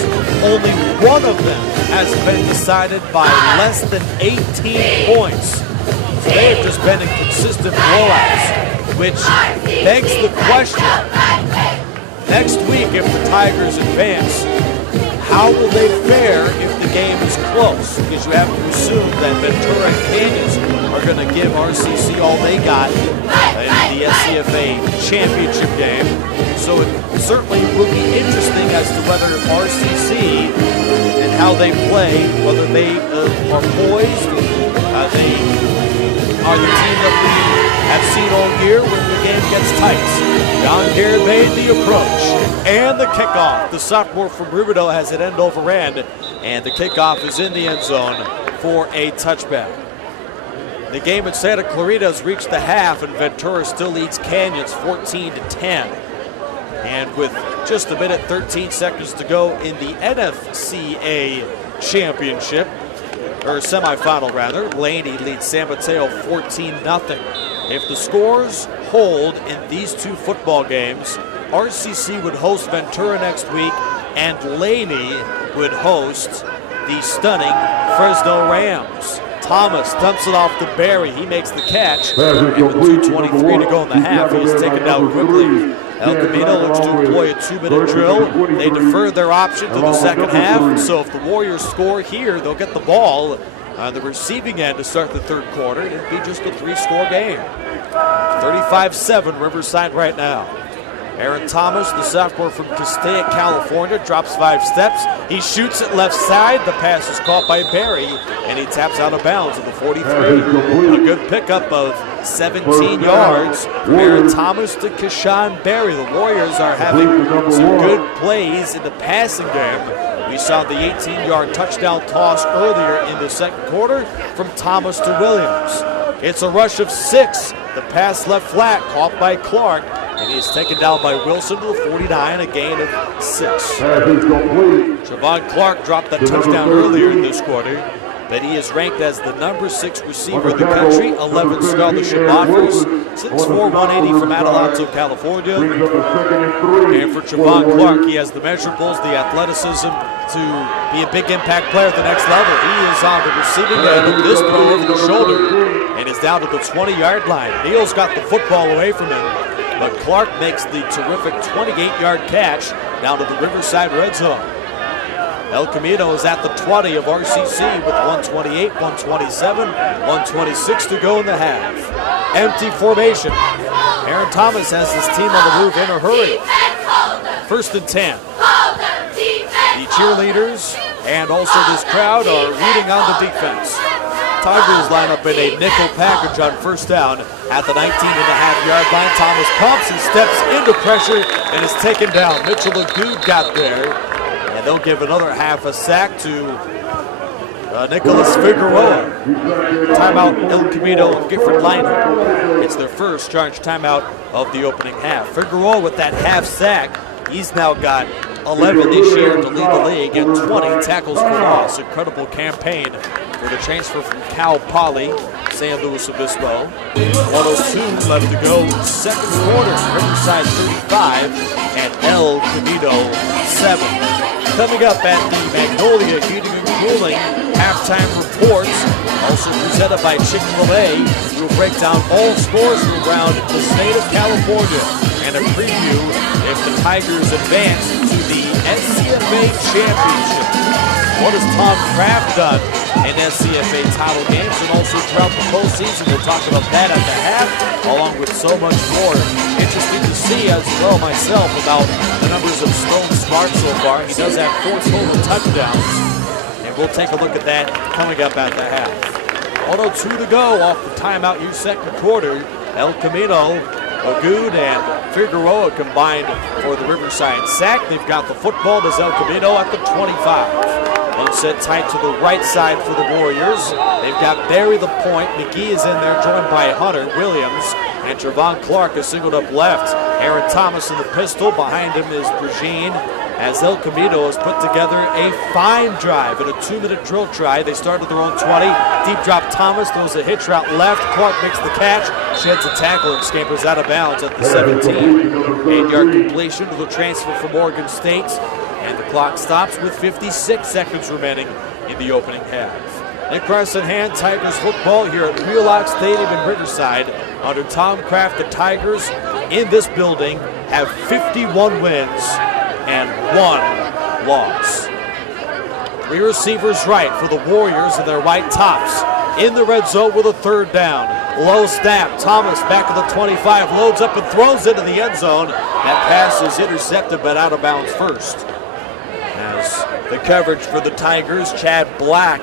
only one of them has been decided by less than 18 points. So they have just been in consistent blowouts, which begs the question, next week if the Tigers advance, how will they fare if the game is close? Because you have to assume that Ventura and Canyons are going to give RCC all they got in the SCFA championship game. So it certainly will be interesting as to whether RCC and how they play, whether they are poised, they are the team that we have seen all year when the game gets tight. John Garibay the approach and the kickoff. The sophomore from Riverdale has it end over end, and the kickoff is in the end zone for a touchback. The game at Santa Clarita has reached the half, and Ventura still leads Canyons 14-10. And with just a minute, 13 seconds to go in the NFCA championship, or semifinal rather, Laney leads San Mateo 14-0. If the scores hold in these 2 football games, RCC would host Ventura next week, and Laney would host the stunning Fresno Rams. Thomas dumps it off to Barry. He makes the catch. And with 2:23 to go in the half, he is taken down quickly. El Camino looks to employ a 2-minute drill. They defer their option to the second half. So if the Warriors score here, they'll get the ball on the receiving end to start the third quarter. It'd be just a 3-score game. 35-7 Riverside right now. Aaron Thomas, the sophomore from Castaic, California, drops 5 steps. He shoots it left side. The pass is caught by Barry, and he taps out of bounds at the 43. A good pickup of 17 yards. Aaron Thomas to Keshawn Barry. The Warriors are having some good plays in the passing game. We saw the 18-yard touchdown toss earlier in the second quarter from Thomas to Williams. It's a rush of 6. The pass left flat, caught by Clark, and he is taken down by Wilson to the 49, a gain of 6. Javon Clark dropped that touchdown earlier in this quarter, but he is ranked as the number 6 receiver in the country, 11 scholarship offers, 6'4", 180 from Adelanto, California. And for Javon Clark, he has the measurables, the athleticism to be a big impact player at the next level. He is on the receiving end of this throw over the shoulder and is down to the 20-yard line. Neal's got the football away from him, but Clark makes the terrific 28-yard catch down to the Riverside red zone. El Camino is at the 20 of RCC with 128, 127, 126 to go in the half. Empty formation. Aaron Thomas has his team on the move in a hurry. 1st and 10. The cheerleaders and also this crowd are rooting on the defense. Tigers line up in a nickel package on first down at the 19.5-yard line. Thomas pumps and steps into pressure and is taken down. Mitchell Agood got there, and they'll give another half a sack to Nicholas Figueroa. Timeout, El Camino and Gifford Liner. It's their first charge timeout of the opening half. Figueroa with that half sack. He's now got 11 this year to lead the league and 20 tackles for loss. Incredible campaign for the transfer from Cal Poly, San Luis Obispo. 1:02 left to go, second quarter. Riverside 35 and El Camino 7. Coming up at the Magnolia Heating and Cooling halftime reports, also presented by Chick-fil-A. We'll break down all scores from around the state of California and a preview if the Tigers advance to the SCFA Championship. What has Tom Kraft done in SCFA title games and also throughout the postseason? We'll talk about that at the half, along with so much more. Interesting to see as well myself about the numbers of Stone Smart so far. He does have 4 total touchdowns, and we'll take a look at that coming up at the half. 1:02 to go off the timeout use second quarter. El Camino, Agood and Figueroa combined for the Riverside sack. They've got the football as El Camino at the 25. One set tight to the right side for the Warriors. They've got Barry the point. McGee is in there, joined by Hunter Williams. And Trevon Clark is singled up left. Aaron Thomas in the pistol. Behind him is Pregame, as El Camino has put together a fine drive in a 2-minute drill try. They started their own 20. Deep drop Thomas, throws a hitch route left. Clark makes the catch, sheds a tackle, and scampers out of bounds at the 17. 8-yard completion to the transfer from Oregon State. And the clock stops with 56 seconds remaining in the opening half. Nick Rice in hand, Tigers football here at Wheelock Stadium in Riverside. Under Tom Kraft, the Tigers in this building have 51 wins and 1 loss. 3 receivers right for the Warriors in their white tops. In the red zone with a third down. Low snap. Thomas back to the 25. Loads up and throws into the end zone. That pass is intercepted but out of bounds first. As the coverage for the Tigers, Chad Black,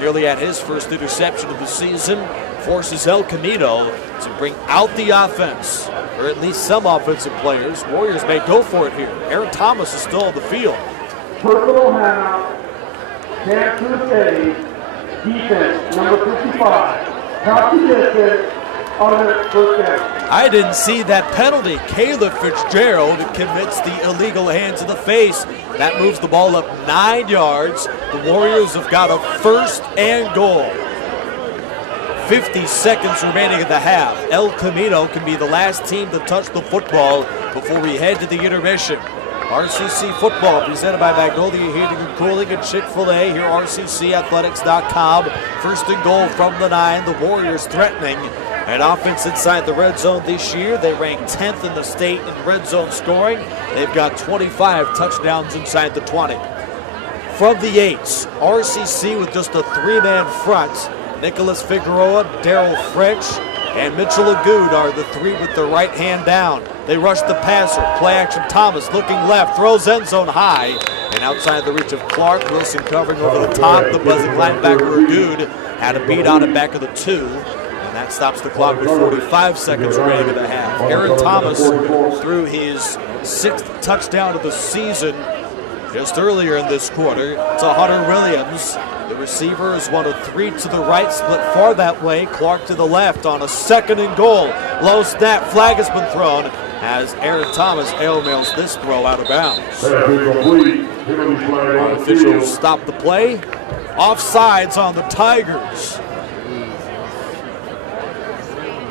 nearly at his first interception of the season, forces El Camino to bring out the offense, or at least some offensive players. Warriors may go for it here. Aaron Thomas is still on the field. Personal half, chance to the stage, defense, number 55. Top distance on the first down. I didn't see that penalty. Caleb Fitzgerald commits the illegal hand to the face. That moves the ball up 9 yards. The Warriors have got a first and goal. 50 seconds remaining in the half. El Camino can be the last team to touch the football before we head to the intermission. RCC football presented by Magnolia Heating and Cooling and Chick-fil-A. Here, RCCathletics.com. First and goal from the 9. The Warriors threatening an offense inside the red zone this year. They rank 10th in the state in red zone scoring. They've got 25 touchdowns inside the 20. From the 8s, RCC with just a 3-man front. Nicholas Figueroa, Daryl French, and Mitchell Agood are the 3 with their right hand down. They rush the passer. Play action Thomas looking left, throws end zone high, and outside the reach of Clark. Wilson covering over the top. The buzzing linebacker Agood had a beat on it back of the 2. And that stops the clock with 45 seconds remaining in the half. Aaron Thomas threw his 6th touchdown of the season just earlier in this quarter to Hunter Williams. The receiver is one of 3 to the right, split far that way. Clark to the left on a second and goal. Low snap, flag has been thrown as Aaron Thomas airmails this throw out of bounds. Officials stop the play. Offsides on the Tigers.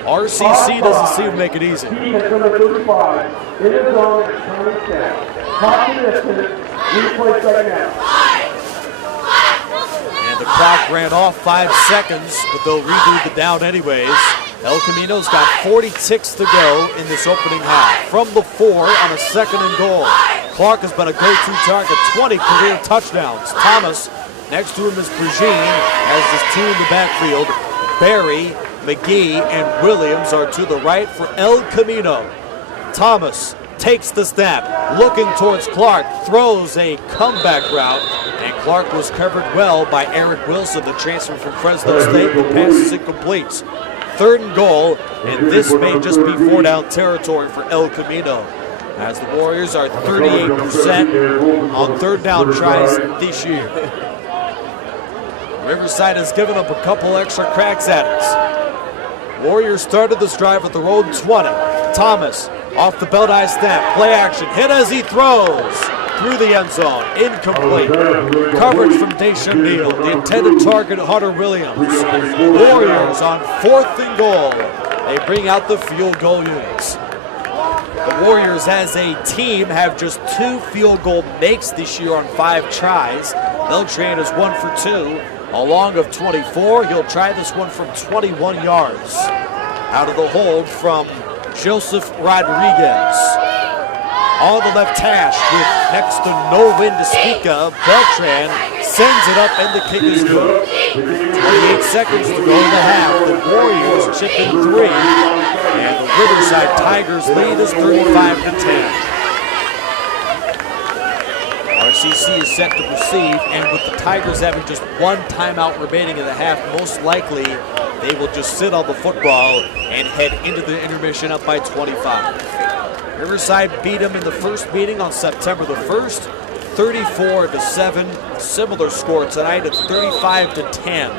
RCC doesn't seem to make it easy. Number 35, in his zone, turning step. Top distance, replay second down. And the clock ran off 5 seconds, but they'll redo the down anyways. El Camino's got 46 to go in this opening half. From the 4 on a second and goal. Clark has been a go-to target, 20 career touchdowns. Thomas, next to him is Pregame, has just 2 in the backfield. Barry, McGee, and Williams are to the right for El Camino. Thomas takes the snap, looking towards Clark, throws a comeback route, and Clark was covered well by Eric Wilson, the transfer from Fresno State. The pass is incomplete. 3rd and goal, and this may just be 4-down territory for El Camino, as the Warriors are 38% on 3rd down tries this year. Riverside has given up a couple extra cracks at it. Warriors started this drive at their own 20. Thomas off the belt eye snap, play action, hit as he throws through the end zone, incomplete. Coverage from Deshaun Neal, the intended target Hunter Williams. Warriors on 4th and goal. They bring out the field goal units. The Warriors as a team have just 2 field goal makes this year on 5 tries. Beltran is 1 for 2. A long of 24. He'll try this one from 21 yards. Out of the hold from Joseph Rodriguez. On the left hash with next to no wind to speak of, Beltran sends it up and the kick is good. 28 seconds to go in the half. The Warriors chip in 3, and the Riverside Tigers lead is 35-10. RCC is set to receive, and with the Tigers having just 1 timeout remaining in the half, most likely they will just sit on the football and head into the intermission up by 25. Riverside beat them in the first meeting on September the 1st, 34-7. Similar score tonight at 35-10.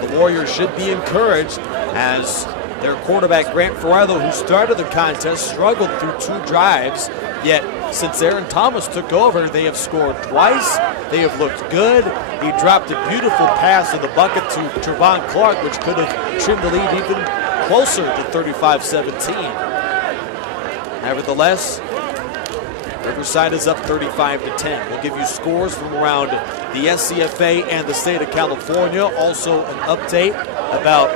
The Warriors should be encouraged as their quarterback Grant Ferraro, who started the contest, struggled through 2 drives, yet since Aaron Thomas took over, they have scored twice. They have looked good. He dropped a beautiful pass in the bucket to Trevon Clark, which could have trimmed the lead even closer to 35-17. Nevertheless, Riverside is up 35-10. We'll give you scores from around the SCFA and the state of California. Also an update about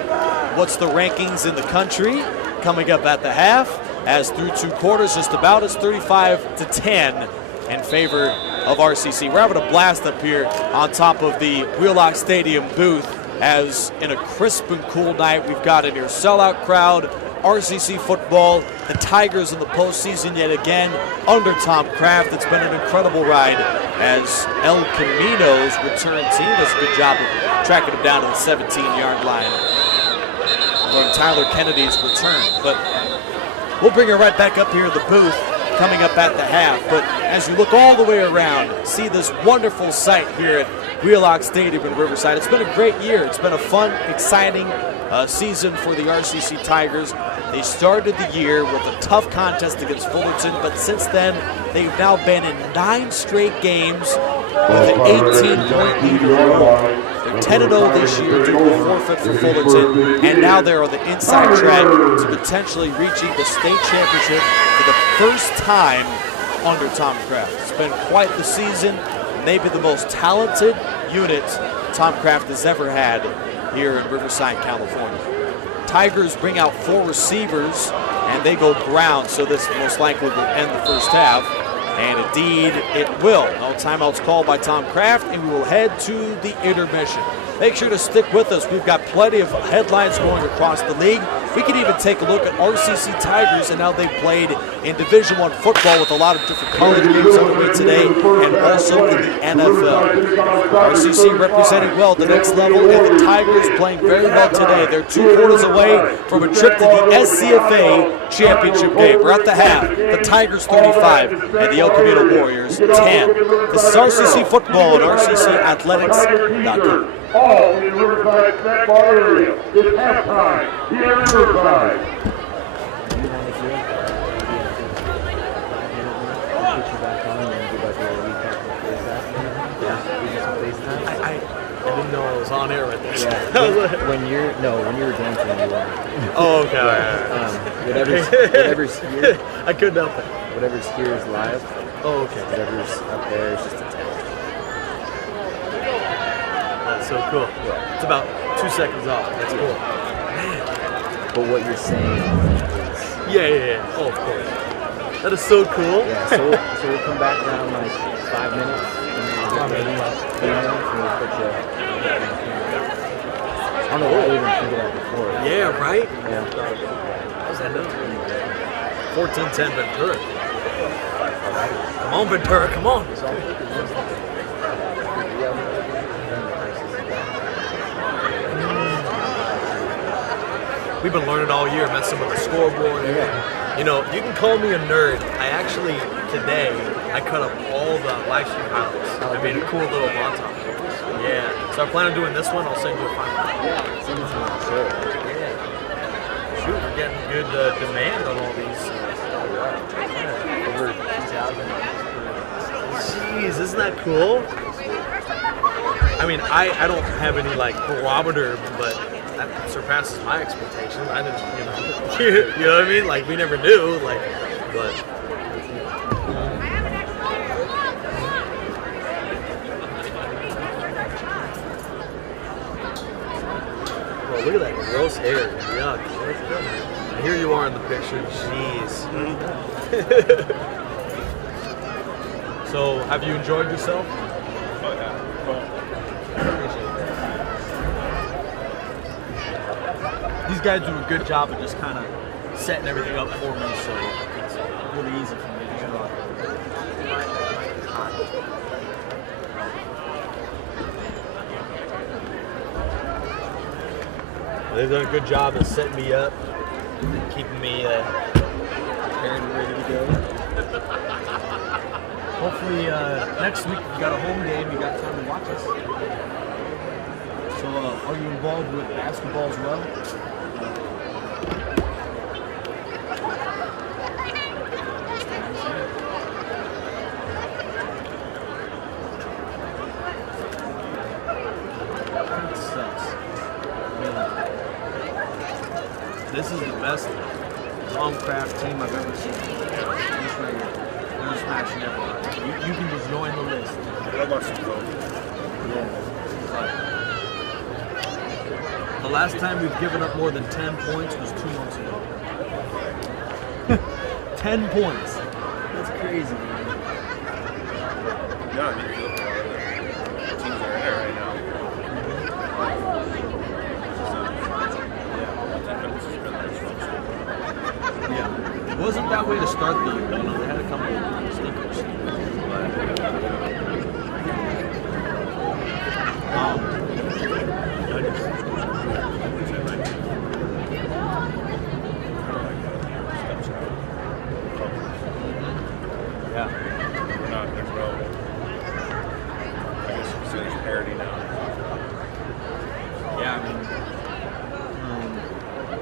what's the rankings in the country coming up at the half. As through 2 quarters, just about is 35-10 in favor of RCC. We're having a blast up here on top of the Wheelock Stadium booth, as in a crisp and cool night, we've got a near sellout crowd. RCC football, the Tigers in the postseason yet again under Tom Kraft. It's been an incredible ride as El Camino's return team does a good job of tracking him down to the 17-yard line on Tyler Kennedy's return. But we'll bring her right back up here in the booth coming up at the half. But as you look all the way around, see this wonderful sight here at Wheelock Stadium in Riverside. It's been a great year. It's been a fun, exciting season for the RCC Tigers. They started the year with a tough contest against Fullerton, but since then, they've now been in 9 straight games with an 18-point lead overall. They're 10-0 this year due to the forfeit for Fullerton, and now they're on the inside track to potentially reaching the state championship for the first time under Tom Kraft. It's been quite the season, maybe the most talented unit Tom Kraft has ever had here in Riverside, California. Tigers bring out 4 receivers, and they go ground, so this most likely will end the first half. And indeed, it will. No timeouts called by Tom Kraft, and we will head to the intermission. Make sure to stick with us. We've got plenty of headlines going across the league. We can even take a look at RCC Tigers and how they've played in Division I football with a lot of different college games underway today, and also in the NFL. RCC representing well at the next level, and the Tigers playing very well today. They're 2 quarters away from a trip to the SCFA championship game. We're at the half. The Tigers 35 and the El Camino Warriors 10. This is RCC football at RCCathletics.com. All in Riverside snack bar area. It's halftime here in Riverside. I didn't know I was on air right there. Yeah, when you're dancing, you are. Oh, okay. All right. Whatever's here, I couldn't help it. whatever's here is live. Oh, okay. Whatever's up there is just a test. That's so cool. Yeah. It's about 2 seconds off. That's cool. But what you're saying is... Yeah. Oh, of course. That is so cool. Yeah, so we'll come back around like 5 minutes. And we'll get ready. 3 minutes, and we'll put you... I don't know why I didn't figure that before. Yeah, right? Yeah. How's that done? 14-10 Ventura. Come on, Ventura, come on. we've been learning all year, messing with the scoreboard. You know, you can call me a nerd. I actually, today, I cut up all the live stream highlights. I made a cool little montage. Yeah. So I plan on doing this one. I'll send you a final. Yeah, send it to me. Sure. Yeah. Shoot, we're getting good demand on all these. Over 2,000. Jeez, isn't that cool? I mean, I don't have any like barometer, but that surpasses my expectations. I didn't, you know what I mean? Like we never knew, like, but. Oh, look at that gross hair. Yuck. Here you are in the picture. Jeez. So, have you enjoyed yourself? Oh, yeah. Well, These guys do a good job of just kind of setting everything up for me, so it's really easy for me to do. They've done a good job of setting me up, keeping me prepared and ready to go. Hopefully next week we got a home game, you got time to watch us. So are you involved with basketball as well? That sucks. Really. This is the best Craft team I've ever seen. This right here. They're smashing everybody. You can just join the list. The last time we've given up more than 10 points was 2 months ago. 10 points. That's crazy, man. yeah, I mean, if you look at all the teams that are in there right now. Yeah. It wasn't that way to start the year. You know, they had a couple of stinkers. Yeah. We're not, there's no, I guess you could say there's parity now. Yeah, I mean,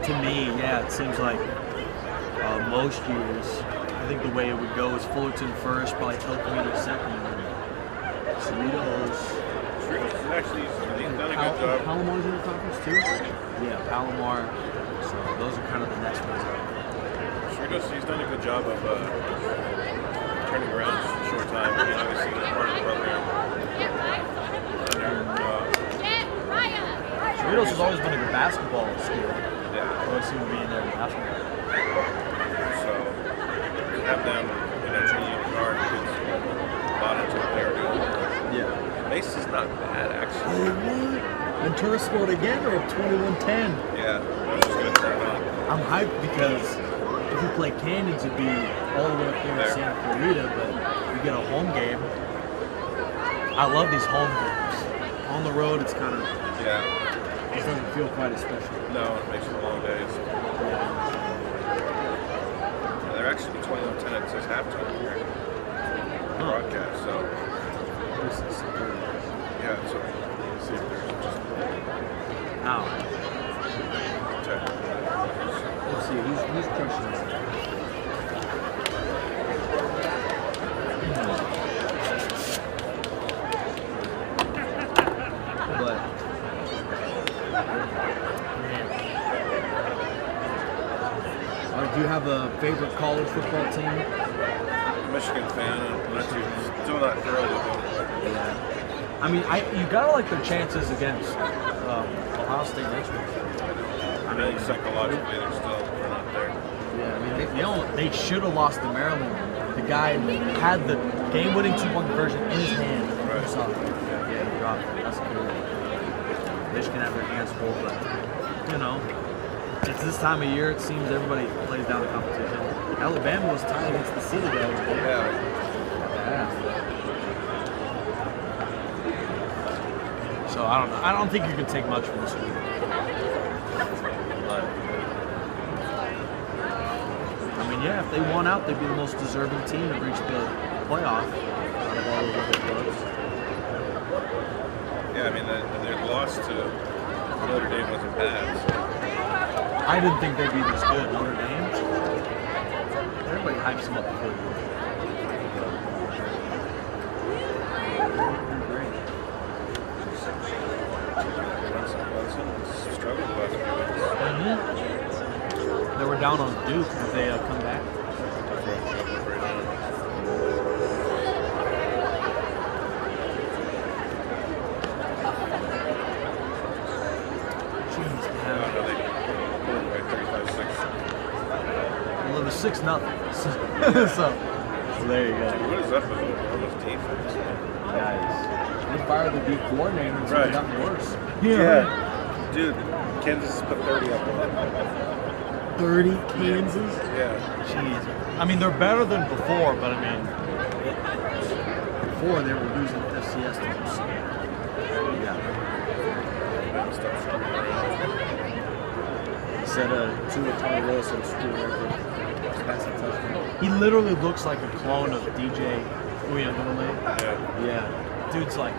to me, yeah, it seems like most years, I think the way it would go is Fullerton first, probably Camino second, and then Cerritos. Cerritos is actually, he's done a good job. Palomar's in the conference too? Yeah, Palomar. So those are kind of the next ones. Cerritos, he's done a good job of turning around in a short time. I mean, obviously, he's part of the program. Cerritos has always been a good basketball school. Yeah. Always seem to be in there in basketball. So, to have them in a junior guard puts a lot into what they're doing. Yeah. Mace is not bad, actually. Oh, what? Ventura scored again or 21-10? Yeah, that's just going to turn on. I'm hyped because if we play Canyons, it'd be all the way up there in Santa Clarita, but we get a home game. I love these home games. On the road, it's kind of, Yeah. it doesn't feel quite as special. No, it makes it long days. They're actually 21-10 at says halftime here. Broadcast, so. Yeah, so let's see if there's just Now, let's see, who's crushing it? But, do you have a favorite college football team? Michigan fan, and still not thoroughly though. Yeah. I mean, you gotta like their chances against Ohio State next week. I mean, psychologically, they're not there. Yeah, I mean, they should have lost to Maryland. The guy had the game-winning 2-point conversion in his hand. Right. Yeah, he dropped it. That's good. Michigan have their hands full, but you know, it's this time of year. It seems everybody plays down the competition. Alabama was tied against the city the other day. Yeah. So I don't know. I don't think you can take much from this week. But And yeah, if they won out, they'd be the most deserving team to reach the playoff out of all those other clubs. Yeah, I mean, their loss to Notre Dame wasn't bad. So. I didn't think they'd be this good. Notre Dame. Everybody hypes them up before the They were down on Duke. Have they come back? Jeez, man. Well, it was 6-0. So there you go. What is up with all those defense? Guys, they fired the D coordinator and it's Right. gotten worse. Yeah. Dude, Kansas put 30 up on them. 30 Kansas? Yeah. Jeez. I mean, they're better than before, but I mean, before they were losing FCS teams. Yeah. He said Tua Tagovailoa will school record. Passing touchdown. He literally looks like a clone of DJ Uyunglele. Yeah. Yeah. Dude's like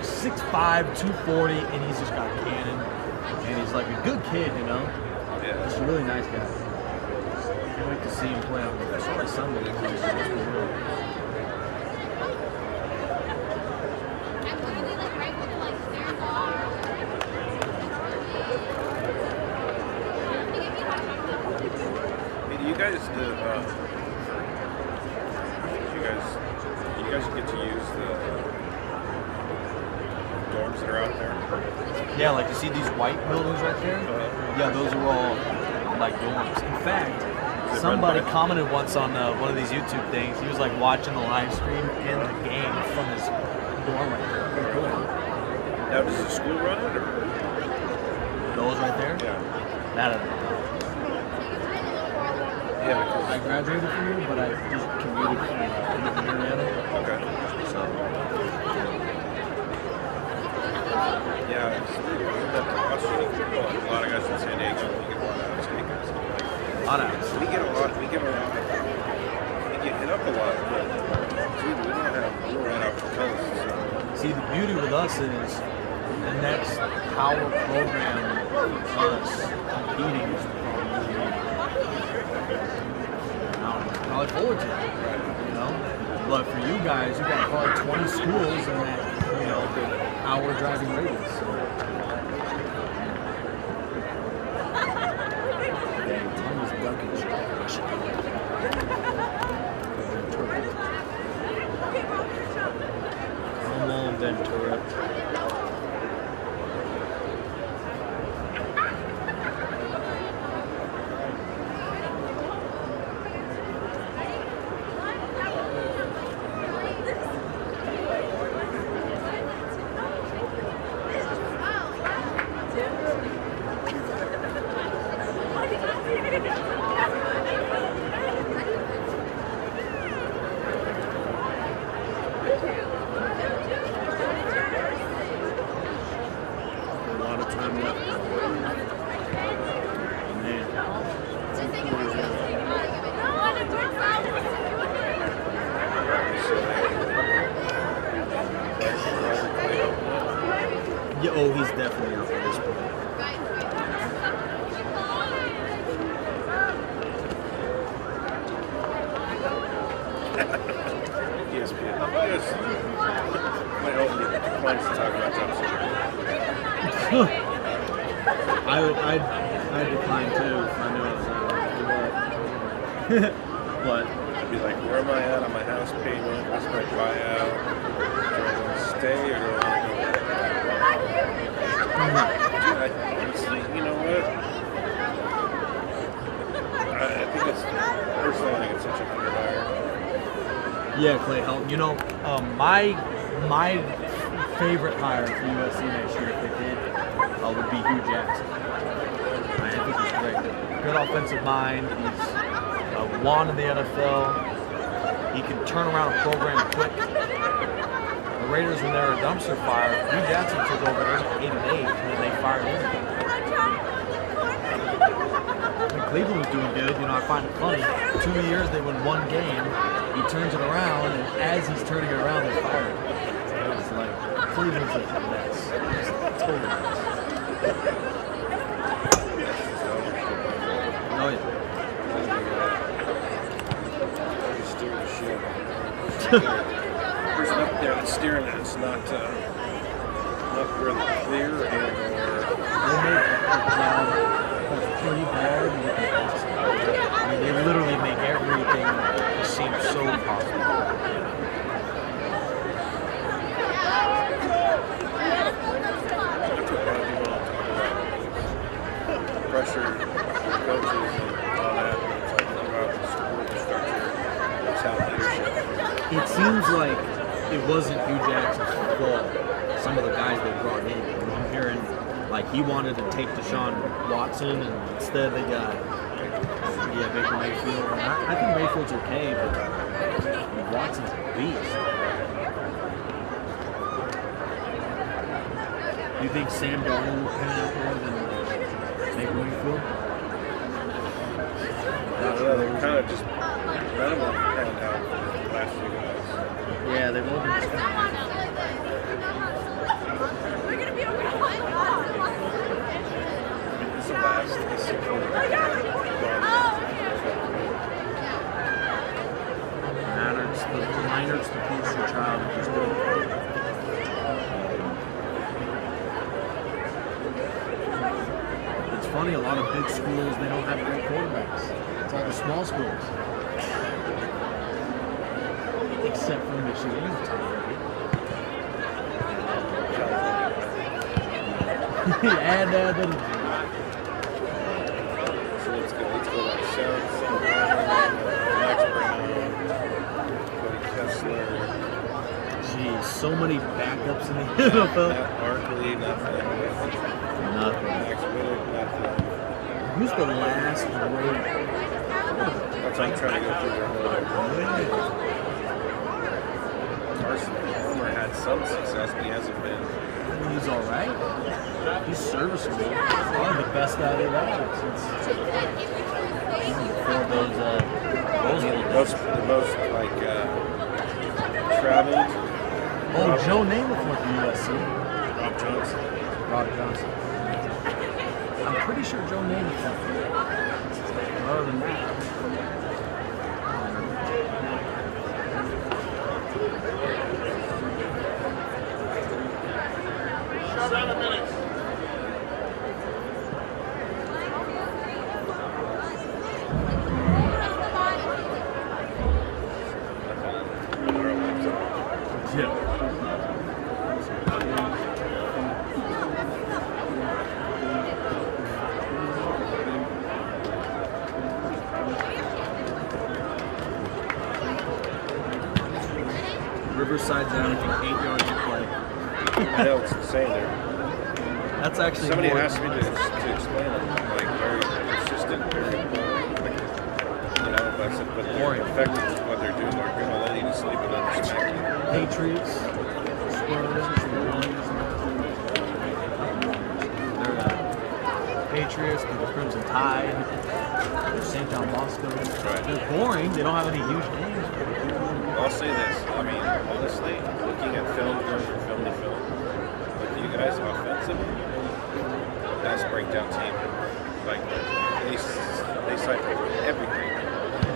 6'5", 240, and he's just got a cannon. And he's like a good kid, you know? Yeah. He's a really nice guy. Can't wait to see him play on Sunday. Hey, do you guys get to use the dorms that are out there? Yeah, like you see these white buildings right there? Yeah, those are all like dorms. In fact, somebody commented once on one of these YouTube things. He was like watching the live stream and the game from his dorm right there. Pretty cool. Now, does the school run it, or? Those right there? Yeah. That Yeah, because I graduated from here, but I just commuted from Indiana. okay. So Yeah, it's that to us. A lot of guys from San Diego. We get a lot out of Vegas. a lot of We get a lot. We get hit up a lot. But dude, we don't have right off the coast. So. see, the beauty with us is the next power program for us competing is probably forward to it, you know. But for you guys, you got probably 20 schools in that, you know, hour driving radius. So. Thomas Duncan's Come on, Ventura. Yeah, oh, he's definitely out for this point. ESPN. Yes. My hope declines to talk about Thompson. I declined too if I knew I was out. But I'd be like, where am I at on my house payment? What's my buyout? Do I want to stay or do I want to go? Dude, honestly, you know what? I think it's, personally, I think it's such a good hire. yeah, Clay Helton. You know, my favorite hire for USC next year, if they did, would be Hugh Jackson. I think he's great. Good offensive mind. He's won in the NFL. He can turn around a program quick. The Raiders, when they were a dumpster fire, Hugh Jackson took over 8-8, and then they fired him. Cleveland was doing good. You know, I find it funny. 2 years they win one game. He turns it around, and as he's turning it around, they're fired. It's like Cleveland's a mess. It's a total mess. Oh yeah. There's an up there that's steering it. It's not really clear and They make the job pretty bad. I mean, they literally make everything seem so impossible. pressure, coaches, and all that. It's like about the support, the structure, it's how leadership. It seems like it wasn't Hugh Jackson's fault. Some of the guys they brought in. I'm hearing like he wanted to take Deshaun Watson, and instead they got Baker Mayfield. And I think Mayfield's okay, but Watson's a beast. Do you think Sam Darnold will pan out more than Baker Mayfield? They're kind of just none of them panned out for the last few guys. Yeah, they've all been just It's the last. The Niners, the poster child of just doing it. It's funny, a lot of big schools, they don't have great quarterbacks. It's all the small schools. Except for Michigan. And So let's go like Sam Max Brown, Cody Kessler. Geez, so many backups in the NFL. Matt Barkley, nothing. Nothing. Max Whittick, nothing. Who's the last great? That's why I'm trying to go through their whole. Carson Palmer had some success, but he hasn't been. He's all right. He's serviceable. Probably the best out of that since before those The most like traveled. Oh, Joe Namath went to USC. Rob Johnson. Rob Johnson. I'm pretty sure Joe Namath went there. Other than that. Riverside's down, I think, 8 yards to play. I know, it's insane there. That's actually Somebody more asked me to explain it, like very persistent, very you know, but I said, but they're effective with what they're doing. They're going to let you to sleep and then smack you. Patriots, Spurs, they're Patriots, they're the Crimson Tide, they're St. John Bosco. Right. They're boring, they don't have any huge names. I'll say this, I mean, honestly, looking at film, going from film to film, with you guys offensively, best breakdown team. Like, they cycle everything.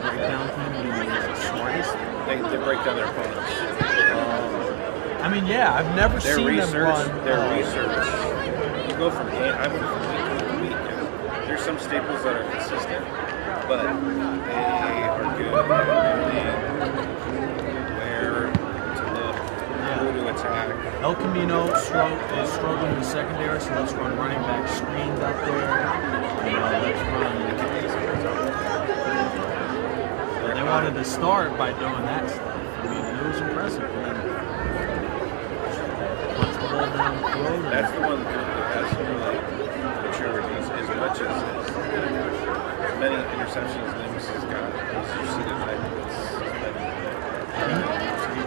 Breakdown team, what do you mean, they're the smartest? They break down their opponents. I mean, yeah, I've never Their seen research, them run. their research. You go from game, I went from week to week, and there's some staples that are consistent, but they are good at knowing where to look, who to attack. El Camino is struggling in the secondary, so let's run running back screens out there. You know, let's run. They wanted to start by doing that stuff. I mean, it was impressive. Punch the ball down the throat. That's the one that has really maturity as much as many interceptions Nimbus has got. You see the type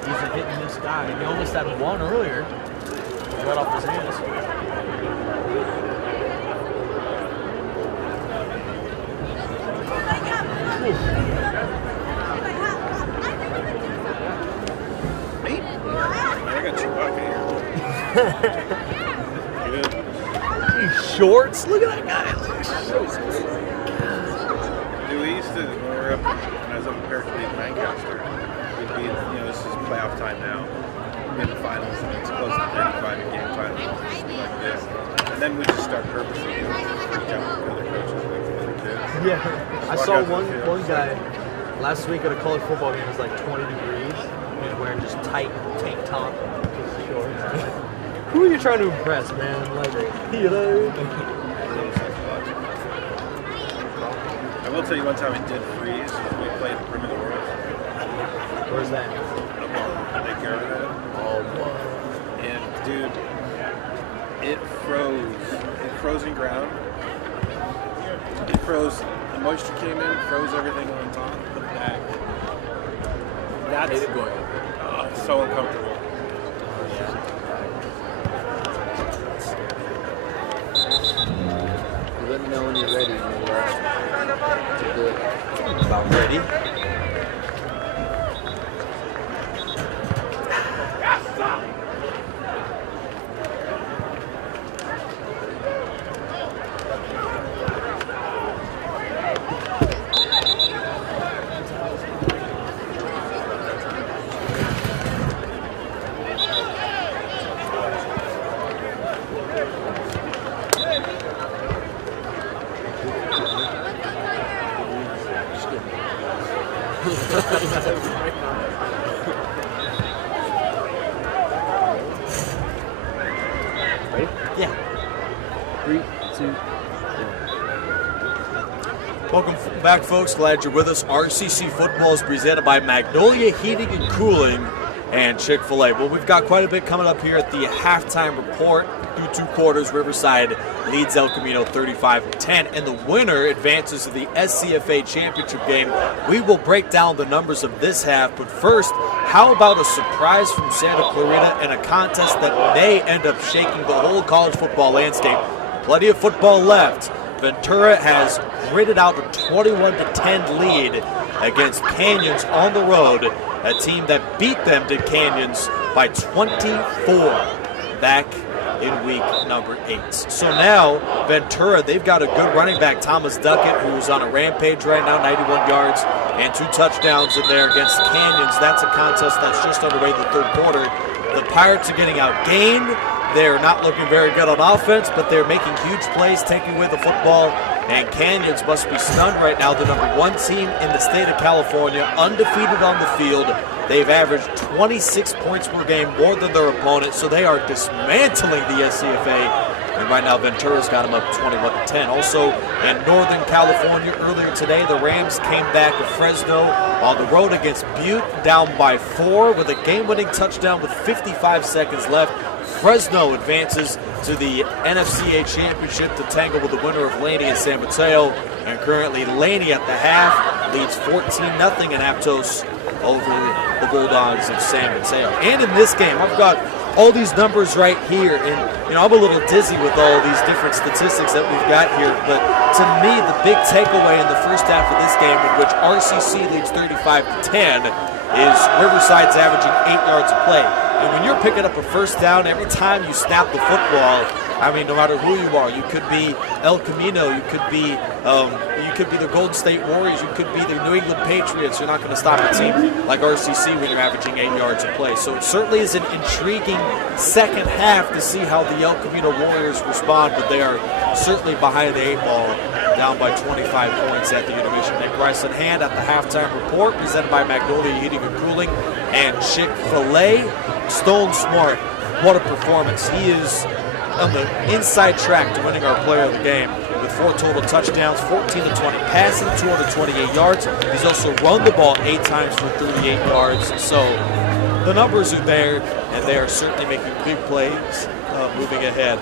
He's a hit and miss guy. He almost had one earlier. Right off his hands. Good. These shorts. Look at that guy. Dude, we used to, when we were up, when I was up in Pregame in Lancaster, we'd be, this is playoff time now. We'd be in the finals, and it's close to 35 in game time, like this. And then we just start purposely freak out with other coaches, like the other kids. Yeah. I saw one guy last week at a college football game. It was like 20 degrees. He was wearing just tight tank top, just shorts. Who are you trying to impress, man? Like, you know. I will tell you one time it did freeze. We played the Rim of the World. Where's that? Up on Lake Riverside. Oh, wow. And dude, it froze. It frozen ground. It froze. The moisture came in, froze everything on top of the bag. That's so uncomfortable. Let me know when you're ready. To do it. About ready. Ready? Yeah. 3, 2, 1. Welcome back, folks. Glad you're with us. RCC football is presented by Magnolia Heating and Cooling and Chick-fil-A. Well, we've got quite a bit coming up here at the halftime report. Through 2 quarters, Riverside leads El Camino 35-10, and the winner advances to the SCFA championship game. We will break down the numbers of this half, but first, how about a surprise from Santa Clarita and a contest that may end up shaking the whole college football landscape? Plenty of football left. Ventura has gritted out a 21-10 lead against Canyons on the road, a team that beat them to Canyons by 24 back in week number 8. So now, Ventura, they've got a good running back, Thomas Duckett, who's on a rampage right now, 91 yards and 2 touchdowns in there against Canyons. That's a contest that's just underway in the 3rd quarter. The Pirates are getting outgained. They're not looking very good on offense, but they're making huge plays, taking away the football. And Canyons must be stunned right now. The number 1 team in the state of California, undefeated on the field. They've averaged 26 points per game, more than their opponent, so they are dismantling the SCFA. And right now, Ventura's got them up 21-10. Also, in Northern California, earlier today, the Rams came back to Fresno on the road against Butte, down by 4 with a game-winning touchdown with 55 seconds left. Fresno advances to the NFCA Championship to tangle with the winner of Laney and San Mateo. And currently, Laney at the half leads 14-0 in Aptos over the Bulldogs of San Mateo. And in this game, I've got all these numbers right here, and I'm a little dizzy with all these different statistics that we've got here, but to me, the big takeaway in the first half of this game, in which RCC leads 35-10, is Riverside's averaging 8 yards a play. And when you're picking up a first down every time you snap the football, I mean, no matter who you are, you could be El Camino, you could be the Golden State Warriors, you could be the New England Patriots. You're not going to stop a team like RCC when you're averaging 8 yards a play. So it certainly is an intriguing second half to see how the El Camino Warriors respond, but they are certainly behind the 8 ball, down by 25 points at the intermission. Nick Rice in hand at the halftime report, presented by Magnolia Heating and Cooling and Chick-fil-A. Stone Smart, what a performance. He is on the inside track to winning our player of the game with 4 total touchdowns, 14 of 20 passing, 228 yards. He's also run the ball 8 times for 38 yards. So the numbers are there, and they are certainly making big plays moving ahead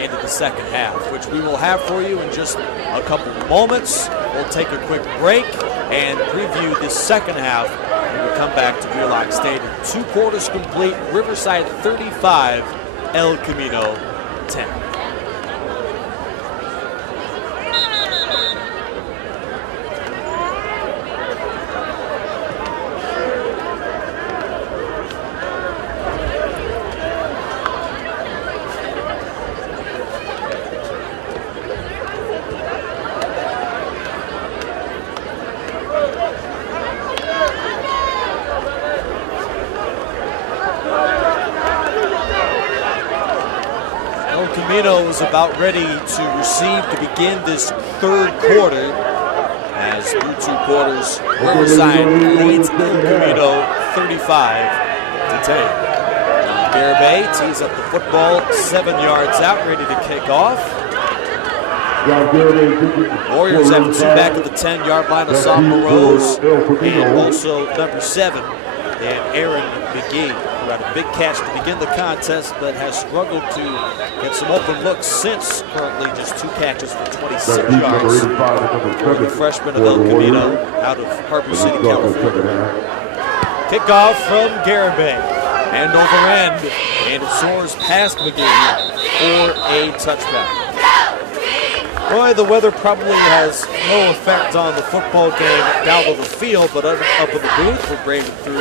into the second half, which we will have for you in just a couple of moments. We'll take a quick break and preview the second half when we come back to Wheelock Stadium. 2 quarters complete, Riverside 35, El Camino 10. Camino is about ready to receive to begin this third quarter. As through 2 quarters, Riverside leads El Camino 35-10. Garibay tees up the football 7 yards out, ready to kick off. Warriors have 2 back at the 10-yard line of Sophomore Rose, and also number 7, and Aaron McGee, who had a big catch to begin the contest, but has struggled to get some open looks since. Currently just 2 catches for 26 yards for the freshman of El Camino out of Harbor City, California. Kickoff from Garibay, and over end, and it soars past McGee for a touchback. Boy, the weather probably has no effect on the football game down on the field, but up in the booth, we're braving through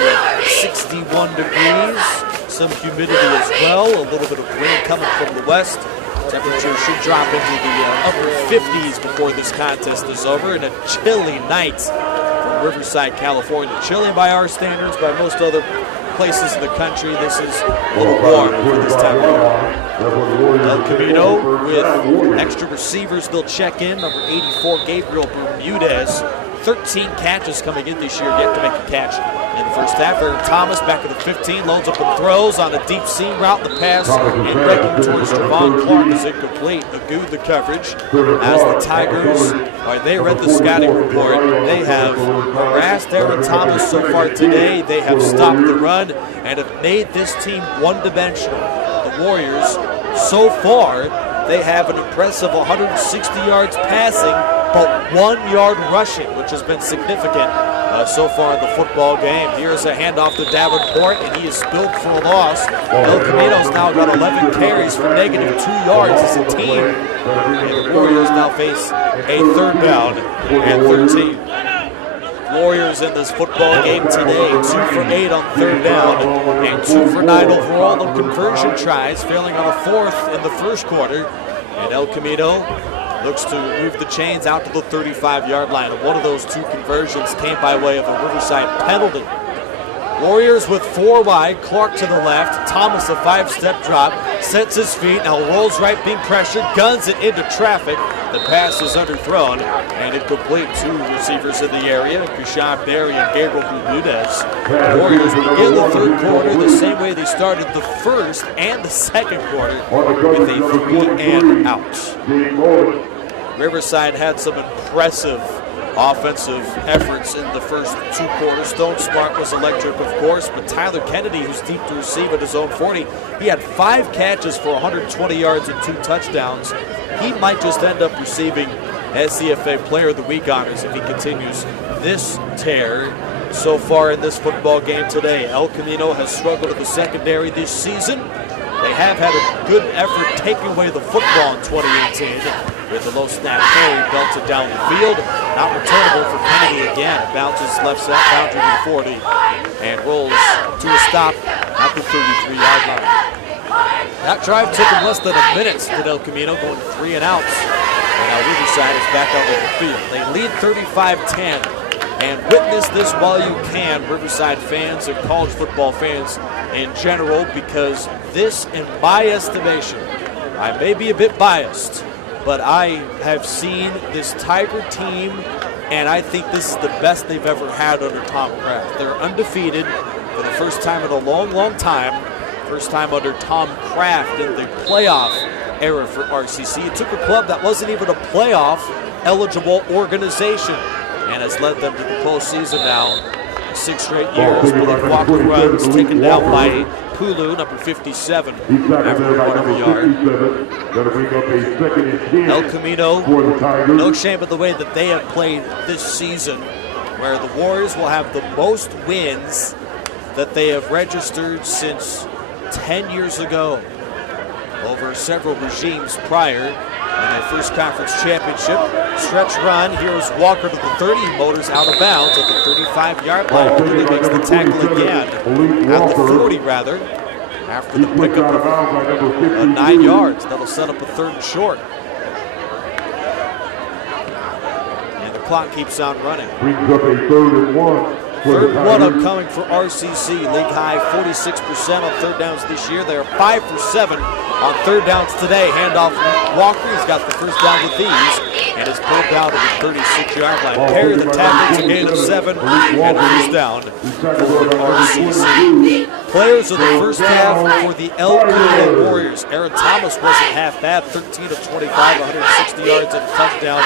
61 degrees, some humidity as well, a little bit of rain coming from the west. Temperature should drop into the upper 50s before this contest is over, and a chilly night from Riverside, California. Chilly by our standards, by most other places in the country, this is a little warm for this time of year. El Camino with extra receivers, they'll check in. Number 84, Gabriel Bermudez. 13 catches coming in this year, yet to make a catch in the first half. Aaron Thomas back at the 15, loads up and throws on a deep seam route. The pass and breaking towards Javon Clark is incomplete. Agud the coverage as the Tigers, they read the scouting report. They have harassed Aaron Thomas so far today. They have stopped the run and have made this team one-dimensional. The Warriors, so far, they have an impressive 160 yards passing, but 1 yard rushing, which has been significant so far in the football game. Here's a handoff to Davenport, and he is spilled for a loss. El Camino's now got 11 carries for negative 2 yards as a team. And the Warriors now face a third down and 13. Warriors in this football game today, 2 for 8 on third down and 2 for 9 overall on conversion tries, failing on a 4th in the first quarter. And El Camino looks to move the chains out to the 35-yard line. And one of those 2 conversions came by way of a Riverside penalty. Warriors with 4 wide, Clark to the left, Thomas a 5-step drop, sets his feet, now rolls right, being pressured, guns it into traffic. The pass is underthrown and incomplete. 2 receivers in the area, Kushab Berry and Gabriel Bermudez. Warriors begin the third quarter the same way they started the first and the second quarter, with a 3 and out. Riverside had some impressive offensive efforts in the first 2 quarters. Stone Smart was electric, of course, but Tyler Kennedy, who's deep to receive at his own 40, he had 5 catches for 120 yards and 2 touchdowns. He might just end up receiving SCFA Player of the Week honors if he continues this tear so far in this football game today. El Camino has struggled in the secondary this season. They have had a good effort taking away the football in 2018 with a low snap carry, belted down the field. Not returnable for Kennedy again. Bounces left side boundary to 40 and rolls to a stop at the 33-yard line. That drive took him less than a minute to El Camino, going 3 and outs. And now Riverside is back out on the field. They lead 35-10. And witness this while you can, Riverside fans and college football fans in general, because this, in my estimation, I may be a bit biased, but I have seen this Tiger team, and I think this is the best they've ever had under Tom Kraft. They're undefeated for the first time in a long, long time. First time under Tom Kraft in the playoff era for RCC. It took a club that wasn't even a playoff-eligible organization and has led them to the postseason now 6 straight years. Billy Walker runs, taken down by Pulu, number 57, after 1 of a yard. El Camino, no shame of the way that they have played this season, where the Warriors will have the most wins that they have registered since 10 years ago, over several regimes prior. In their first conference championship, stretch run, here's Walker to the 30, motors out of bounds at the 35-yard line. He makes the tackle again, at the 40 rather, after the pickup of 9 yards. That'll set up a 3rd and short. And the clock keeps on running. Brings up a 3rd and 1. Third one upcoming for RCC. League high 46% on third downs this year. They are 5 for 7 on third downs today. Handoff from Walker. He's got the first down with these and is pulled down to the 36-yard line. Perry the tackle to gain of 7 and a first down for RCC. Players of the first half for the El Camino Warriors. Aaron Thomas wasn't half bad. 13 of 25, 160 yards and a touchdown.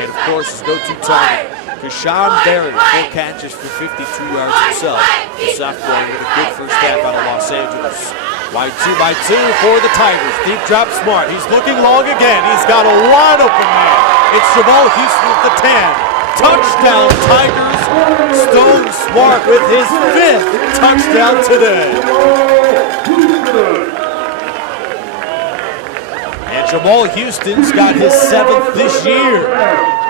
And of course, his go-to target, Kashawn Barry, 4 catches for 52 yards himself. The sophomore with a good first half out of Los Angeles. Wide 2 by 2 for the Tigers. Deep drop Smart. He's looking long again. He's got a wide open man. It's Jamal Houston at the 10. Touchdown Tigers. Stone Smart with his 5th touchdown today. And Jamal Houston's got his 7th this year.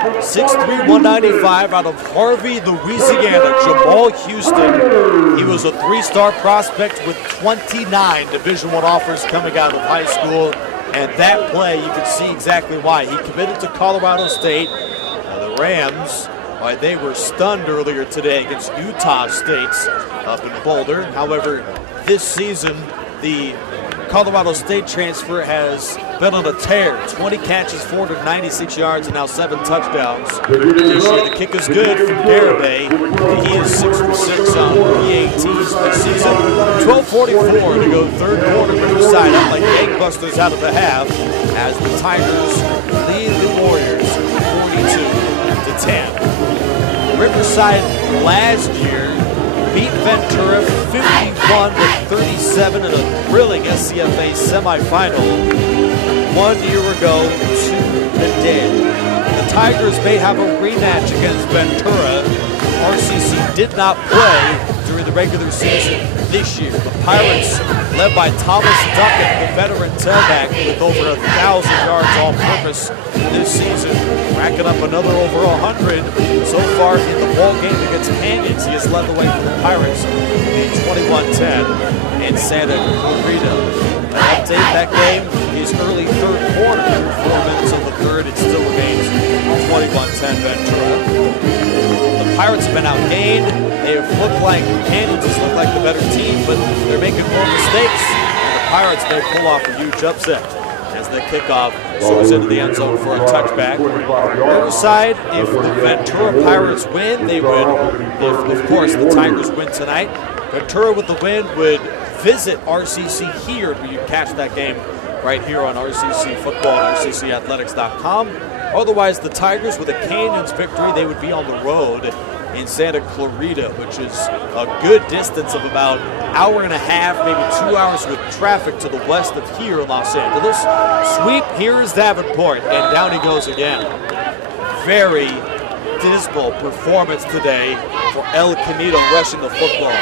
6'3", 195 out of Harvey, Louisiana. Jamal Houston. He was a 3-star prospect with 29 Division I offers coming out of high school. And that play, you can see exactly why. He committed to Colorado State. The Rams, they were stunned earlier today against Utah State up in Boulder. However, this season, the Colorado State transfer has been on a tear. 20 catches, 496 yards, and now 7 touchdowns. This year, the kick is good from Garibay. He is 6 for 6 on PATs this season. 12:44 to go, third quarter. Riverside out like gangbusters out of the half as the Tigers lead the Warriors 42-10. Riverside last year beat Ventura 51-37 in a thrilling SCFA semifinal 1 year ago to the day. The Tigers may have a rematch against Ventura. RCC did not play during the regular season this year. The Pirates, led by Thomas Duckett, the veteran tailback, with over 1,000 yards all purpose this season, racking up another over 100 so far in the ball game against Canyons. He has led the way for the Pirates in 21-10 in Santa Clarita. An update that game is early third quarter. 4 minutes of the third, it still remains 21-10 Ventura. The Pirates have been outgained. They have looked like, Canyons has looked like the better team, but they're making more mistakes. And the Pirates may pull off a huge upset as the kickoff soars into the end zone for a touchback. Riverside, if the Ventura Pirates win, they would, if of course the Tigers win tonight, Ventura with the win would visit RCC here, where you catch that game right here on RCC Football and RCCathletics.com. Otherwise, the Tigers with a Canyons victory, they would be on the road in Santa Clarita, which is a good distance of about an hour and a half, maybe 2 hours with traffic to the west of here in Los Angeles. Sweep, here is Davenport, and down he goes again. Very dismal performance today for El Camino rushing the football.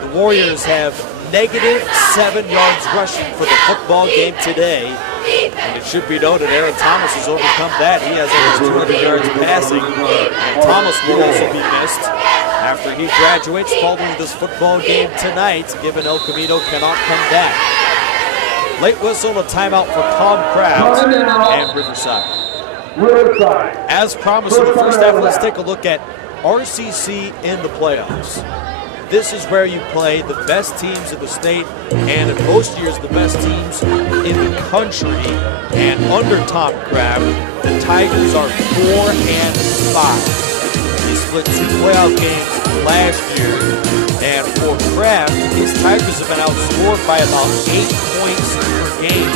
The Warriors have -7 yards rushing for the football game today. And it should be noted, Aaron Thomas has overcome that. He has over 200 yards passing. And Thomas will also be missed after he graduates following this football game tonight, given El Camino cannot come back. Late whistle and a timeout for Tom Kraft and Riverside. As promised in the first half, let's take a look at RCC in the playoffs. This is where you play the best teams in the state, and in most years the best teams in the country. And under Tom Kraft, the Tigers are 4-5. He split 2 playoff games last year, and for Kraft, his Tigers have been outscored by about 8 points per game.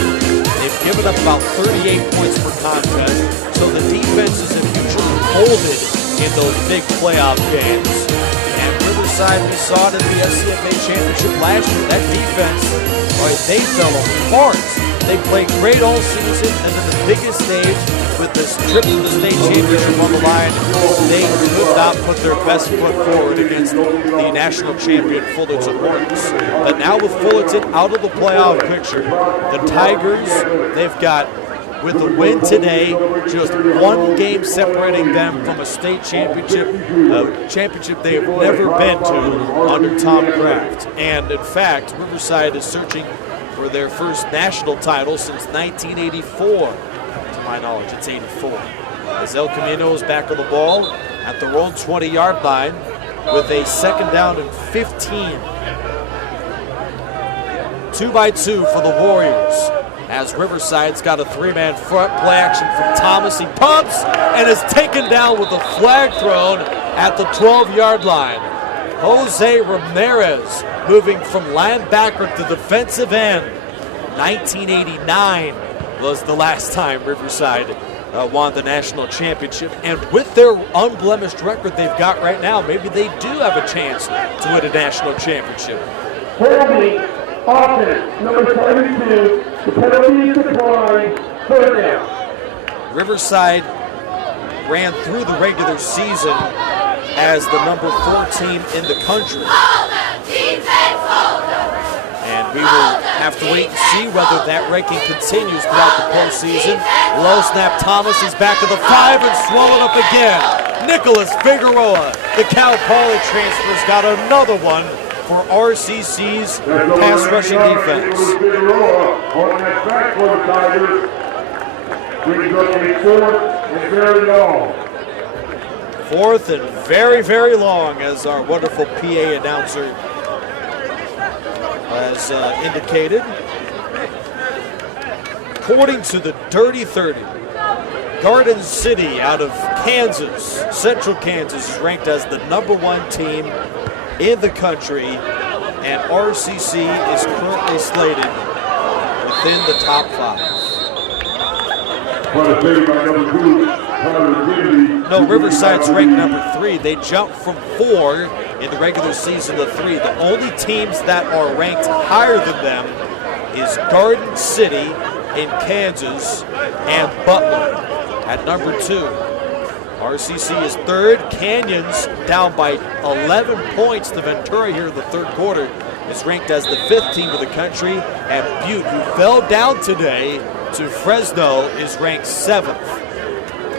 They've given up about 38 points per contest, so the defenses have usually folded in those big playoff games. Riverside, we saw it in the SCFA championship last year. That defense, they fell apart. They played great all season, and then the biggest stage with this trip to the state championship on the line, they could not put their best foot forward against the national champion Fullerton Hornets. But now with Fullerton out of the playoff picture, the Tigers, they've got, with the win today, just 1 game separating them from a state championship, a championship they have never been to under Tom Kraft. And in fact, Riverside is searching for their first national title since 1984. To my knowledge, it's 84. As El Camino is back on the ball at their own 20-yard line. with a 2nd down and 15. 2-by-2 for the Warriors. As Riverside's got a 3-man front, play action from Thomas. He pumps and is taken down with a flag thrown at the 12-yard line. Jose Ramirez moving from linebacker to defensive end. 1989 was the last time Riverside won the national championship. And with their unblemished record they've got right now, maybe they do have a chance to win a national championship. Holding, offense, number 32, the penalty is declined, 3rd down. Riverside ran through the regular season as the number 4 team in the country. And we will have to wait and see whether that ranking continues throughout the postseason. Low snap, Thomas is back to the 5 and swallowed up again. Nicholas Figueroa, the Cal Poly transfer's got another one for RCC's pass rushing defense. Figueroa on that back for the Tigers. Brings up a 4th and very long. 4th and very, very long, as our wonderful PA announcer has indicated. According to the Dirty 30, Garden City out of Kansas, Central Kansas, is ranked as the number 1 team in the country, and RCC is currently slated within the top 5. No, Riverside's ranked number 3. They jumped from 4 in the regular season to 3. The only teams that are ranked higher than them is Garden City in Kansas and Butler at number 2. RCC is 3rd. Canyons down by 11 points to Ventura here in the 3rd quarter is ranked as the 5th team of the country, and Butte, who fell down today to Fresno, is ranked 7th.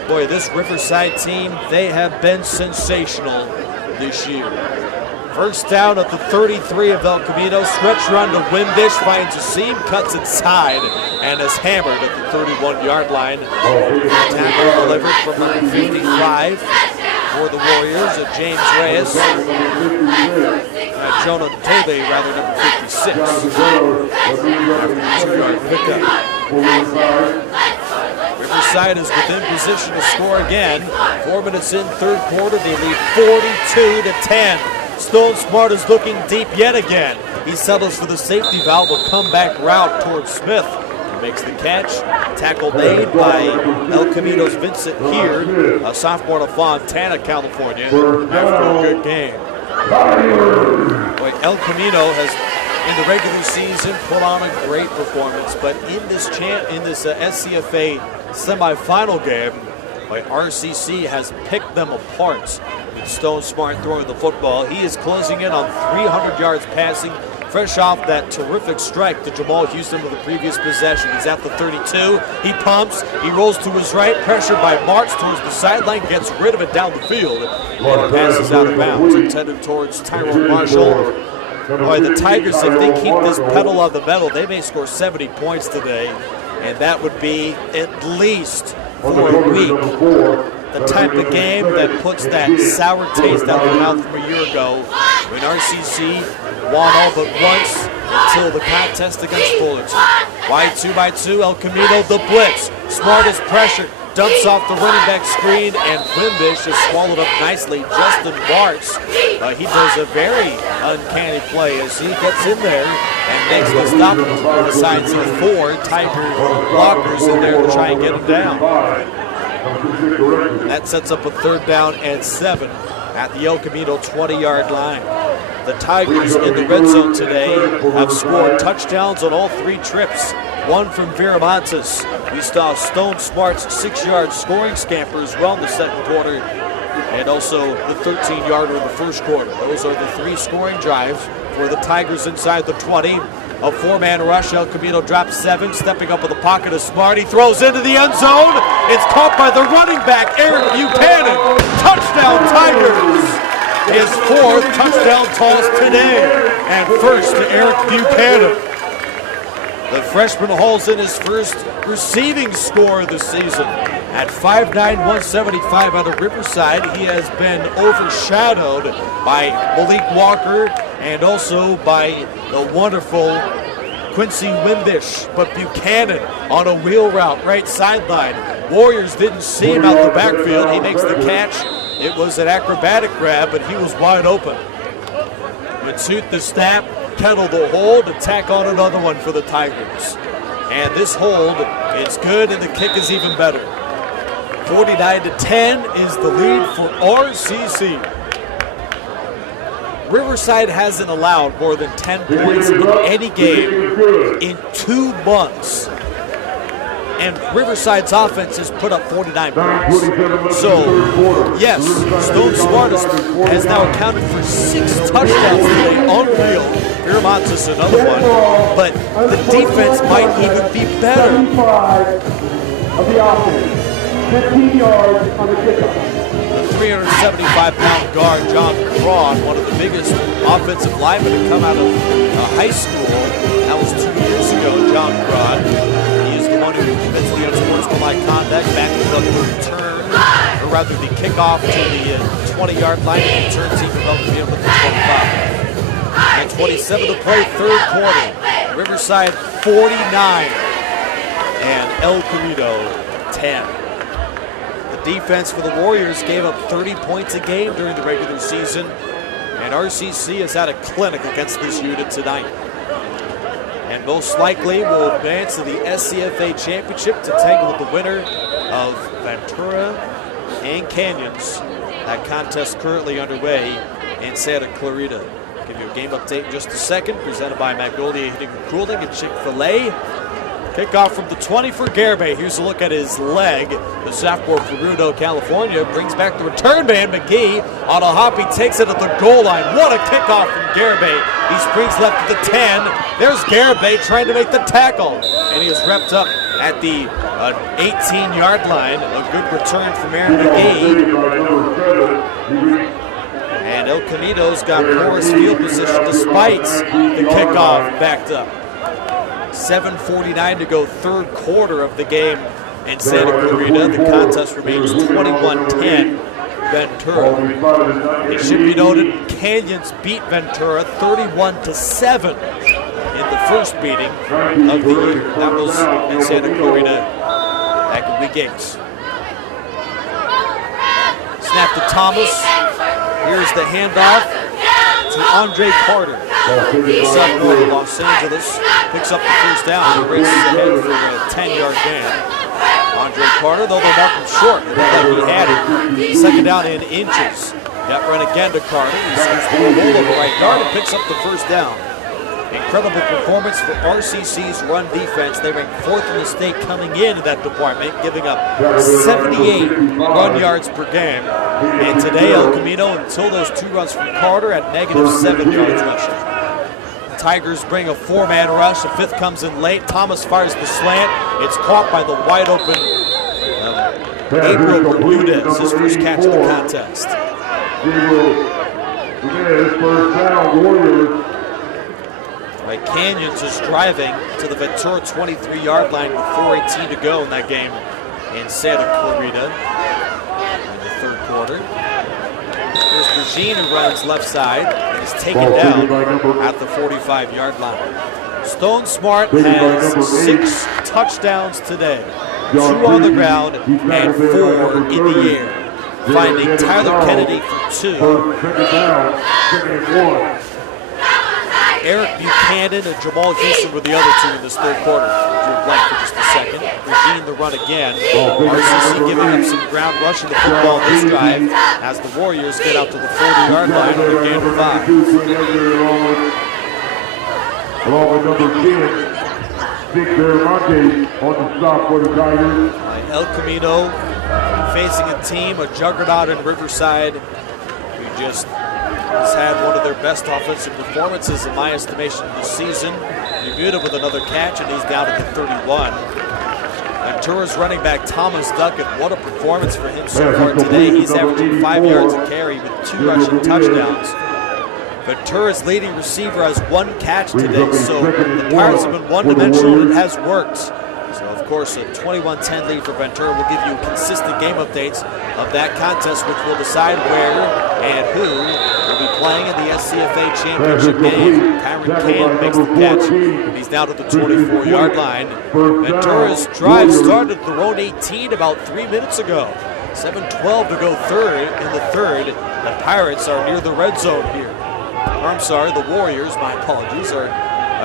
Boy, this Riverside team, they have been sensational this year. First down at the 33 of El Camino. Stretch run to Wimbish, finds a seam, cuts inside, and is hammered at the 31-yard line. Tackle delivered from number 55 for the Warriors at James Reyes. Jonah Tobe, rather, number 56. After the 2-yard pickup. Riverside is within position to score again. 4 minutes in, 3rd quarter, they lead 42-10. Stone Smart is looking deep yet again. He settles for the safety valve, a comeback route towards Smith. He makes the catch. Tackle made by El Camino's Vincent here, a sophomore to Fontana, California, after a good game. Boy, El Camino has, in the regular season, put on a great performance, but in this SCFA semifinal game, RCC has picked them apart. With Stone Smart throwing the football, he is closing in on 300 yards passing, fresh off that terrific strike to Jamal Houston with the previous possession. He's at the 32. He pumps. He rolls to his right, pressured by Marks towards the sideline, gets rid of it down the field, and passes out of bounds, intended towards Tyrone Marshall. Boy, the Tigers, if they keep this pedal on the metal, they may score 70 points today, and that would be at least for a week. The type of game that puts that sour taste out of the mouth from a year ago when RCC won all but once until the contest against Fullerton. Wide 2-by-2, El Camino, the blitz. Smart is pressured, dumps off the running back screen, and Wimbish is swallowed up nicely. Justin Marks, he does a very uncanny play as he gets in there and makes the stop besides the 4 Tiger blockers in there to try and get him down. That sets up a 3rd down and 7 at the El Camino 20-yard line. The Tigers in the red zone today have scored touchdowns on all 3 trips. One from Viramontes. We saw Stone Smart's 6-yard scoring scamper as well in the 2nd quarter, and also the 13-yarder in the 1st quarter. Those are the 3 scoring drives for the Tigers inside the 20. A 4-man rush. El Camino drops 7, stepping up in the pocket of Smart. He throws into the end zone. It's caught by the running back, Eric Buchanan. Touchdown, Tigers. His 4th touchdown toss today, and first to Eric Buchanan. The freshman hauls in his first receiving score of the season. At 5'9", 175 out of Riverside, he has been overshadowed by Malik Walker and also by the wonderful Quincy Windish, but Buchanan on a wheel route, right sideline. Warriors didn't see him out the backfield. He makes the catch. It was an acrobatic grab, but he was wide open. Matsuth the snap, Kettle the hold, to tack on another one for the Tigers. And this hold is good, and the kick is even better. 49-10 is the lead for RCC. Riverside hasn't allowed more than 10 points in any game in 2 months. And Riverside's offense has put up 49 points. So, yes, Stone Smartest has now accounted for 6 touchdowns today on field. Viramontes another one. But the defense might even be better. 75 of the offense. 15 yards on the kickoff. The 375-pound guard, John Crawn, one of the biggest offensive linemen to come out of high school. That was 2 years ago, John Crawn. He is the one who commits the unsportsmanlike conduct back to the return, or rather the kickoff to the 20-yard line, and returns even above the field with the 25. And 27 to play, third quarter. Riverside 49 and El Camino 10. Defense for the Warriors gave up 30 points a game during the regular season, and RCC has had a clinic against this unit tonight. And most likely will advance to the SCFA Championship to tangle with the winner of Ventura and Canyons. That contest currently underway in Santa Clarita. I'll give you a game update in just a second, presented by Magnolia Heating and Cooling and Chick-fil-A. Kickoff from the 20 for Garibay. Here's a look at his leg. The sophomore from Rudo, California, brings back the return man, McGee. On a hop, he takes it at the goal line. What a kickoff from Garibay. He springs left at the 10. There's Garibay trying to make the tackle. And he is repped up at the 18-yard line. A good return from Aaron McGee. And El Camino's got porous field position despite the kickoff backed up. 7:49 to go, third quarter of the game in Santa Clarita. The contest remains 21-10 Ventura. It should be noted Canyons beat Ventura 31-7 in the first meeting of the year. That was in Santa Clarita back in week 8. Snap to Thomas. Here's the handoff to Andre Carter. Sophomore of Los Angeles picks up the first down and races ahead for a 10-yard gain. Andre Carter, though they'll mark him short. It looked like he had it. Second down in inches. Got run again to Carter. He scoops the ball over right guard and picks up the first down. Incredible performance for RCC's run defense. They rank 4th in the state coming into that department, giving up 78 run yards per game. And today, El Camino, until those 2 runs from Carter, at -7 yards rushing. Tigers bring a 4-man rush. A 5th comes in late. Thomas fires the slant. It's caught by the wide open Gabriel Bermudez, his first catch of the contest. First down, Warriors. Right, Canyons is driving to the Ventura 23-yard line with 4:18 to go in that game in Santa Clarita in the third quarter. There's Regine who runs left side and is taken down at the 45-yard line. Stone Smart has 6 touchdowns today, 2 on the ground and 4 in the air, finding Tyler Kennedy for 2. Eric Buchanan and Jamal Houston were the other 2 in this third quarter. Drew blank for just a second. Regine the run again. RCC giving up some ground rush in the football this drive as the Warriors get out to the 40-yard line for a gain of 5. Along with number 10, Vic Viramontes on the stop for the Tigers. El Camino facing a team, a juggernaut in Riverside, who just has had one of their best offensive performances in my estimation this season. Bermuda with another catch, and he's down at the 31. Ventura's running back Thomas Duckett, what a performance for him so far today. He's averaging 5 yards a carry with 2 rushing touchdowns. Ventura's leading receiver has 1 catch today, so the Pirates have been one-dimensional and it has worked. So if course, a 21-10 lead for Ventura. We'll give you consistent game updates of that contest, which will decide where and who will be playing in the SCFA championship game. Kyron Kane makes the catch. He's down to the 24-yard line. Ventura's drive started at their own 18 about 3 minutes ago. 7:12 to go in the third. The Pirates are near the red zone here. Or, I'm sorry, the Warriors, my apologies, are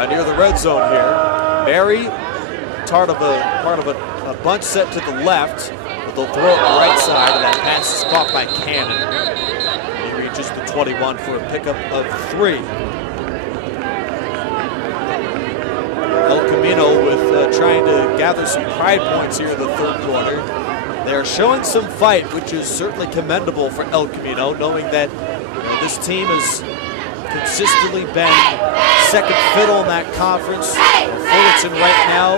near the red zone here. Mary, part of a bunch set to the left, but they'll throw it to the right side, and that pass is caught by Cannon. He reaches the 21 for a pickup of 3. El Camino with trying to gather some pride points here in the third quarter. They're showing some fight, which is certainly commendable for El Camino, knowing that this team has consistently been second fiddle in that conference. Fullerton right now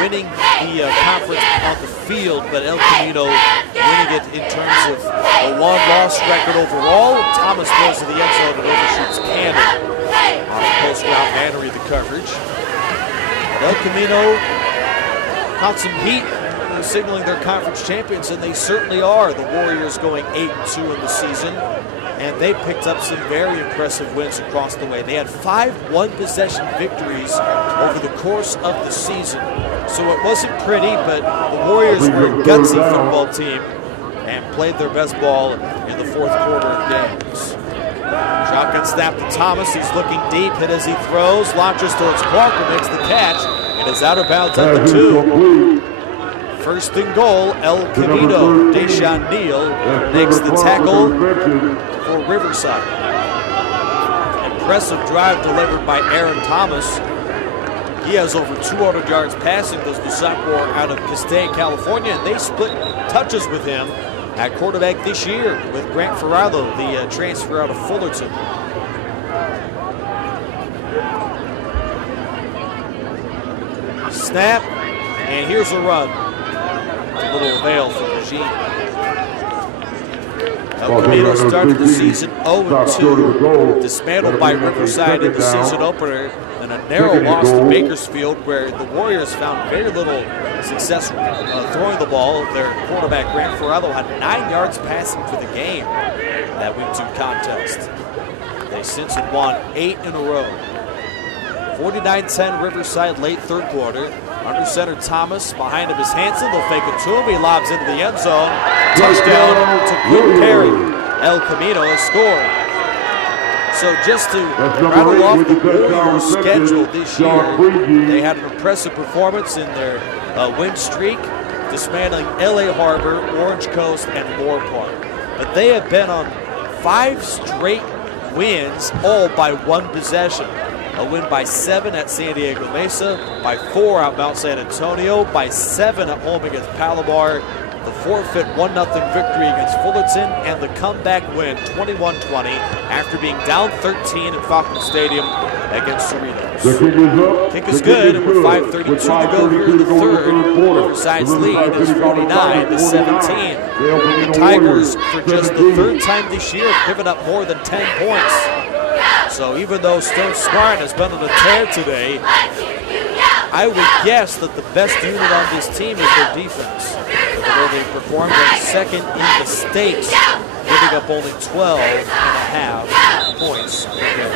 winning the conference on the field, but El Camino winning it in terms of a one-loss record overall. Thomas goes to the end zone and overshoots Cannon on a post route man to read the coverage. El Camino caught some heat, signaling they're conference champions, and they certainly are. The Warriors going 8-2 in the season, and they picked up some very impressive wins across the way. They had 5 one-possession victories over the course of the season, so it wasn't pretty, but the Warriors were a gutsy football team and played their best ball in the fourth quarter of games. Shotgun snap to Thomas. He's looking deep, hit as he throws, launches towards Clark, who makes the catch, and is out of bounds at the 2. First and goal, El Camino. Deshaun Neal makes the tackle for Riverside. Impressive drive delivered by Aaron Thomas. He has over 200 yards passing, does the sophomore out of Castaic, California, and they split touches with him at quarterback this year with Grant Ferrado, the transfer out of Fullerton. Snap, and here's a run. A little veil for Eugene. El Camino started the season 0-2, dismantled by Riverside in the season opener, and a narrow loss to Bakersfield, where the Warriors found very little success throwing the ball. Their quarterback, Grant Ferrado, had 9 yards passing for the game that Week 2 contest. They since had won 8 in a row. 49-10 Riverside late third quarter. Under center Thomas, behind him is Hanson. They'll fake it to him. He lobs into the end zone. Touchdown to Quinn Perry. El Camino has scored. So just to rattle off the Warriors' schedule this year, they had an impressive performance in their win streak, dismantling LA Harbor, Orange Coast, and Moore Park. But they have been on 5 straight wins, all by 1 possession. A win by 7 at San Diego Mesa, by 4 at Mount San Antonio, by 7 at home against Palomar, the forfeit 1-0 victory against Fullerton, and the comeback win 21-20 after being down 13 at Falcon Stadium against Cerritos. Kick is good, and with 5:32 to go here in the third, Riverside's lead is 49-17. The Tigers, for just the 3rd time this year, have given up more than 10 points. So even though Stone Squire has been on a tear today, I would guess that the best unit on this team is their defense. Where they performed in second in the state, giving up only 12.5 points per game.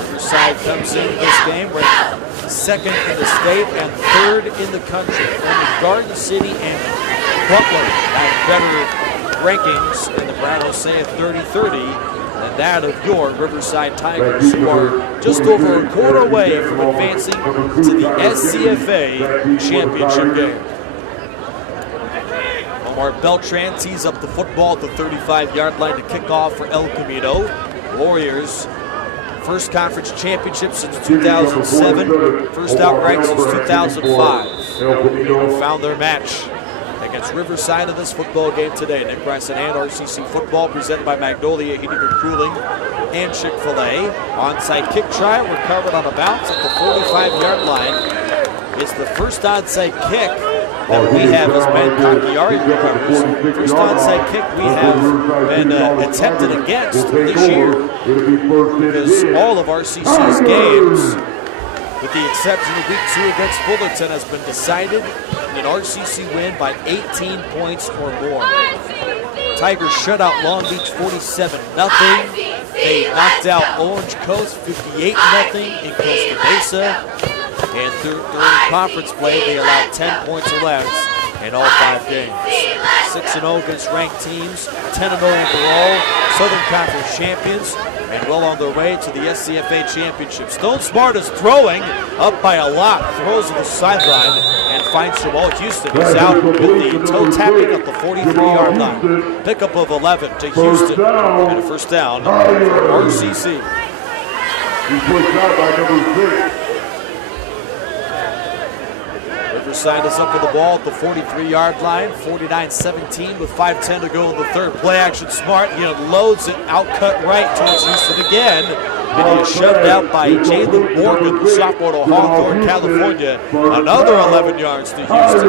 Riverside comes into this game ranked second in the state and 3rd in the country. Only Garden City and Butler have better rankings in the Brad Hosea 30-30 than that of your Riverside Tigers, who are just over a quarter away from advancing to the SCFA championship game. Omar Beltran tees up the football at the 35-yard line to kick off for El Camino. Warriors, first conference championship since 2007, first outright since 2005. Found their match against Riverside in this football game today. Nick Bryson and RCC football presented by Magnolia Heating and Cooling and Chick-fil-A. Onside kick try recovered on a bounce at the 45-yard line. It's the first onside kick that we have as Ben Kakiari recovers. First onside kick we have been attempted against this year, because all of RCC's games with the exception of week 2 against Fullerton, has been decided in an RCC win by 18 points or more. Tigers shut out Long Beach 47-0. They knocked out Orange Coast 58-0 in Costa Mesa. And during conference play, they allowed 10 points or less in all 5 games. 6-0 against ranked teams, 10-0 overall, Southern Conference champions, and well on their way to the SCFA championship. Stone Smart is throwing up by a lot, throws to the sideline and finds Jamal Houston. He's out with the toe tapping at the 43-yard line. Pickup of 11 to Houston and a first down for RCC. He pushed out by number 6. Riverside is up with the ball at the 43-yard line, 49-17 with 5:10 to go in the third. Play action Smart, he unloads it, outcut right towards Houston again. And he is shoved out by Jalen Morgan, the sophomore to Hawthorne, California. Another 11 yards to Houston.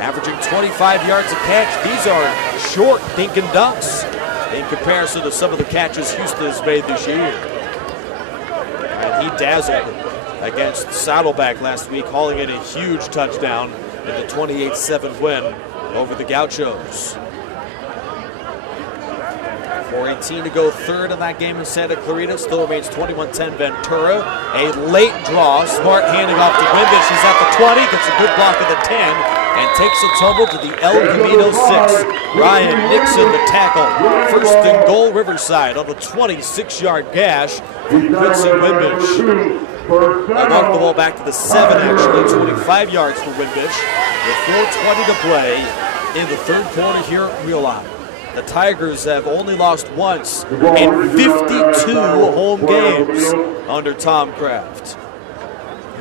Averaging 25 yards a catch. These are short dink and dunks in comparison to some of the catches Houston has made this year. And he dazzled against Saddleback last week, hauling in a huge touchdown in the 28-7 win over the Gauchos. 4:18 to go, third in that game in Santa Clarita. Still remains 21-10 Ventura. A late draw. Smart handing off to Wimbish. He's at the 20, gets a good block at the 10, and takes a tumble to the El Camino 6. Ryan Nixon, the tackle. First and goal, Riverside on a 26-yard gash from Quincy Wimbish. I'll walk the ball back to the 7, actually. 25 yards for Wimbish with 4:20 to play in the third quarter here at Real. The Tigers have only lost once in 52 home games under Tom Kraft.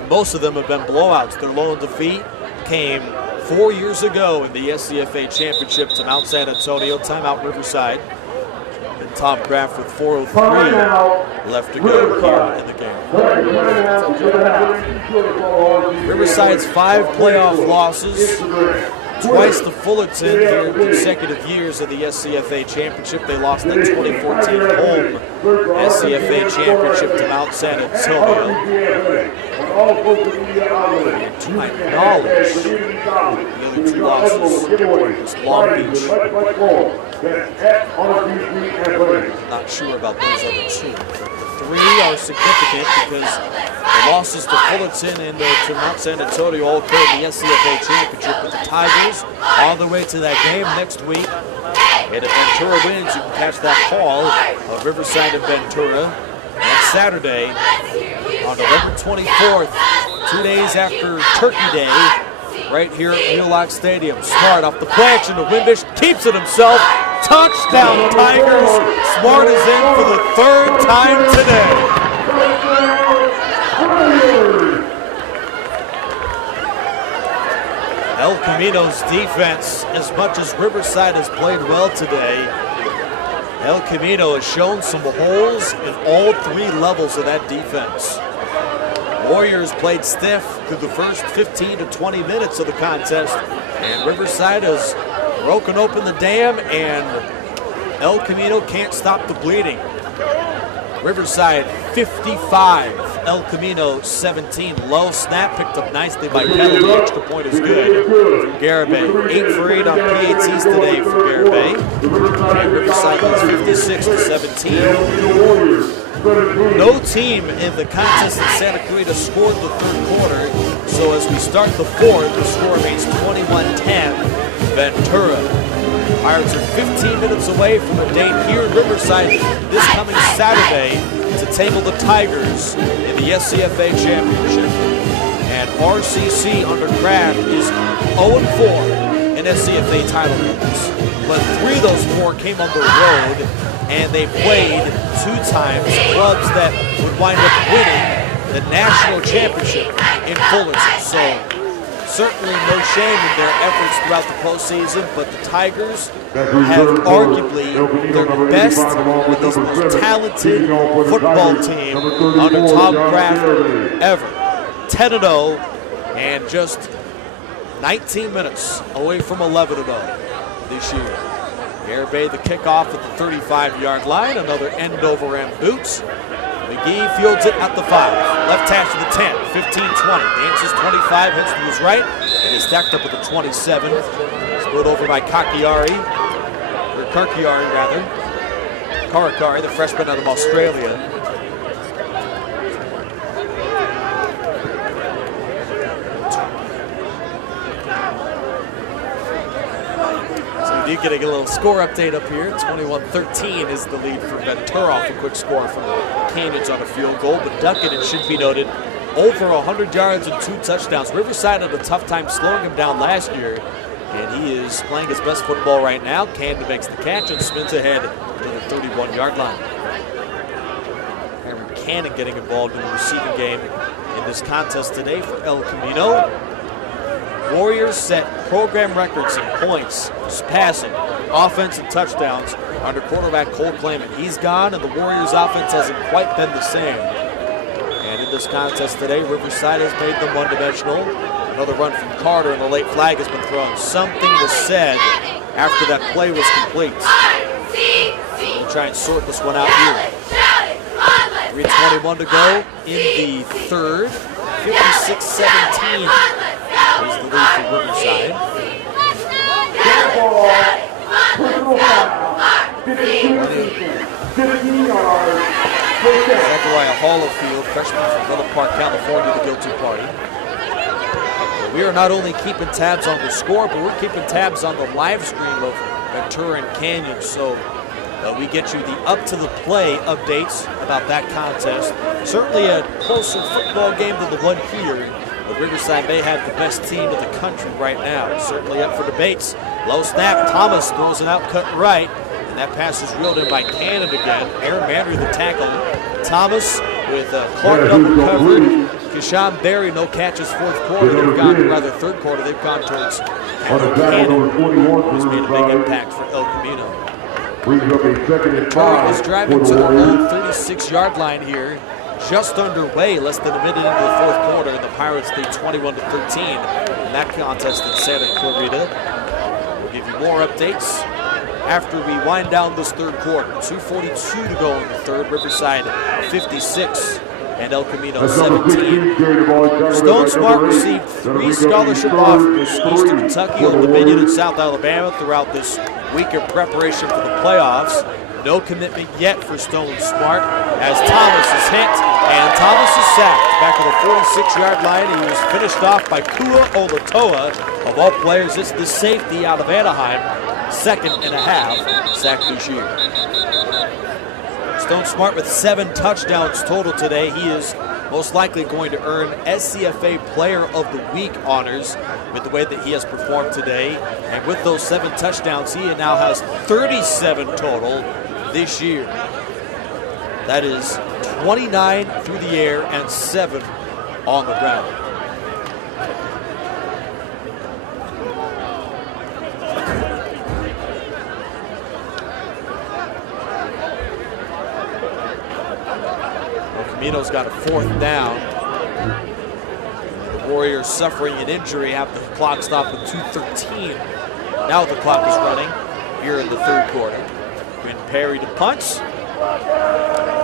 Most of them have been blowouts. Their lone defeat came 4 years ago in the SCFA championship to Mount San Antonio, timeout Riverside. And Tom Kraft with 4:03 left to go here in the game. Riverside's 5 playoff losses. Twice to Fullerton here in consecutive years in the SCFA championship. They lost that 2014 home SCFA championship to Mount San Antonio. And to my knowledge, the other 2 losses was Long Beach. Not sure about those other 2. The 3 are significant because the losses to Fullerton and to Mount San Antonio all occurred in the SCFA championship, with the Tigers on their way to that game next week. And if Ventura wins, you can catch that call of Riverside and Ventura. And Saturday, on November 24th, 2 days after Turkey Day, right here at Real Stadium. Smart off the play action to Wimbish, keeps it himself. Touchdown Tigers. Smart is in for the 3rd time today. El Camino's defense, as much as Riverside has played well today, El Camino has shown some holes in all 3 levels of that defense. Warriors played stiff through the first 15 to 20 minutes of the contest, and Riverside has broken open the dam, and El Camino can't stop the bleeding. Riverside 55, El Camino 17. Low snap picked up nicely by Kettle. The extra point is good from Garibay. 8 for 8 on PATs today for Garibay. And Riverside leads 56-17. No team in the contest in Santa Clarita scored the 3rd quarter. So as we start the 4th, the score remains 21-10 Ventura. Pirates are 15 minutes away from a date here in Riverside this coming Saturday to table the Tigers in the SCFA Championship. And RCC under Kraft is 0-4 in SCFA title games. But 3 of those 4 came on the road, and they played 2 times clubs that would wind up winning the national championship in Fullerton. So certainly no shame in their efforts throughout the postseason, but the Tigers have arguably their best with this most talented football team under Tom Kraft ever. 10-0 and just 19 minutes away from 11-0 this year. Garibay the kickoff at the 35-yard line, another end over end boot. McGee fields it at the 5. Left hash to the 10, 15-20. Dances 25, heads to his right, and he's stacked up with the 27. Split over by Kakiari, the freshman out of Australia. Getting a little score update up here. 21-13 is the lead for Ventura off a quick score from the Canyons on a field goal. But Duncan, it should be noted, over 100 yards and 2 touchdowns. Riverside had a tough time slowing him down last year, and he is playing his best football right now. Camden makes the catch and spins ahead to the 31-yard line. Aaron Cannon getting involved in the receiving game in this contest today for El Camino. Warriors set program records in points, passing, offense, and touchdowns under quarterback Cole Clayman. He's gone, and the Warriors' offense hasn't quite been the same. And in this contest today, Riverside has made them one-dimensional. Another run from Carter, and the late flag has been thrown. Something was said after that play was complete. We'll try and sort this one out here. 3:21 to go in the third. 56-17. Is the lead for Riverside. Zechariah Hollowfield, freshman from Villa Park, California, the guilty party. We are not only keeping tabs on the score, but we're keeping tabs on the live stream of Ventura and Canyon. So we get you the up-to-the-play updates about that contest. Certainly a closer football game than the one here. But Riverside may have the best team in the country right now. Certainly up for debates. Low snap. Thomas throws an out cut right. And that pass is reeled in by Cannon again. Aaron Mandry the tackle. Thomas with Clark double covered. Kishan Berry no catches fourth quarter. They've gone, rather third quarter, they've gone towards Cannon, who's made a big impact for El Camino. Ventura is driving to the own 36-yard line here. Just underway, less than a minute into the fourth quarter, and the Pirates lead 21-13 in that contest in Santa Clarita. We'll give you more updates after we wind down this third quarter. 2:42 to go in the third. Riverside 56 and El Camino 17. Stone Smart received 3 scholarship offers: Eastern Kentucky, Old Dominion, and South Alabama throughout this week of preparation for the playoffs. No commitment yet for Stone Smart as Thomas is hit, and Thomas is sacked. Back at the 46-yard line, he was finished off by Kua Olatoa. Of all players, it's the safety out of Anaheim. 2nd and a half sack this year. Stone Smart with 7 touchdowns total today. He is most likely going to earn SCFA Player of the Week honors with the way that he has performed today. And with those 7 touchdowns, he now has 37 total this year. That is 29 through the air and 7 on the ground. Camino's got a 4th down. The Warriors suffering an injury after the clock stopped at 2:13. Now the clock is running here in the third quarter. Quinn Perry to punch.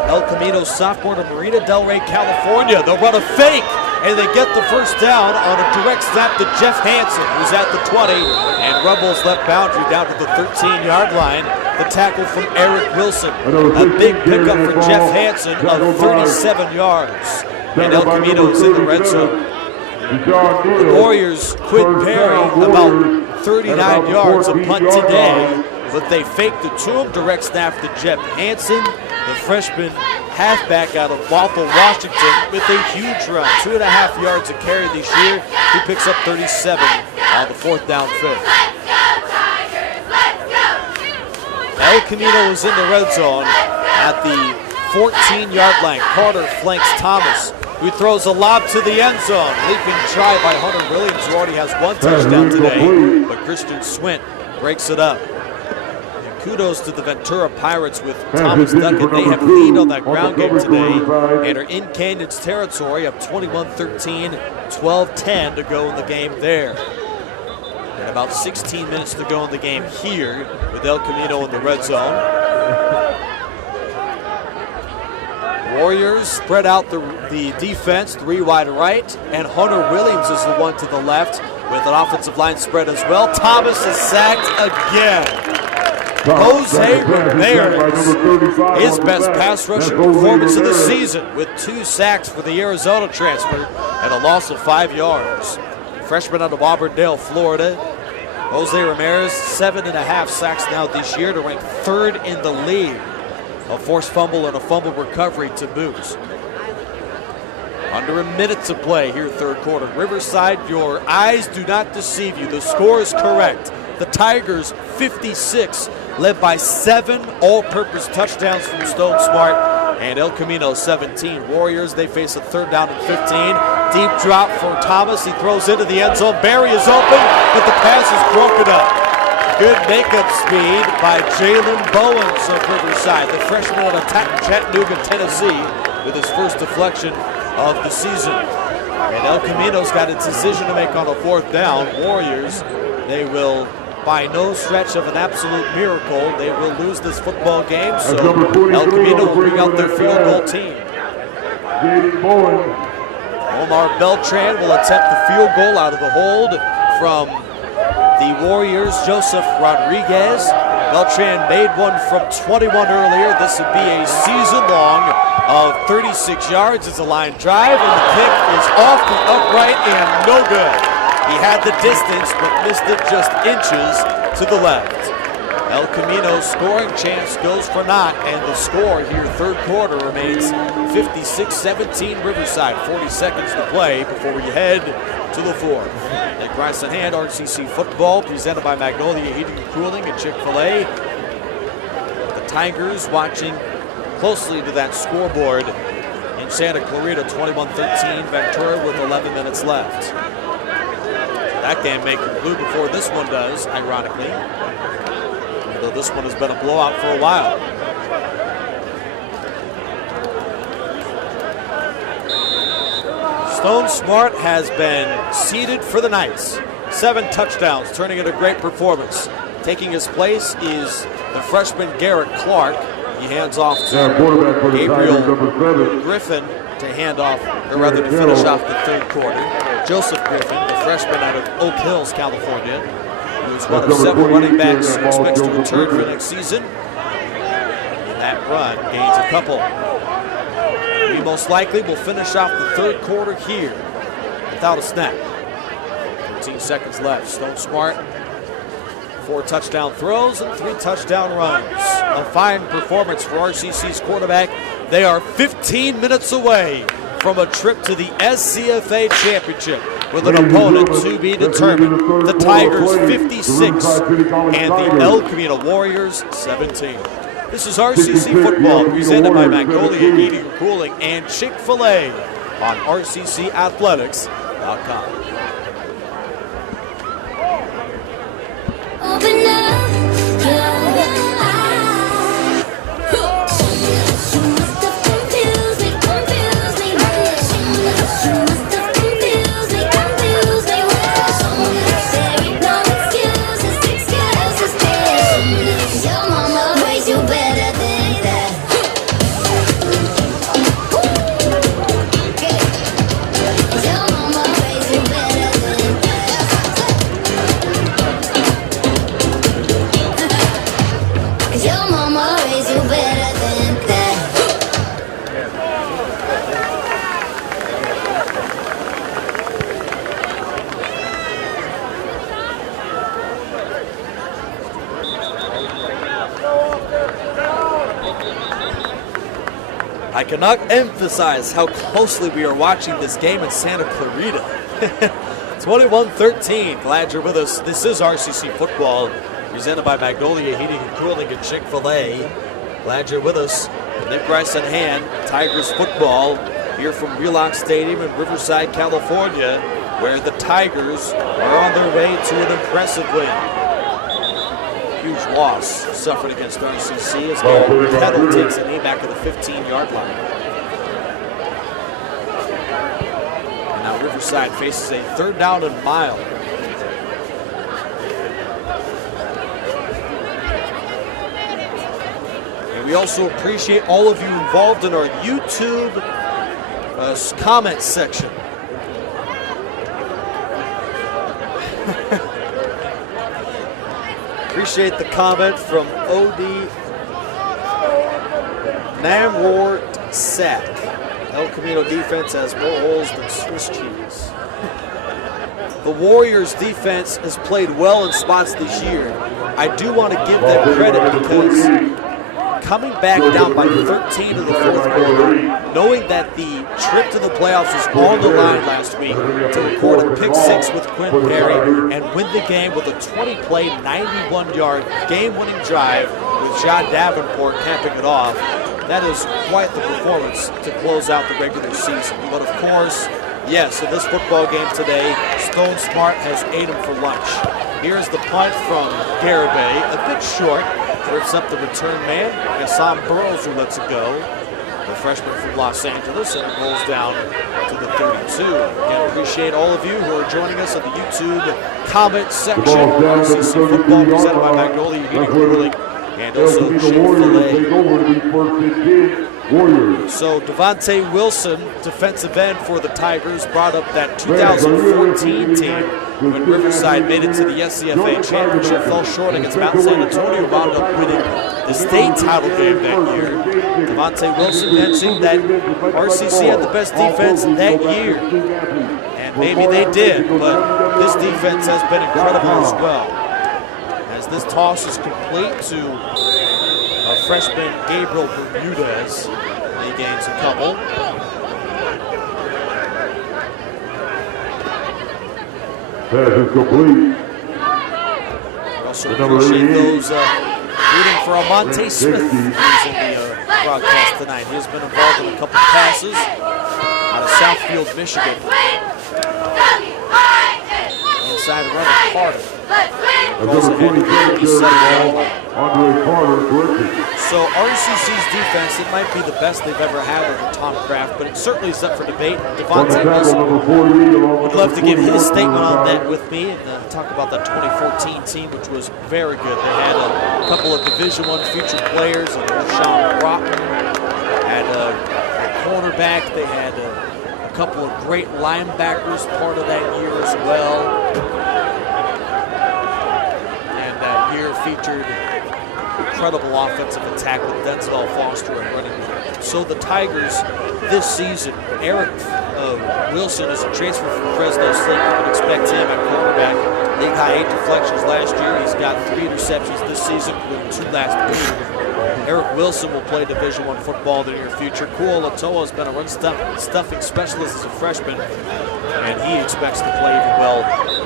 El Camino sophomore to Marina Del Rey, California. They'll run a fake, and they get the first down on a direct snap to Jeff Hansen, who's at the 20, and rumbles left boundary down to the 13-yard line. The tackle from Eric Wilson. A big pickup for Jeff Hansen of 37 yards. And El Camino is in the red zone. The Warriors quit Perry about 39 yards a punt today, but they faked it to him. Direct snap to Jeff Hansen, the freshman halfback out of Bothell, Washington, with a huge run. 2.5 yards a carry this year. He picks up 37 on the 4th down fake. El Camino is in the red zone at the 14-yard line. Carter flanks Thomas, who throws a lob to the end zone. Leaping try by Hunter Williams, who already has 1 touchdown today, but Christian Swint breaks it up. And kudos to the Ventura Pirates with Thomas Duckett. They have lead on that ground game today and are in Canyon's territory, up 21-13, 12-10 to go in the game there. And about 16 minutes to go in the game here with El Camino in the red zone. Warriors Warriors spread out the defense, 3 wide right, and Hunter Williams is the one to the left with an offensive line spread as well. Thomas is sacked again. Jose Ramirez, his best pass rushing performance of the season with 2 sacks for the Arizona transfer and a loss of 5 yards. Freshman out of Auburndale, Florida. Jose Ramirez, 7.5 sacks now this year to rank 3rd in the league. A forced fumble and a fumble recovery to boot. Under a minute to play here, 3rd quarter. Riverside, your eyes do not deceive you. The score is correct. The Tigers, 56, led by 7 all-purpose touchdowns from Stone Smart and El Camino, 17. Warriors, they face a 3rd down and 15. Deep drop for Thomas. He throws into the end zone. Barry is open, but the pass is broken up. Good makeup speed by Jalen Bowens of Riverside, the freshman out of Chattanooga, Tennessee, with his first deflection of the season. And El Camino's got a decision to make on a 4th down. Warriors, they will, by no stretch of an absolute miracle, they will lose this football game. So El Camino will bring out their field goal team. Omar Beltran will attempt the field goal out of the hold from the Warriors, Joseph Rodriguez. Beltran made one from 21 earlier. This would be a season long of 36 yards. It's a line drive, and the kick is off the upright and no good. He had the distance, but missed it just inches to the left. El Camino's scoring chance goes for naught, and the score here, 3rd quarter, remains 56-17 Riverside. 40 seconds to play before we head to the 4th. Nick Rice in hand, RCC football, presented by Magnolia Heating and Cooling and Chick-fil-A. The Tigers watching closely to that scoreboard in Santa Clarita, 21-13 Ventura with 11 minutes left. That game may conclude before this one does, ironically. Although this one has been a blowout for a while. Stone Smart has been seated for the Knights. 7 touchdowns, turning it a great performance. Taking his place is the freshman Garrett Clark. He hands off to Gabriel Griffin to hand off, or rather to finish off the 3rd quarter. Joseph Griffin, the freshman out of Oak Hills, California, who is one of 7 running backs who expects to return for next season. And that run gains a couple. We most likely will finish off the 3rd quarter here without a snap. 13 seconds left. Stone Smart, 4 touchdown throws and 3 touchdown runs. A fine performance for RCC's quarterback. They are 15 minutes away from a trip to the SCFA Championship with an opponent to be determined. The Tigers 56 and the El Camino Warriors 17. This is RCC football presented by Magnolia Heating and Cooling and Chick-fil-A on RCCathletics.com. Open up your I cannot emphasize how closely we are watching this game in Santa Clarita. 21-13. Glad you're with us. This is RCC football, presented by Magnolia Heating and Cooling and Chick-fil-A. Glad you're with us. Nick Rice in hand. Tigers football here from Wheelock Stadium in Riverside, California, where the Tigers are on their way to an impressive win. Huge loss suffered against RCC as Garrett Kettle takes a knee back at the 15-yard line. And now Riverside faces a 3rd down and mile. And We also appreciate all of you involved in our YouTube comment section. Appreciate the comment from OD Namrort Sack. El Camino defense has more holes than Swiss cheese. The Warriors defense has played well in spots this year. I do want to give them credit because coming back down by 13 in the fourth quarter, knowing that the trip to the playoffs was on the line last week to record a pick six with Quinn Perry and win the game with a 20-play, 91-yard game-winning drive with John Davenport capping it off. That is quite the performance to close out the regular season. But of course, yes, in this football game today, Stone Smart has ate him for lunch. Here's the punt from Garibay, a bit short. Rips up the return man, Hassan Burrows, who lets it go. The freshman from Los Angeles, and it rolls down to the 32. Again, appreciate all of you who are joining us in the YouTube comment section. RCC football presented by Magnolia Heating Cooling and also Chick-fil-A. So Devontae Wilson, defensive end for the Tigers, brought up that 2014 team when Riverside made it to the SCFA championship, fell short against Mount San Antonio, wound up winning the state title game that year. Devontae Wilson mentioned that RCC had the best defense that year, and maybe they did, but this defense has been incredible as well. As this toss is complete to freshman Gabriel Bermudez. He gains a couple. Pass is complete. Also appreciate those rooting for Almonte Smith, who's in the broadcast tonight. He has been involved in a couple passes out of Southfield, Michigan. Inside running Carter. So RCC's defense, it might be the best they've ever had under Tom Kraft, but it certainly is up for debate. Devontae Wilson would love to give his statement on that with me and talk about that 2014 team, which was very good. They had a couple of Division I future players, Sean Brockman, had a cornerback. They had a couple of great linebackers part of that year as well. And that year featured incredible offensive attack with Denzel Foster and running. So the Tigers this season, Eric Wilson is a transfer from Fresno State. You would expect him at quarterback. League high 8 deflections last year. He's got 3 interceptions this season with 2 last year. Eric Wilson will play Division I football in the near future. Kuo Latoa has been a run stuffing specialist as a freshman, and he expects to play even well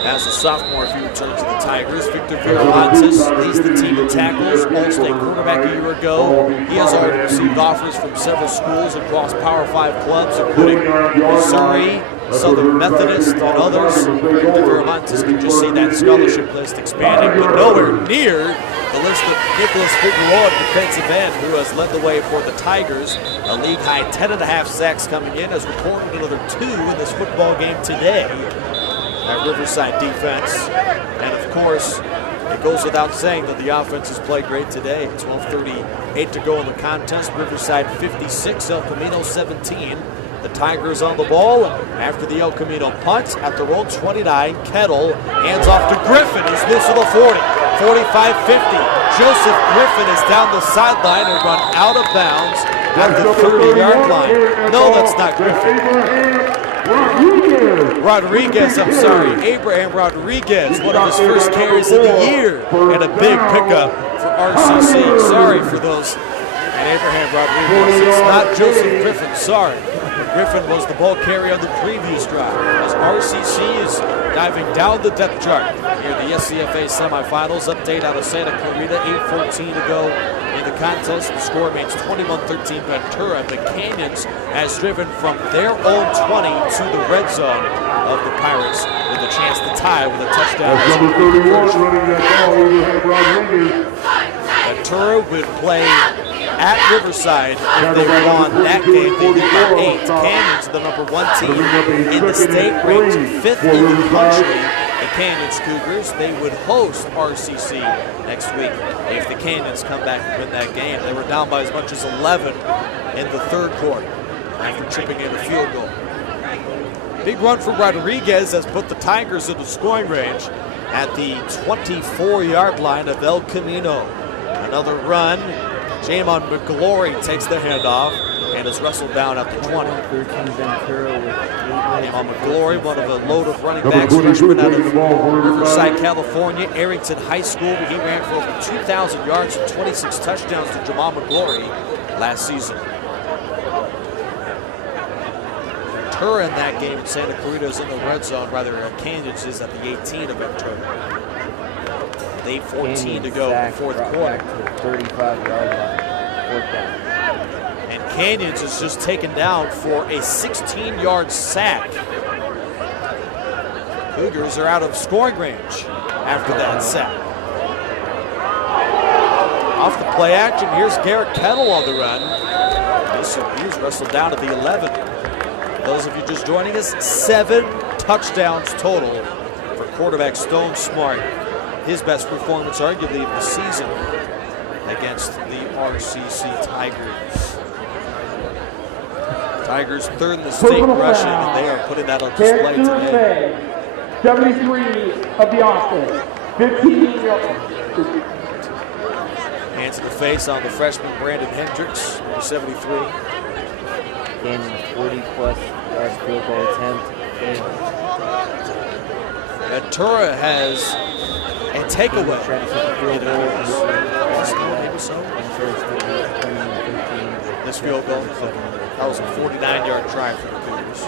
as a sophomore if he returns to the Tigers. Victor Viramontes leads the team in tackles, All-State quarterback a year ago. He has already received offers from several schools across Power 5 clubs, including Missouri, Southern Methodist, and others. Victor Viramontes can just see that scholarship list expanding, but nowhere near the list of Nicholas Figueroa, defensive end, who has led the way for the Tigers. A league-high 10.5 sacks coming in, has recorded another 2 in this football game today. That Riverside defense. And of course, it goes without saying that the offense has played great today. 12:38 to go in the contest. Riverside 56, El Camino 17. The Tigers on the ball, and after the El Camino punt, at the roll 29, Kettle hands off to Griffin. He's loose to the 40, 45-50. Joseph Griffin is down the sideline and run out of bounds at the 30-yard line. No, that's not Griffin. Rodriguez, I'm sorry. Abraham Rodriguez, one of his first carries of the year, and a big pickup for RCC. Sorry for those. And Abraham Rodriguez. It's not Joseph Griffin, sorry. Griffin was the ball carrier on the previous drive. As RCC is diving down the depth chart here in the SCFA semifinals. Update out of Santa Clarita, 8:14 to go in the contest. The score remains 21-13 Ventura. The Canyons has driven from their own 20 to the red zone of the Pirates with a chance to tie with a touchdown. Number 31 running that ball, Abraham Rodriguez. Ventura would play at Riverside. If they won that game, they lead by 8. Canyons, the number 1 team in the state, ranked 5th in the country. The Canyons Cougars. They would host RCC next week if the Canyons come back and win that game. They were down by as much as 11 in the third quarter after chipping in a field goal. Big run from Rodriguez has put the Tigers into scoring range at the 24-yard line of El Camino. Another run. Jamon McGlory takes the handoff and is wrestled down at the 20. Jamon McGlory, one of a load of running backs, freshman out of Riverside, California, Arrington High School. He ran for over 2,000 yards and 26 touchdowns to Jamon McGlory last season. Ventura in that game, Santa Clarita is in the red zone, rather Canyons is at the 18 of Ventura. With 8:14 to go in the fourth quarter. 35-yard line, fourth down. And Canyons is just taken down for a 16-yard sack. Cougars are out of scoring range after that sack. Off the play action, here's Garrett Kettle on the run. He's wrestled down to the 11. Those of you just joining us, 7 touchdowns total for quarterback Stone Smart. His best performance, arguably, of the season against the RCC Tigers. Tigers third in the state rushing, and they are putting that on display today. 73 of the offense, 15 yards. Hands in the face on the freshman Brandon Hendricks, number 73. Again, 40-plus yard field goal attempt. Ventura has a takeaway. This field goal, that was a 49-yard drive for the Cougars.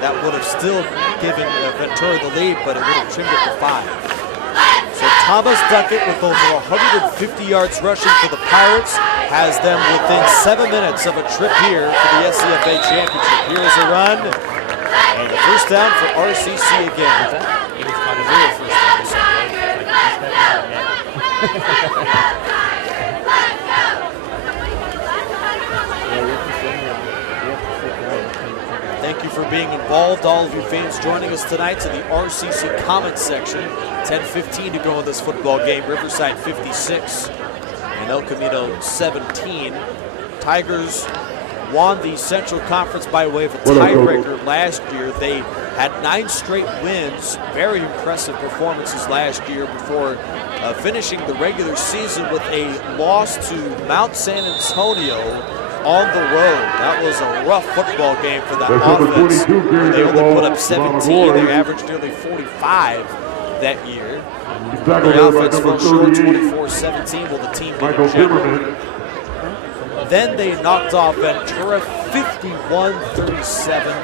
That would have still given Ventura the lead, but it would have trimmed it to 5. So Thomas Duckett, with over 150 yards rushing for the Pirates, has them within 7 minutes of a trip here for the SCFA Championship. Here is a run, and a first down for RCC again. It was kind of real first down. Thank you for being involved, all of you fans joining us tonight to the RCC comments section. 10:15 to go in this football game. Riverside 56 and El Camino 17. Tigers won the Central Conference by way of a tiebreaker last year. They had 9 straight wins, very impressive performances last year before finishing the regular season with a loss to Mount San Antonio on the road. That was a rough football game for that offense. They only put up 17. They averaged nearly 45 that year. The offense fell short, 24-17. Well, the team did in general. Then they knocked off Ventura 51-37.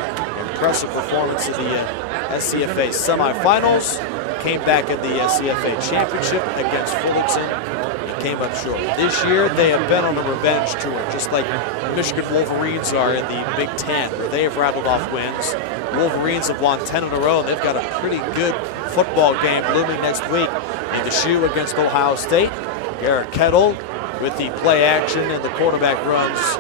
Impressive performance in the SCFA semifinals. Came back in the SCFA championship against Fullerton. Came up short. This year, they have been on a revenge tour, just like Michigan Wolverines are in the Big Ten, where they have rattled off wins. Wolverines have won 10 in a row, and they've got a pretty good football game looming next week in the shoe against Ohio State. Garrett Kettle with the play action, and the quarterback runs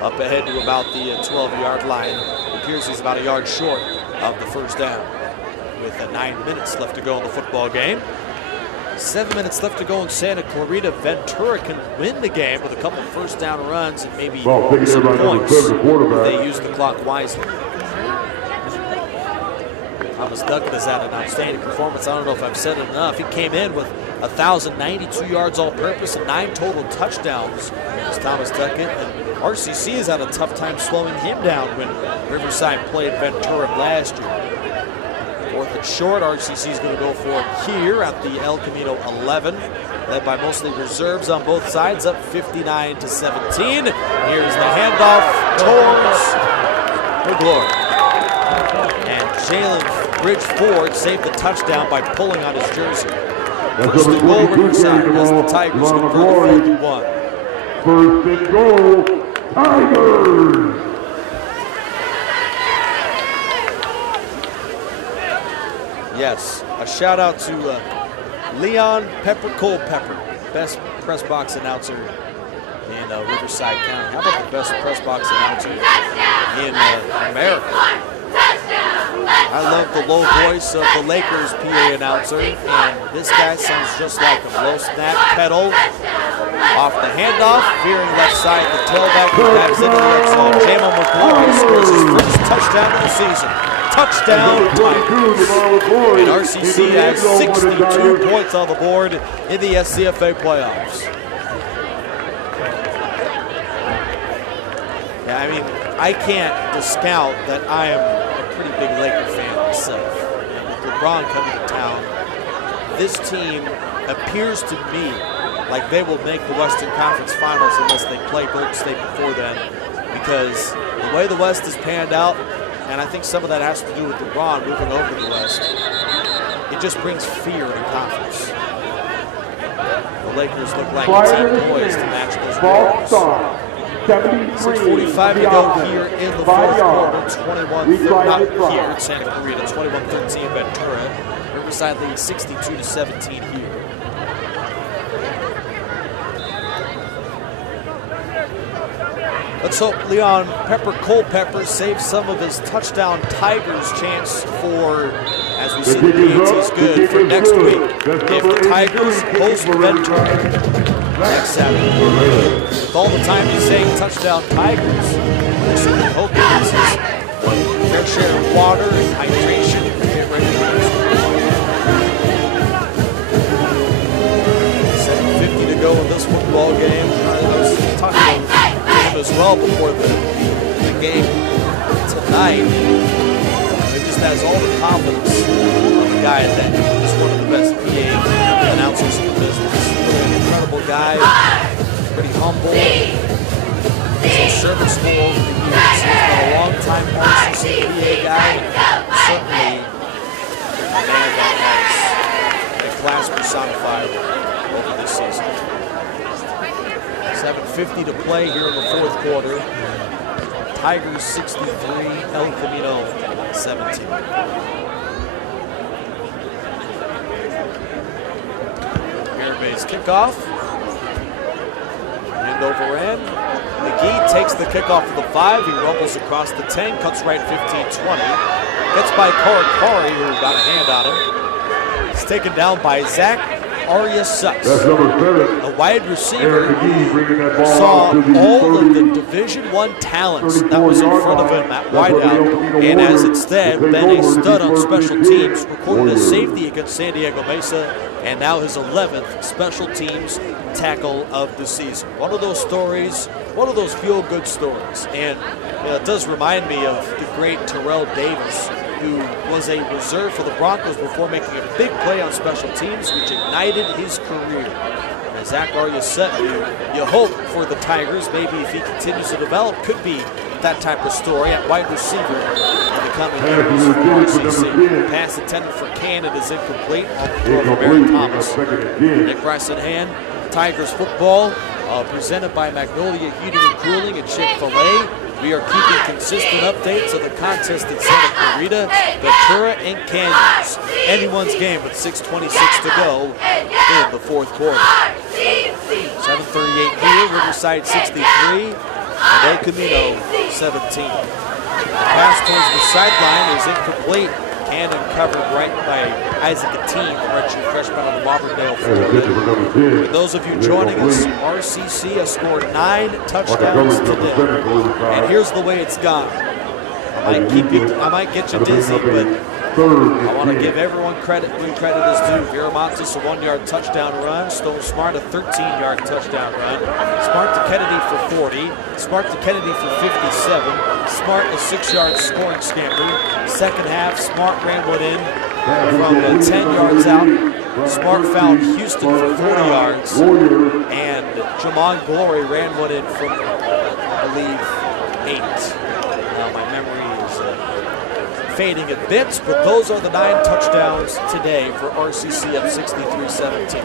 up ahead to about the 12-yard line. It appears he's about a yard short of the first down. With 9 minutes left to go in the football game. 7 minutes left to go in Santa Clarita. Ventura can win the game with a couple of first down runs and maybe some points if they use the clock wisely. Thomas Duckett has had an outstanding performance. I don't know if I've said it enough. He came in with 1,092 yards all-purpose and 9 total touchdowns. It's Thomas Duckett, and RCC has had a tough time slowing him down when Riverside played Ventura last year. Fourth and short, RCC is going to go for it here at the El Camino 11, led by mostly reserves on both sides, up 59-17. Here's the handoff towards McGlory. And Jalen Bridgeford saved the touchdown by pulling on his jersey. First and goal, Riverside, as the Tigers convert a 4th-1. First and goal, Tigers! Yes, a shout out to Leon Pepper Culpepper, best press box announcer in Riverside County. How about the best press box announcer in America? I love the low voice of the Lakers PA announcer, and this guy sounds just like him. Low snap, Kettle, off the handoff, veering left side, the tailback grabs into the end zone. Jamo McGlory scores his first touchdown of the season. Touchdown, Tigers. And RCC has 62 points on the board in the SCFA playoffs. Yeah, I mean, I can't discount that I am a pretty big Laker fan myself. And with LeBron coming to town, this team appears to me like they will make the Western Conference Finals unless they play Golden State before then, because the way the West has panned out, and I think some of that has to do with LeBron moving over to the West, it just brings fear in the conference. The Lakers look like a team poised to match those Warriors. 6:45 to go here in the fourth quarter. 21, not here at Santa Clarita, 21-13 Ventura. Riverside leads 62-17 here. Let's hope Leon Culpepper saves some of his touchdown Tigers chance for, as we see the PAT's good, for next week. If the Tigers host Ventura next Saturday. With all the time he's saying touchdown Tigers, we're certainly hoping this is fair share of water and hydration to get ready for this. 7:50 to go in this football game. I was talking to him as well before the game tonight. He just has all the confidence of a guy that is one of the best PA announcers in the business. An incredible guy, pretty humble, so serviceable over the years. He's been a long time RCC PA guy, certainly a man that has a class personified over this season. 7:50 to play here in the fourth quarter. Tigers 63, El Camino 17. Base kickoff. End over end. McGee takes the kickoff to the 5. He rumbles across the 10, cuts right 15-20. Gets by Karakari, who got a hand on him. He's taken down by Zach Arya-Sucks, a wide receiver who saw all of the Division I talents that was in front of him at wideout, and has instead been a stud on special teams, recorded a safety against San Diego Mesa, and now his 11th special teams tackle of the season. One of those stories, one of those feel-good stories, and it does remind me of the great Terrell Davis, who was a reserve for the Broncos before making a big play on special teams, which ignited his career. And Zach Arya-Sucks, you hope for the Tigers, maybe if he continues to develop, could be that type of story at wide receiver in the coming years for RCC. Pass intended for Cannon is incomplete on the throw of Barry Thomas. Nick Rice in hand. Tigers football presented by Magnolia Heating and Cooling and Chick-fil-A. We are keeping consistent updates of the contest at Santa Clarita, Ventura, and Canyons. Anyone's game with 6:26 to go in the fourth quarter. 7:38 here, Riverside 63, and El Camino 17. The pass towards the sideline is incomplete. Cannon covered right by Isaac Ateen, the redshirt freshman out of Auburndale, Florida. For those of you joining us, RCC has scored 9 touchdowns today. And here's the way it's gone. I might get you dizzy, but I want to give everyone credit when credit is due. Viramontes, a 1-yard touchdown run. Stone Smart, a 13-yard touchdown run. Smart to Kennedy for 40. Smart to Kennedy for 57. Smart, a 6-yard scoring scamper. Second half, Smart ran one in from 10 yards out. Smart found Houston for 40 yards. And Jamon Glory ran one in from, I believe, 8. Now my memory is fading at bits, but those are the 9 touchdowns today for RCC at 63-17.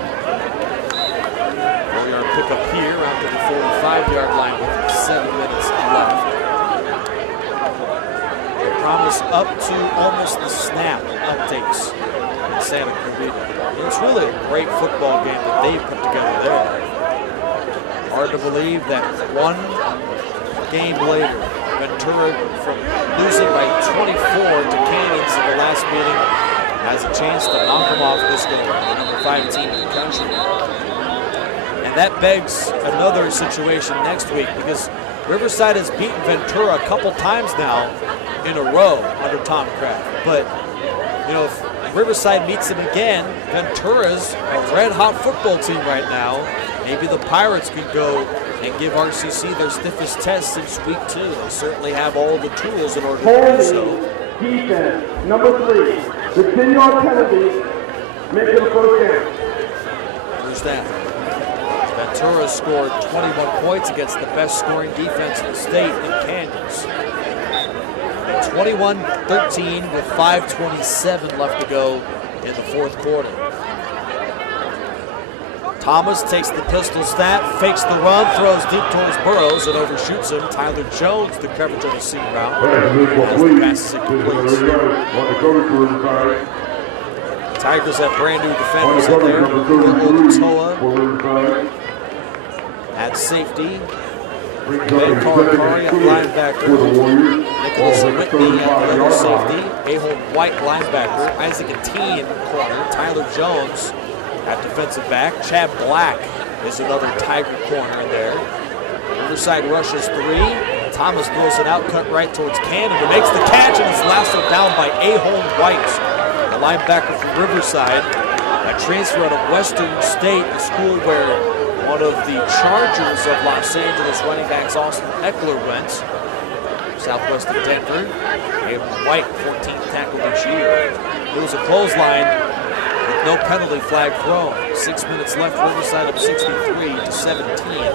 4-yard pickup here after the 45-yard line with 7 minutes left. They promise up to almost the snap updates in Santa Clarita. And it's really a great football game that they've put together there. Hard to believe that one game later, Ventura from losing by 24 to Cannons in the last meeting, has a chance to knock them off this game, the number 5 team in the country. And that begs another situation next week because Riverside has beaten Ventura a couple times now in a row under Tom Kraft. But, you know, if Riverside meets them again, Ventura's a red-hot football team right now. Maybe the Pirates could go and give RCC their stiffest test since week 2. They certainly have all the tools in order to do so. Defense, number 3. The 10-yard penalty, make it a first down. First down. Ventura scored 21 points against the best scoring defense in the state in Kansas. 21-13 with 5:27 left to go in the fourth quarter. Thomas takes the pistol snap, fakes the run, throws deep towards Burrows and overshoots him. Tyler Jones, the coverage on the seam route. As the pass is incomplete. Tigers have brand new defenders in there. Otoa at safety. Ben Karakari at linebacker. Nicholas Whitney at the other safety. Ahol White linebacker. Isaac Atteen corner. Tyler Jones at defensive back. Chad Black is another Tiger corner in there. Riverside rushes 3. Thomas throws an out cut right towards Cannon, who makes the catch and is lassoed down by Ahol White, the linebacker from Riverside. A transfer out of Western State, the school where one of the Chargers of Los Angeles running backs, Austin Eckler, went. Southwest of Denver. Ahol White, 14th tackle this year. It was a clothesline with no penalty flag thrown. 6 minutes left, Riverside up 63-17.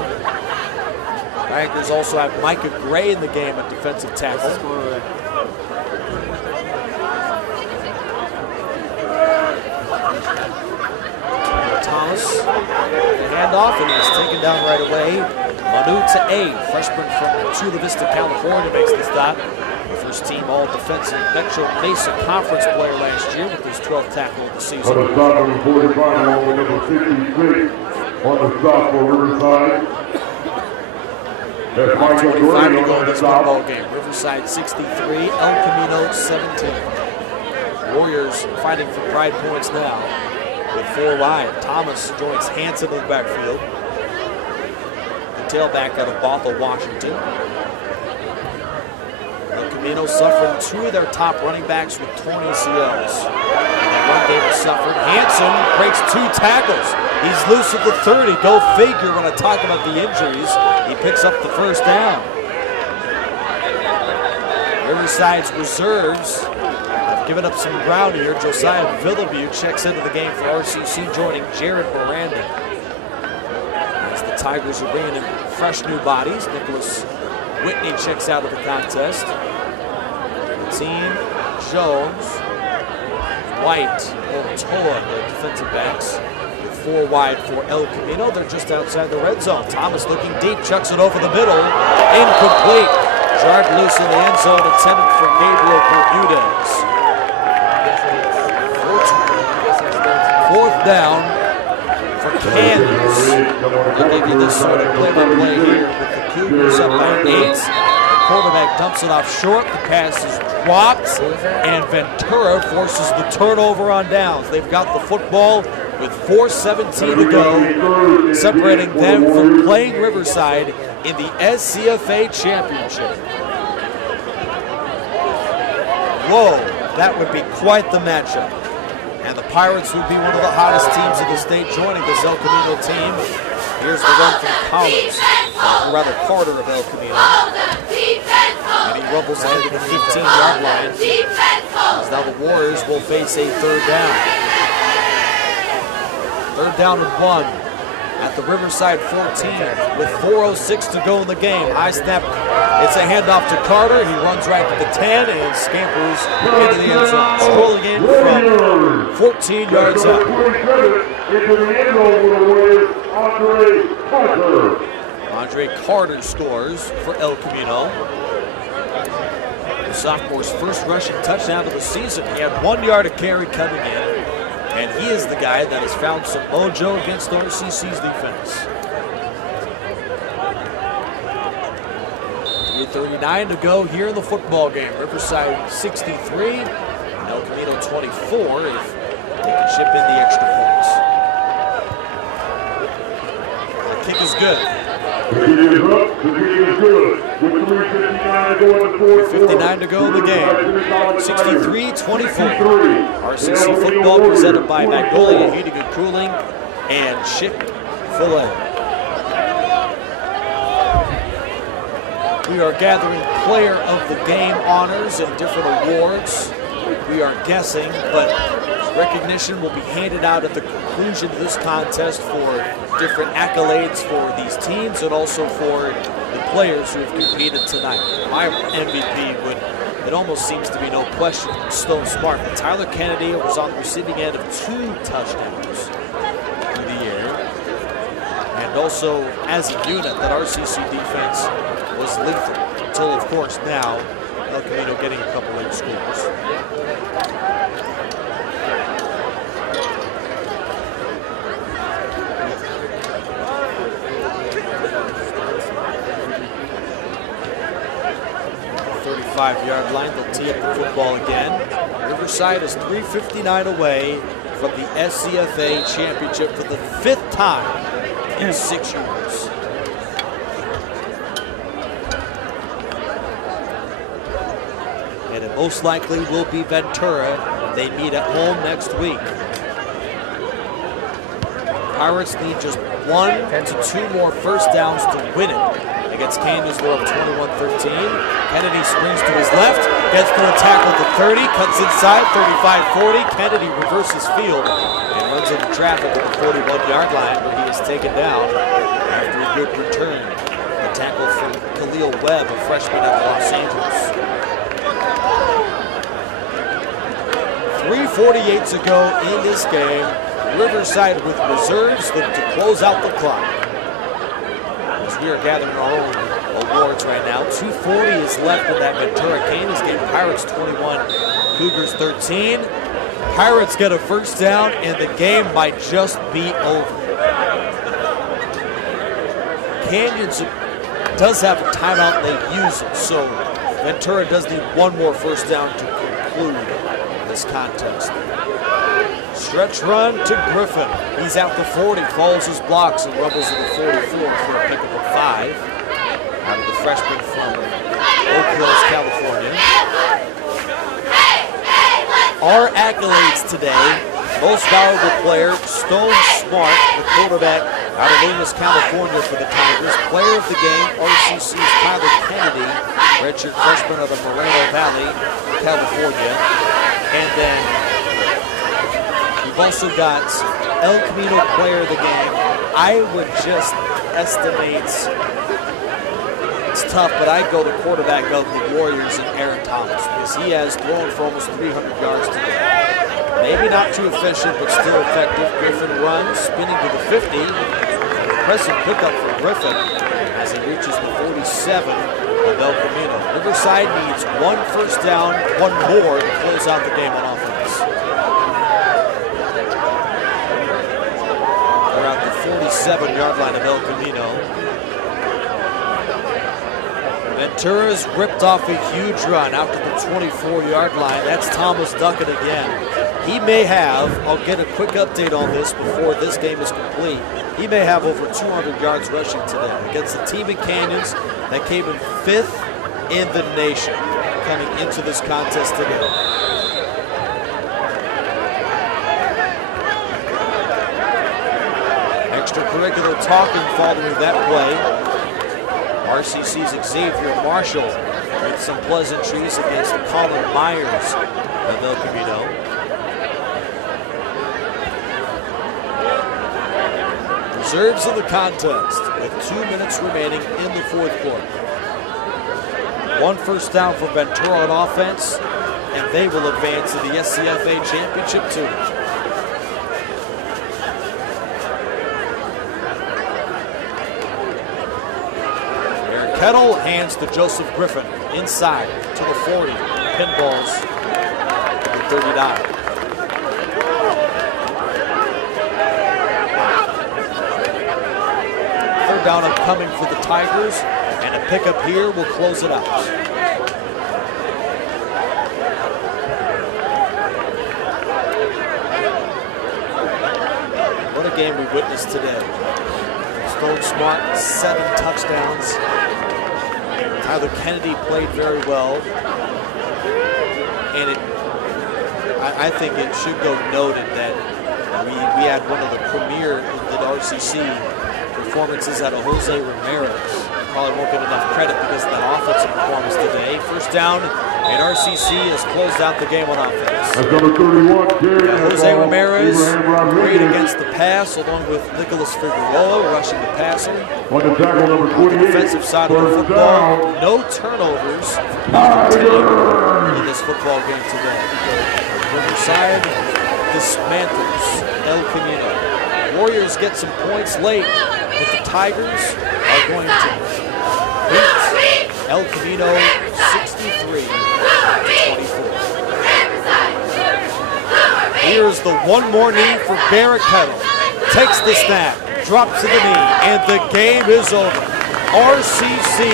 Tigers also have Micah Gray in the game at defensive tackle. Thomas, the handoff, and he's taken down right away. Manu Ta'e, freshman from Chula Vista, California, makes the stop. First team all-defensive Metro Mesa Conference player last year with his 12th tackle of the season. On the stop, number 45, number 56. On the stop for Riverside. That's Michael 25 to Gray go on in the this stop. football game. Riverside 63, El Camino 17. Warriors fighting for pride points now with 4 wide. Thomas joins Hanson in the backfield. The tailback out of Bothell, Washington. El Camino suffering 2 of their top running backs with torn ACLs. That run game was suffered. Hanson breaks 2 tackles. He's loose at the 30. Go figure when I talk about the injuries. He picks up the first down. Riverside's reserves have given up some ground here. Josiah Villavue checks into the game for RCC, joining Jared Miranda. As the Tigers are bringing in fresh new bodies, Nicholas Whitney checks out of the contest. Team Jones, White, Otoa, the defensive backs, with 4 wide for El Camino. They're just outside the red zone. Thomas looking deep, chucks it over the middle. Incomplete. Jarred loose in the end zone, intended for Gabriel Bermudez. 4th down for Kansas. I'll give you this sort of play-by-play here with the Cougars up by 8. Quarterback dumps it off short. The pass is dropped, and Ventura forces the turnover on downs. They've got the football with 4:17 to go, separating them from playing Riverside in the SCFA Championship. Whoa, that would be quite the matchup. And the Pirates would be one of the hottest teams in the state, joining this El Camino team. Here's the run from Collins, or rather Carter of El Camino. And he rumbles ahead to the 15-yard line. As now the Warriors will face a 3rd down. 3rd down and 1 at the Riverside 14 with 4:06 to go in the game. High snap. It's a handoff to Carter. He runs right to the 10 and scampers into the end zone. Strolling in from 14 yards out. Andre Carter scores for El Camino. The sophomore's first rushing touchdown of the season. He had 1 yard of carry coming in, and he is the guy that has found some mojo against RCC's defense. 3:39 to go here in the football game. Riverside 63, and El Camino 24 if they can chip in the extra points. The kick is good. The kick is up. The kick is good. With 3:59 to go in the fourth 3:59 to go in the game. 63-24. RCC football presented by Magnolia Heating and Cooling and Chick-fil-A. We are gathering player of the game honors and different awards. We are guessing, but recognition will be handed out at the conclusion of this contest for different accolades for these teams and also for the players who have competed tonight. My MVP it almost seems to be no question, Stone Smart, but Tyler Kennedy was on the receiving end of 2 touchdowns through the air. And also, as a unit, that RCC defense was lethal until, of course, now El Camino getting a couple late scores. Yard line, they'll tee up the football again. Riverside is 3:59 away from the SCFA championship for the 5th time in 6 years. And it most likely will be Ventura. They meet at home next week. Pirates need just 1 to 2 more first downs to win it. Against Canyons, they're up 21-13. Kennedy springs to his left, gets through a tackle to 30, cuts inside, 35-40. Kennedy reverses field and runs into traffic at the 41-yard line, where he is taken down after a good return. A tackle from Khalil Webb, a freshman out of Los Angeles. 3:48 to go in this game. Riverside with reserves to close out the clock. We are gathering our own awards right now. 2:40 is left in that Ventura Canyons game. Pirates 21, Cougars 13. Pirates get a first down, and the game might just be over. Canyons does have a timeout, they use it, so Ventura does need 1 more first down to conclude this contest. Stretch run to Griffin. He's out the 40, follows his blocks and rumbles to the 44 for a pickup of 5. Out of the freshman from Oak Hills, California. Our accolades today: most valuable player, Stone Smart, the quarterback out of Loomis, California for the Tigers. Player of the game, RCC's Tyler Kennedy, redshirt freshman of the Moreno Valley, California. And then we've also got El Camino player of the game. I would just estimate, it's tough, but I'd go the quarterback of the Warriors and Aaron Thomas, because he has thrown for almost 300 yards today. Maybe not too efficient, but still effective. Griffin runs, spinning to the 50. Impressive pickup for Griffin as he reaches the 47 of El Camino. Riverside needs 1 first down, 1 more to close out the game on offense. They're at the 47-yard line of El Camino. Ventura's ripped off a huge run out to the 24-yard line. That's Thomas Duckett again. He may have, I'll get a quick update on this before this game is complete, he may have over 200 yards rushing today against the team in Canyons that came in 5th in the nation coming into this contest today. Extracurricular talking following that play. RCC's Xavier Marshall with some pleasantries against Colin Myers of El Camino. Reserves in the contest with 2 minutes remaining in the 4th quarter. 1 first down for Ventura on offense, and they will advance to the SCFA Championship 2. Kettle hands to Joseph Griffin inside to the 40. Pinballs to the 39. Third down upcoming for the Tigers, And a pickup here will close it out. What a game we witnessed today. Stone Smart, 7 touchdowns. Tyler Kennedy played very well. And I think it should go noted that we had one of the premier at RCC performances out of Jose Ramirez. Probably won't get enough credit because of that offensive performance today. First down, and RCC has closed out the game on offense. Jose Ramirez great against the pass, along with Nicholas Figueroa rushing the passer. On the defensive side of the football, no turnovers in this football game today. Riverside dismantles El Camino. Warriors get some points late, but the Tigers are going to beat El Camino 63-24. Here's the one more knee for Barrett Kettle. Takes the snap, drops to the knee, and the game is over. RCC,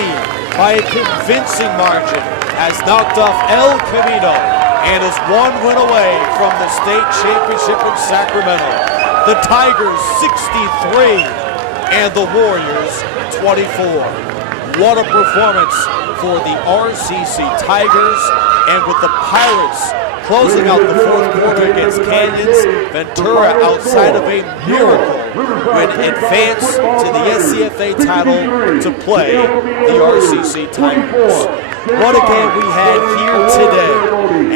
by a convincing margin, has knocked off El Camino and is one win away from the state championship in Sacramento. The Tigers 63 and the Warriors 24. What a performance for the RCC Tigers, and with the Pirates closing out the fourth quarter against Canyons, Ventura outside of a miracle would advance to the SCFA title to play the RCC Tigers. What a game we had here today,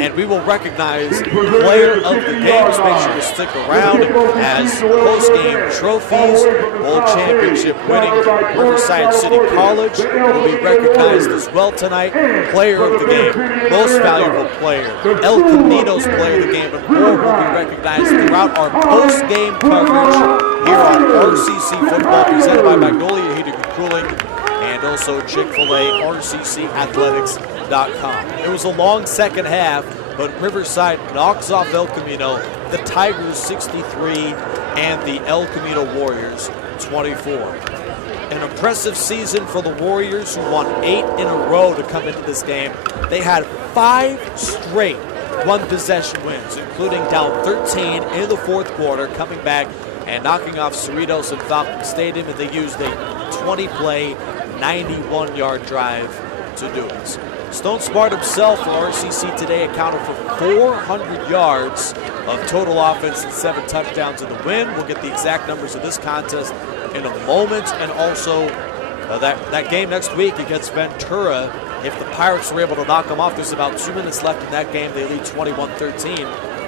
and we will recognize player of the games. Make sure to stick around as post-game trophies, bowl championship winning Riverside City College will be recognized as well tonight. Player of the game, most valuable player, El Camino's player of the game, and more will be recognized throughout our post-game coverage here on RCC Football, presented by Magnolia Heating and Cooling, and also Chick-fil-A, RCCathletics.com. It was a long second half, but Riverside knocks off El Camino, the Tigers 63, and the El Camino Warriors 24. An impressive season for the Warriors, who won 8 in a row to come into this game. They had 5 straight one-possession wins, including down 13 in the fourth quarter, coming back and knocking off Cerritos and Falcon Stadium, and they used a 20-play, 91-yard drive to do it. Stone Smart himself for RCC today accounted for 400 yards of total offense and 7 touchdowns in the win. We'll get the exact numbers of this contest in a moment, and also that game next week against Ventura. If the Pirates were able to knock them off, there's about 2 minutes left in that game. They lead 21-13.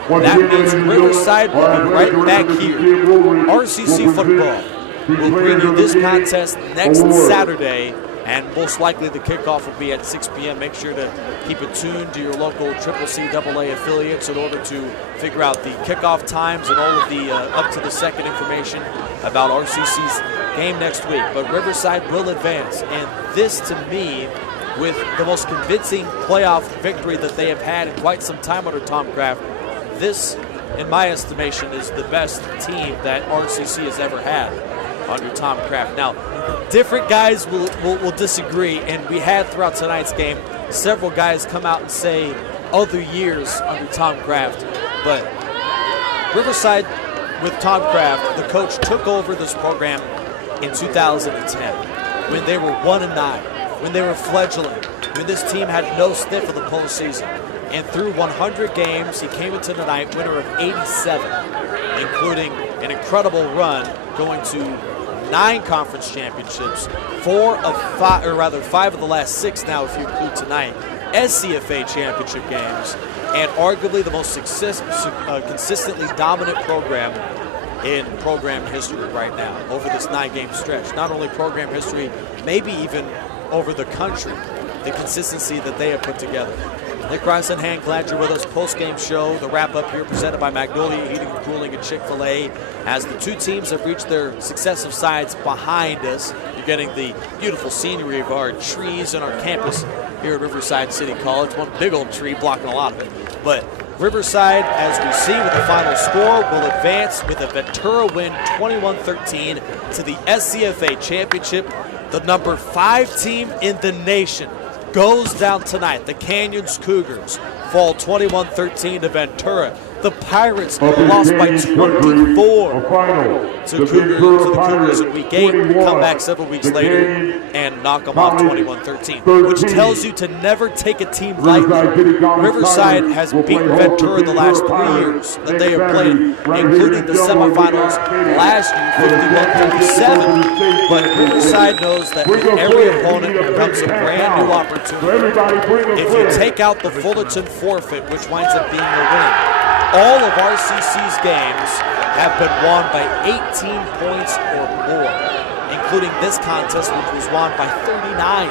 That means Riverside will be right back here. RCC football will bring you this contest next Saturday, and most likely the kickoff will be at 6 p.m. Make sure to keep it tuned to your local CCCAA affiliates in order to figure out the kickoff times and all of the up-to-the-second information about RCC's game next week. But Riverside will advance, and this, to me, with the most convincing playoff victory that they have had in quite some time under Tom Kraft, this, in my estimation, is the best team that RCC has ever had under Tom Kraft. Now, different guys will disagree, and we had throughout tonight's game several guys come out and say other years under Tom Kraft. But Riverside, with Tom Kraft, the coach took over this program in 2010 when they were 1-9, when they were fledgling, when this team had no sniff of the postseason. And through 100 games, he came into tonight winner of 87, including an incredible run going to 9 conference championships, 5 of the last 6 now if you include tonight, SCFA championship games, and arguably the most consistently dominant program in program history right now over this 9-game stretch. Not only program history, maybe even over the country, the consistency that they have put together. Nick Rice in hand, glad you're with us. Post-game show, the wrap-up here presented by Magnolia Heating and Cooling and Chick-fil-A. As the 2 teams have reached their successive sides behind us, you're getting the beautiful scenery of our trees and our campus here at Riverside City College. One big old tree blocking a lot of it. But Riverside, as we see with the final score, will advance with a Ventura win 21-13 to the SCFA Championship. The number 5 team in the nation goes down tonight. The Canyons Cougars fall 21-13 to Ventura. The Pirates lost by 24 to the Cougars in week 8, come back several weeks later and knock them off 21-13, which tells you to never take a team lightly. Riverside has beaten Ventura the last 3 years that they have played, including the semifinals last year, 51-37. But Riverside knows that with every opponent comes a brand new opportunity. If you take out the Fullerton forfeit, which winds up being a win, all of RCC's games have been won by 18 points or more, including this contest, which was won by 39.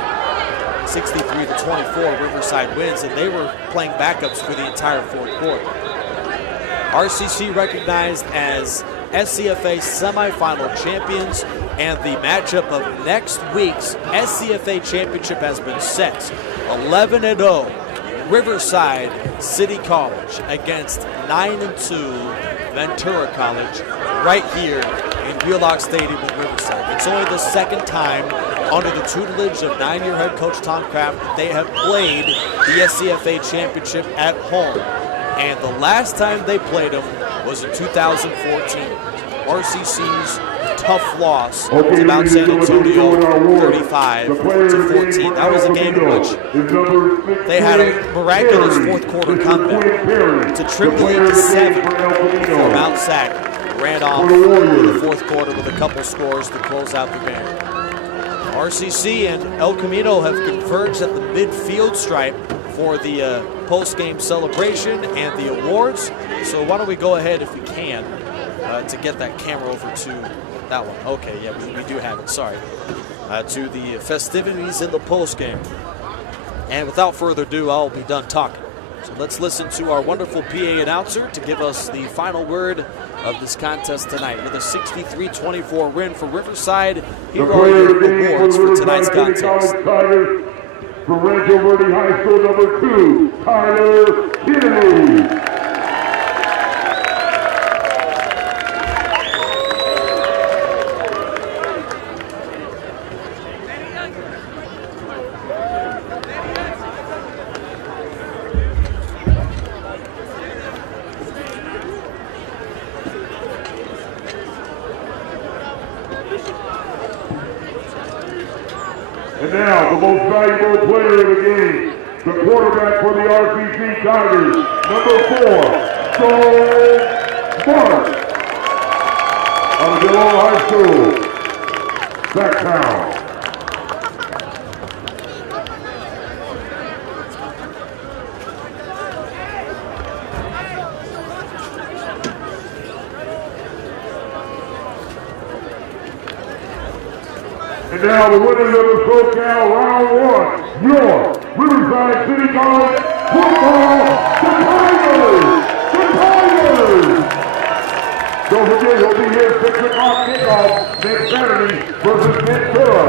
63-24, Riverside wins, and they were playing backups for the entire fourth quarter. RCC recognized as SCFA semifinal champions, and the matchup of next week's SCFA championship has been set. 11-0. Riverside City College against 9-2 Ventura College right here in Wheelock Stadium in Riverside. It's only the second time under the tutelage of 9-year head coach Tom Kraft that they have played the SCFA championship at home. And the last time they played them was in 2014. RCC's tough loss to Mount San Antonio, 35-14. That was a game in which they had a miraculous fourth quarter comeback to triple it to 7 before Mount Sac ran off in the fourth quarter with a couple scores to close out the game. RCC and El Camino have converged at the midfield stripe for the post-game celebration and the awards. So why don't we go ahead, if we can, to get that camera over to that one. Okay, yeah, we do have it, sorry. To the festivities in the post-game. And without further ado, I'll be done talking. So let's listen to our wonderful PA announcer to give us the final word of this contest tonight. With a 63-24 win for Riverside, here are your awards for tonight's contest. For Rancho Verde High School, number 2, Tyler Kennedy. And now, the most valuable player of the game, the quarterback for the RCC Tigers, number 4, Joel Smart, of Dillon High School, Sacktown. And now the winners of the SoCal Round 1, your Riverside City College football, the Tigers! The Tigers! Don't forget, he'll be here 6 o'clock kickoff next Saturday versus Ventura.